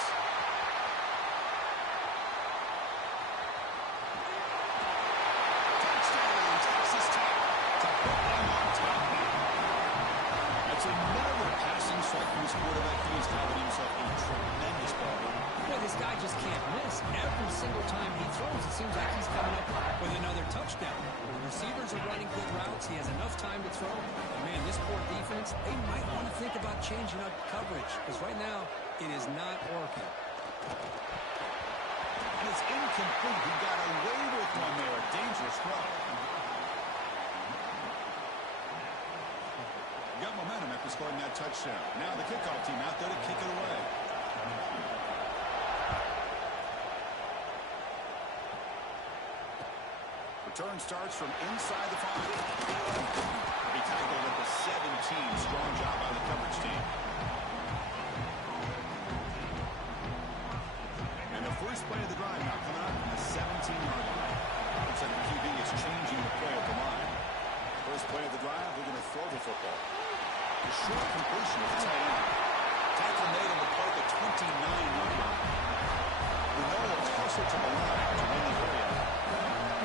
Touchdown, Texas Tech to put them on top. That's another passing strike from his quarterback. He is having himself a tremendous ball game. Boy, this guy just can't miss. Every single time he throws, it seems like he's coming up with another touchdown. The receivers are running good routes. He has enough time to throw. And man, this poor defense, they might want to think about changing up coverage because right now it is not working. And it's incomplete. He got away with one there. A dangerous throw. Got momentum after scoring that touchdown. Now the kickoff team out there to kick it away. Return starts from inside the 5. He tackled at the 17. Strong job by the coverage team. And the first play of the drive now coming up from the 17-yard line. Looks like the QB is changing the play at the line. First play of the drive, we're going to throw the football. A short completion with the tight end. Tackle made on the play at the 29-yard line. We know it's closer to the line to win the area.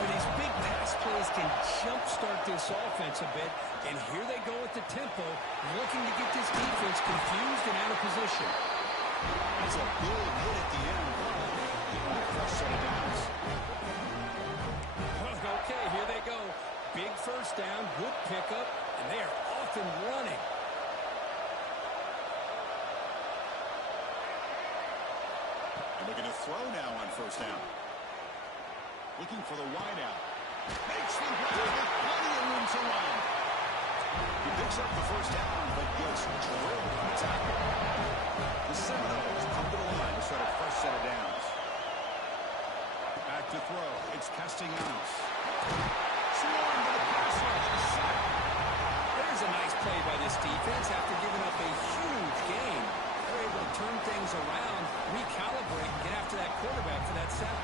These big pass plays can jumpstart this offense a bit, and here they go at the tempo, looking to get this defense confused and out of position. That's a big hit at the end. Fresh set of downs. Okay, here they go. Big first down, good pickup, and they are off and running. And looking to throw now on first down. Looking for the wideout. Makes the play with plenty of room to run. He picks up the first down, but gets drilled on the tackle. The Seminoles come to the line to start a fresh set of downs. Back to throw. It's Castellanos. Swarmed to the pass rush. There's a nice play by this defense after giving up a huge gain. They're able to turn things around, recalibrate, and get after that quarterback for that sack.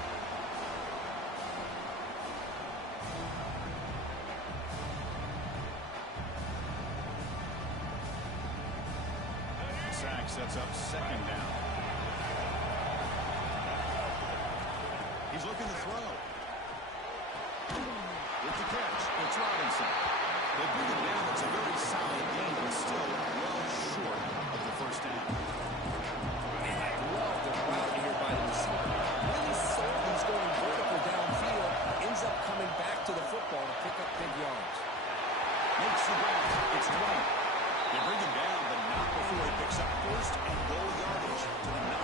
Sack sets up second down. He's looking to throw. With the catch, it's Robinson. They bring it down. It's a very solid game, but still well short of the first down. Man, I love the route here by the receiver. Really sold he's going vertical downfield, ends up coming back to the football to pick up big yards. Makes the grab. It's White. They bring him down, but not before he picks up first and goal yardage to the 9.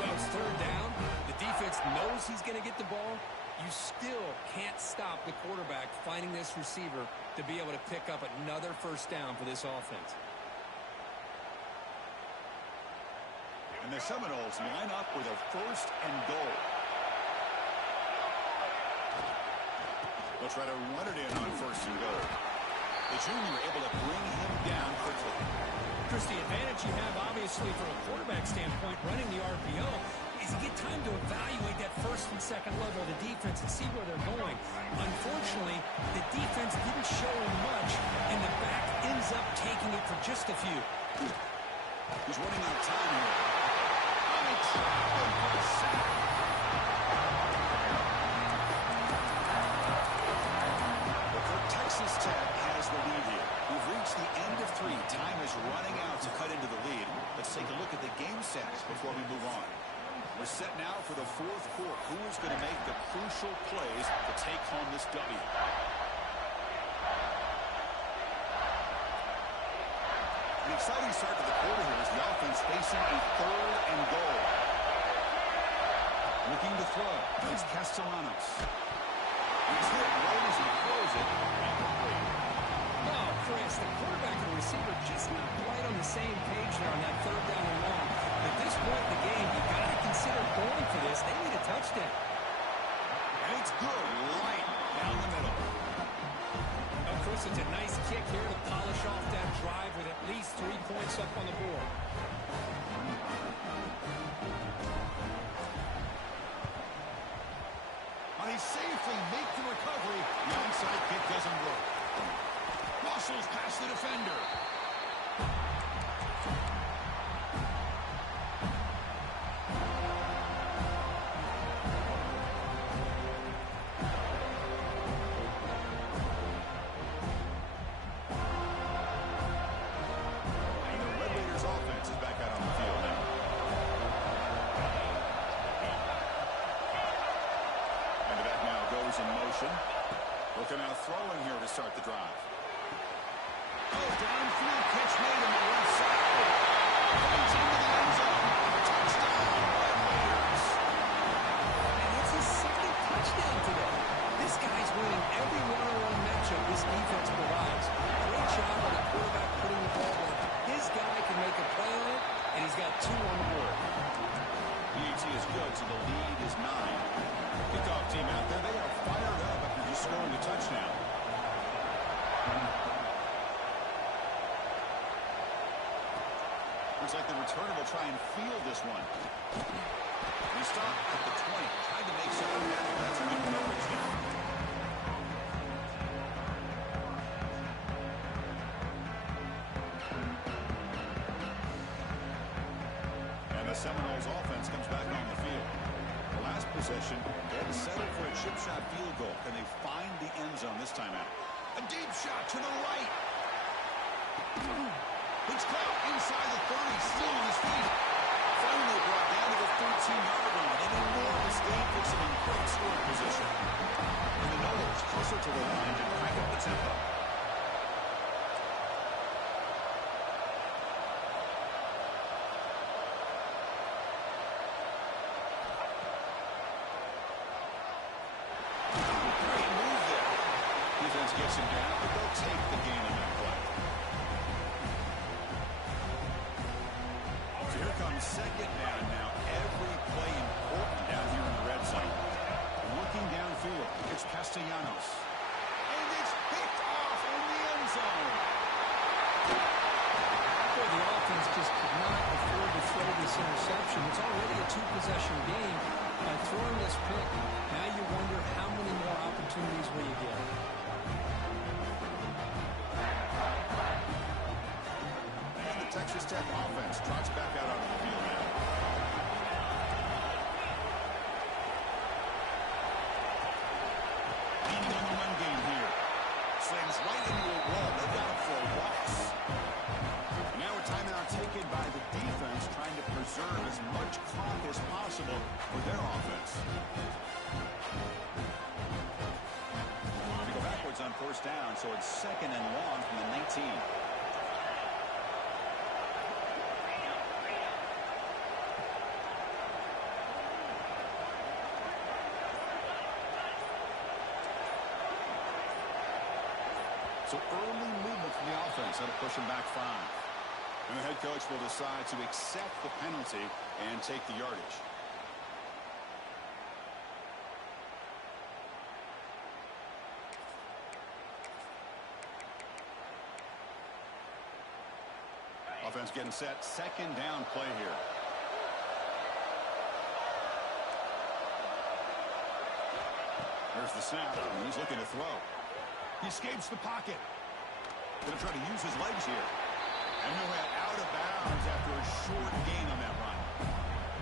Well, it's third down. The defense knows he's going to get the ball. You still can't stop the quarterback finding this receiver to be able to pick up another first down for this offense. And the Seminoles line up with a 1st and goal. They'll try to run it in on 1st and goal. The junior able to bring him down quickly. Chris, the advantage you have, obviously, from a quarterback standpoint, running the RPO, is you get time to evaluate that 1st and 2nd level of the defense and see where they're going. Unfortunately, the defense didn't show him much, and the back ends up taking it for just a few. He's running out of time here. Traveling for the sack. Texas Tech has the lead here. We've reached the end of 3. Time is running out to cut into the lead. Let's take a look at the game stats before we move on. We're set now for the 4th quarter. Who is going to make the crucial plays to take home this W? An exciting start to the quarter here as the offense facing a 3rd and goal. Looking to throw. It's Castellanos. He's hit right as he throws it. Oh, Chris, the quarterback and the receiver just not quite on the same page there on that 3rd down and long. At this point in the game, you've got to consider going for this. They need a touchdown. And it's good right down the middle. Oh, Chris, it's a nice kick here to polish off that drive with at least 3 points up on the board. They safely make the recovery. The onside kick doesn't work. Muscles past the defender. And the Red Raiders offense is back out on the field now. In motion. Looking out throwing here to start the drive. Oh, downfield catch made on the left side. Finds into the end zone. Touchdown, Red Raiders. And it's his 2nd touchdown today. This guy's winning every one-on-one matchup this defense provides. Great job by the quarterback putting the ball where his guy can make a play on it, and he's got 2 on the board. PAT is good, so the lead is 9. Kickoff team out there, they are fired up after just scoring a touchdown. Looks like the returner will try and field this one. He stopped at the 20, trying to make something happen. That's a good coverage there. And the Seminoles offense comes back on the field. The last possession, they had to settle for a chip shot field goal. Can they find the end zone this time out? A deep shot to the right. It's caught inside the 30, still on his feet. Finally brought down to the 13-yard line. An enormous gain puts him in great scoring position. And the Noles closer to the line to crank up the tempo. Gets him down, but they'll take the gain on that play. So here comes 2nd down now. Every play important down here in the red zone. Looking downfield, it's Castellanos. And it's picked off in the end zone. Boy, the offense just could not afford to throw this interception. It's already a 2-possession game. By throwing this pick, now you wonder how many more opportunities will you get. Texas Tech offense trots back out onto the field now. Leading on the run game here. Slams right into a wall. They got it for a loss. And now a timeout taken by the defense, trying to preserve as much clock as possible for their offense. They go backwards on 1st down, so it's 2nd and long from the 19. So early movement from the offense. That'll push him back 5. And the head coach will decide to accept the penalty and take the yardage. Offense getting set. Second down play here. There's the snap. He's looking to throw. He escapes the pocket. Going to try to use his legs here. And he'll head out of bounds after a short gain on that run.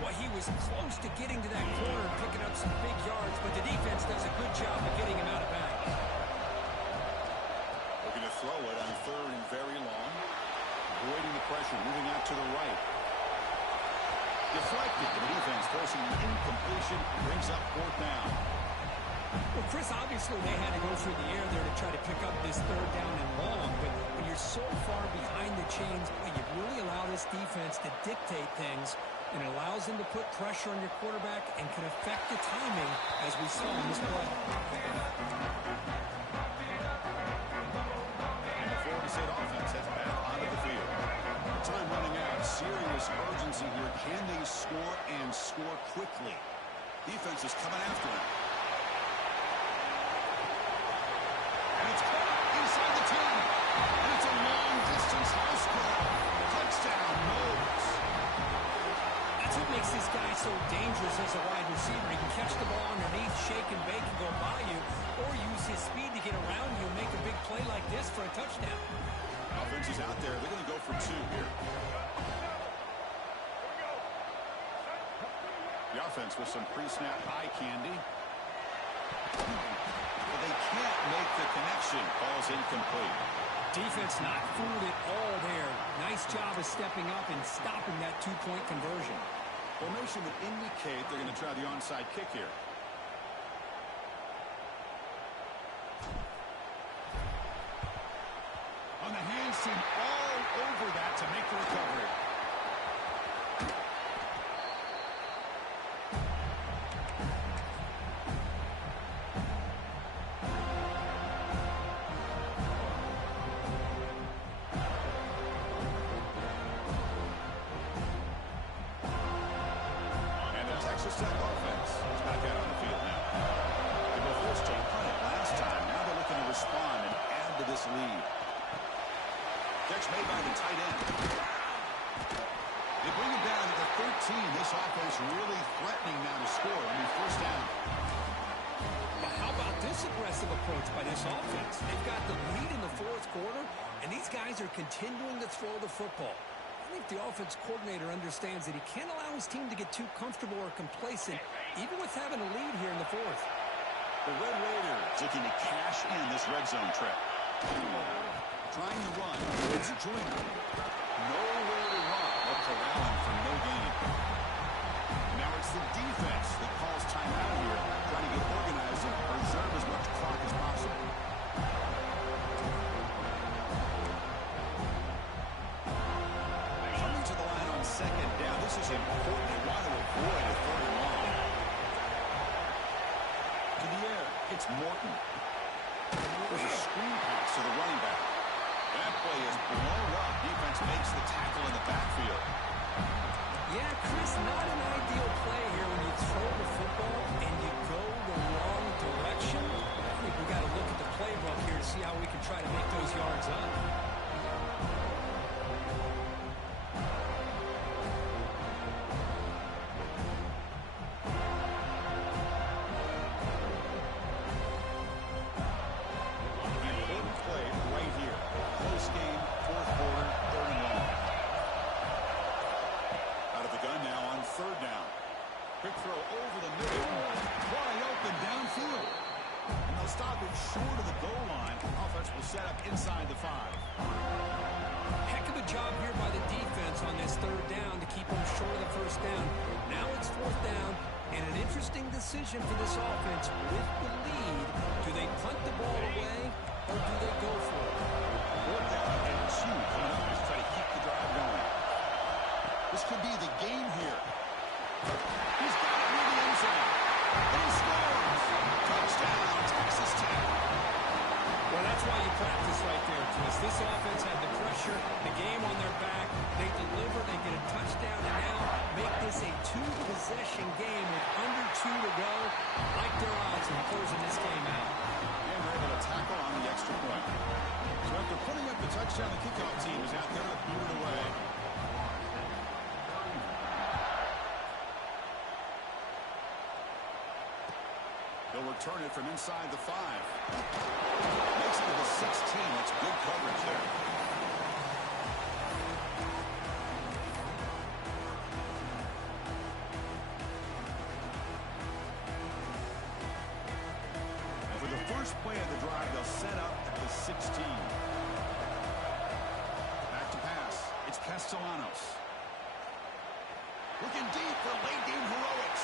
Well, he was close to getting to that corner and picking up some big yards, but the defense does a good job of getting him out of bounds. Looking to throw it on third and very long. Avoiding the pressure, moving out to the right. Deflected. The defense forcing an incompletion. Brings up fourth down. Well, Chris, obviously they had to go through the air there to try to pick up this third down and long, but when you're so far behind the chains, you really allow this defense to dictate things, and it allows them to put pressure on your quarterback and can affect the timing, as we saw in this play. And the Florida State offense heads back onto the field. Time running out. Serious urgency here. Can they score and score quickly? Defense is coming after him. And it's caught inside the 10. And it's a long-distance house call. Touchdown, Knowles. That's what makes this guy so dangerous as a wide receiver. He can catch the ball underneath, shake and bake and go by you, or use his speed to get around you and make a big play like this for a touchdown. Offense is out there. They're going to go for two here. The offense with some pre-snap eye candy. But they can't make the connection. Ball's incomplete. Defense not fooled at all there. Nice job of stepping up and stopping that two-point conversion. Formation would indicate they're going to try the onside kick here. On the hands team, all over that to make the recovery. And the Texas Tech offense is back out on the field now. They were forced to punt it last time. Now they're looking to respond and add to this lead. Catch made by the tight end. They bring him down to the 13. This offense really threatening now to score. First down. But how about this aggressive approach by this offense? They've got the lead in the fourth quarter, and these guys are continuing to throw the football. I think the offense coordinator understands that he can't allow his team to get too comfortable or complacent, even with having a lead here in the fourth. The Red Raiders looking to cash in this red zone trip. Trying to run. It's Joyner. Nowhere to run. Up to Allen for no gain. Now it's the defense that calls timeout here, trying to get organized and preserve as much clock as possible. Coming to the line on second down. This is important. They want to avoid a third and long. To the air. It's Morton. There's a screen pass to the running back. That play is blown up. Defense makes the tackle in the backfield. Yeah, Chris, not an ideal play here when you throw the football and you go the wrong direction. I think we've got to look at the playbook here to see how we can try to make those yards up. Third down. Quick throw over the middle. Wide open downfield. And they'll stop it short of the goal line. Offense will set up inside the 5. Heck of a job here by the defense on this third down to keep them short of the first down. Now it's fourth down, and an interesting decision for this offense with the lead. Do they punt the ball away, or do they go for it? Fourth down and 2 coming up to try to keep the drive going. This could be the game here. He's got it near the end zone. And he scores. Touchdown, Texas Tech. Well, that's why you practice right there, Chris. This offense had the pressure, the game on their back. They deliver, they get a touchdown, and now make this a return it from inside the 5. Makes it to the 16. That's good coverage there. And for the first play of the drive, they'll set up at the 16. Back to pass. It's Castellanos. Looking deep for late game heroics.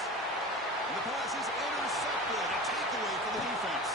And the pass is intercepted. A takeaway for the defense.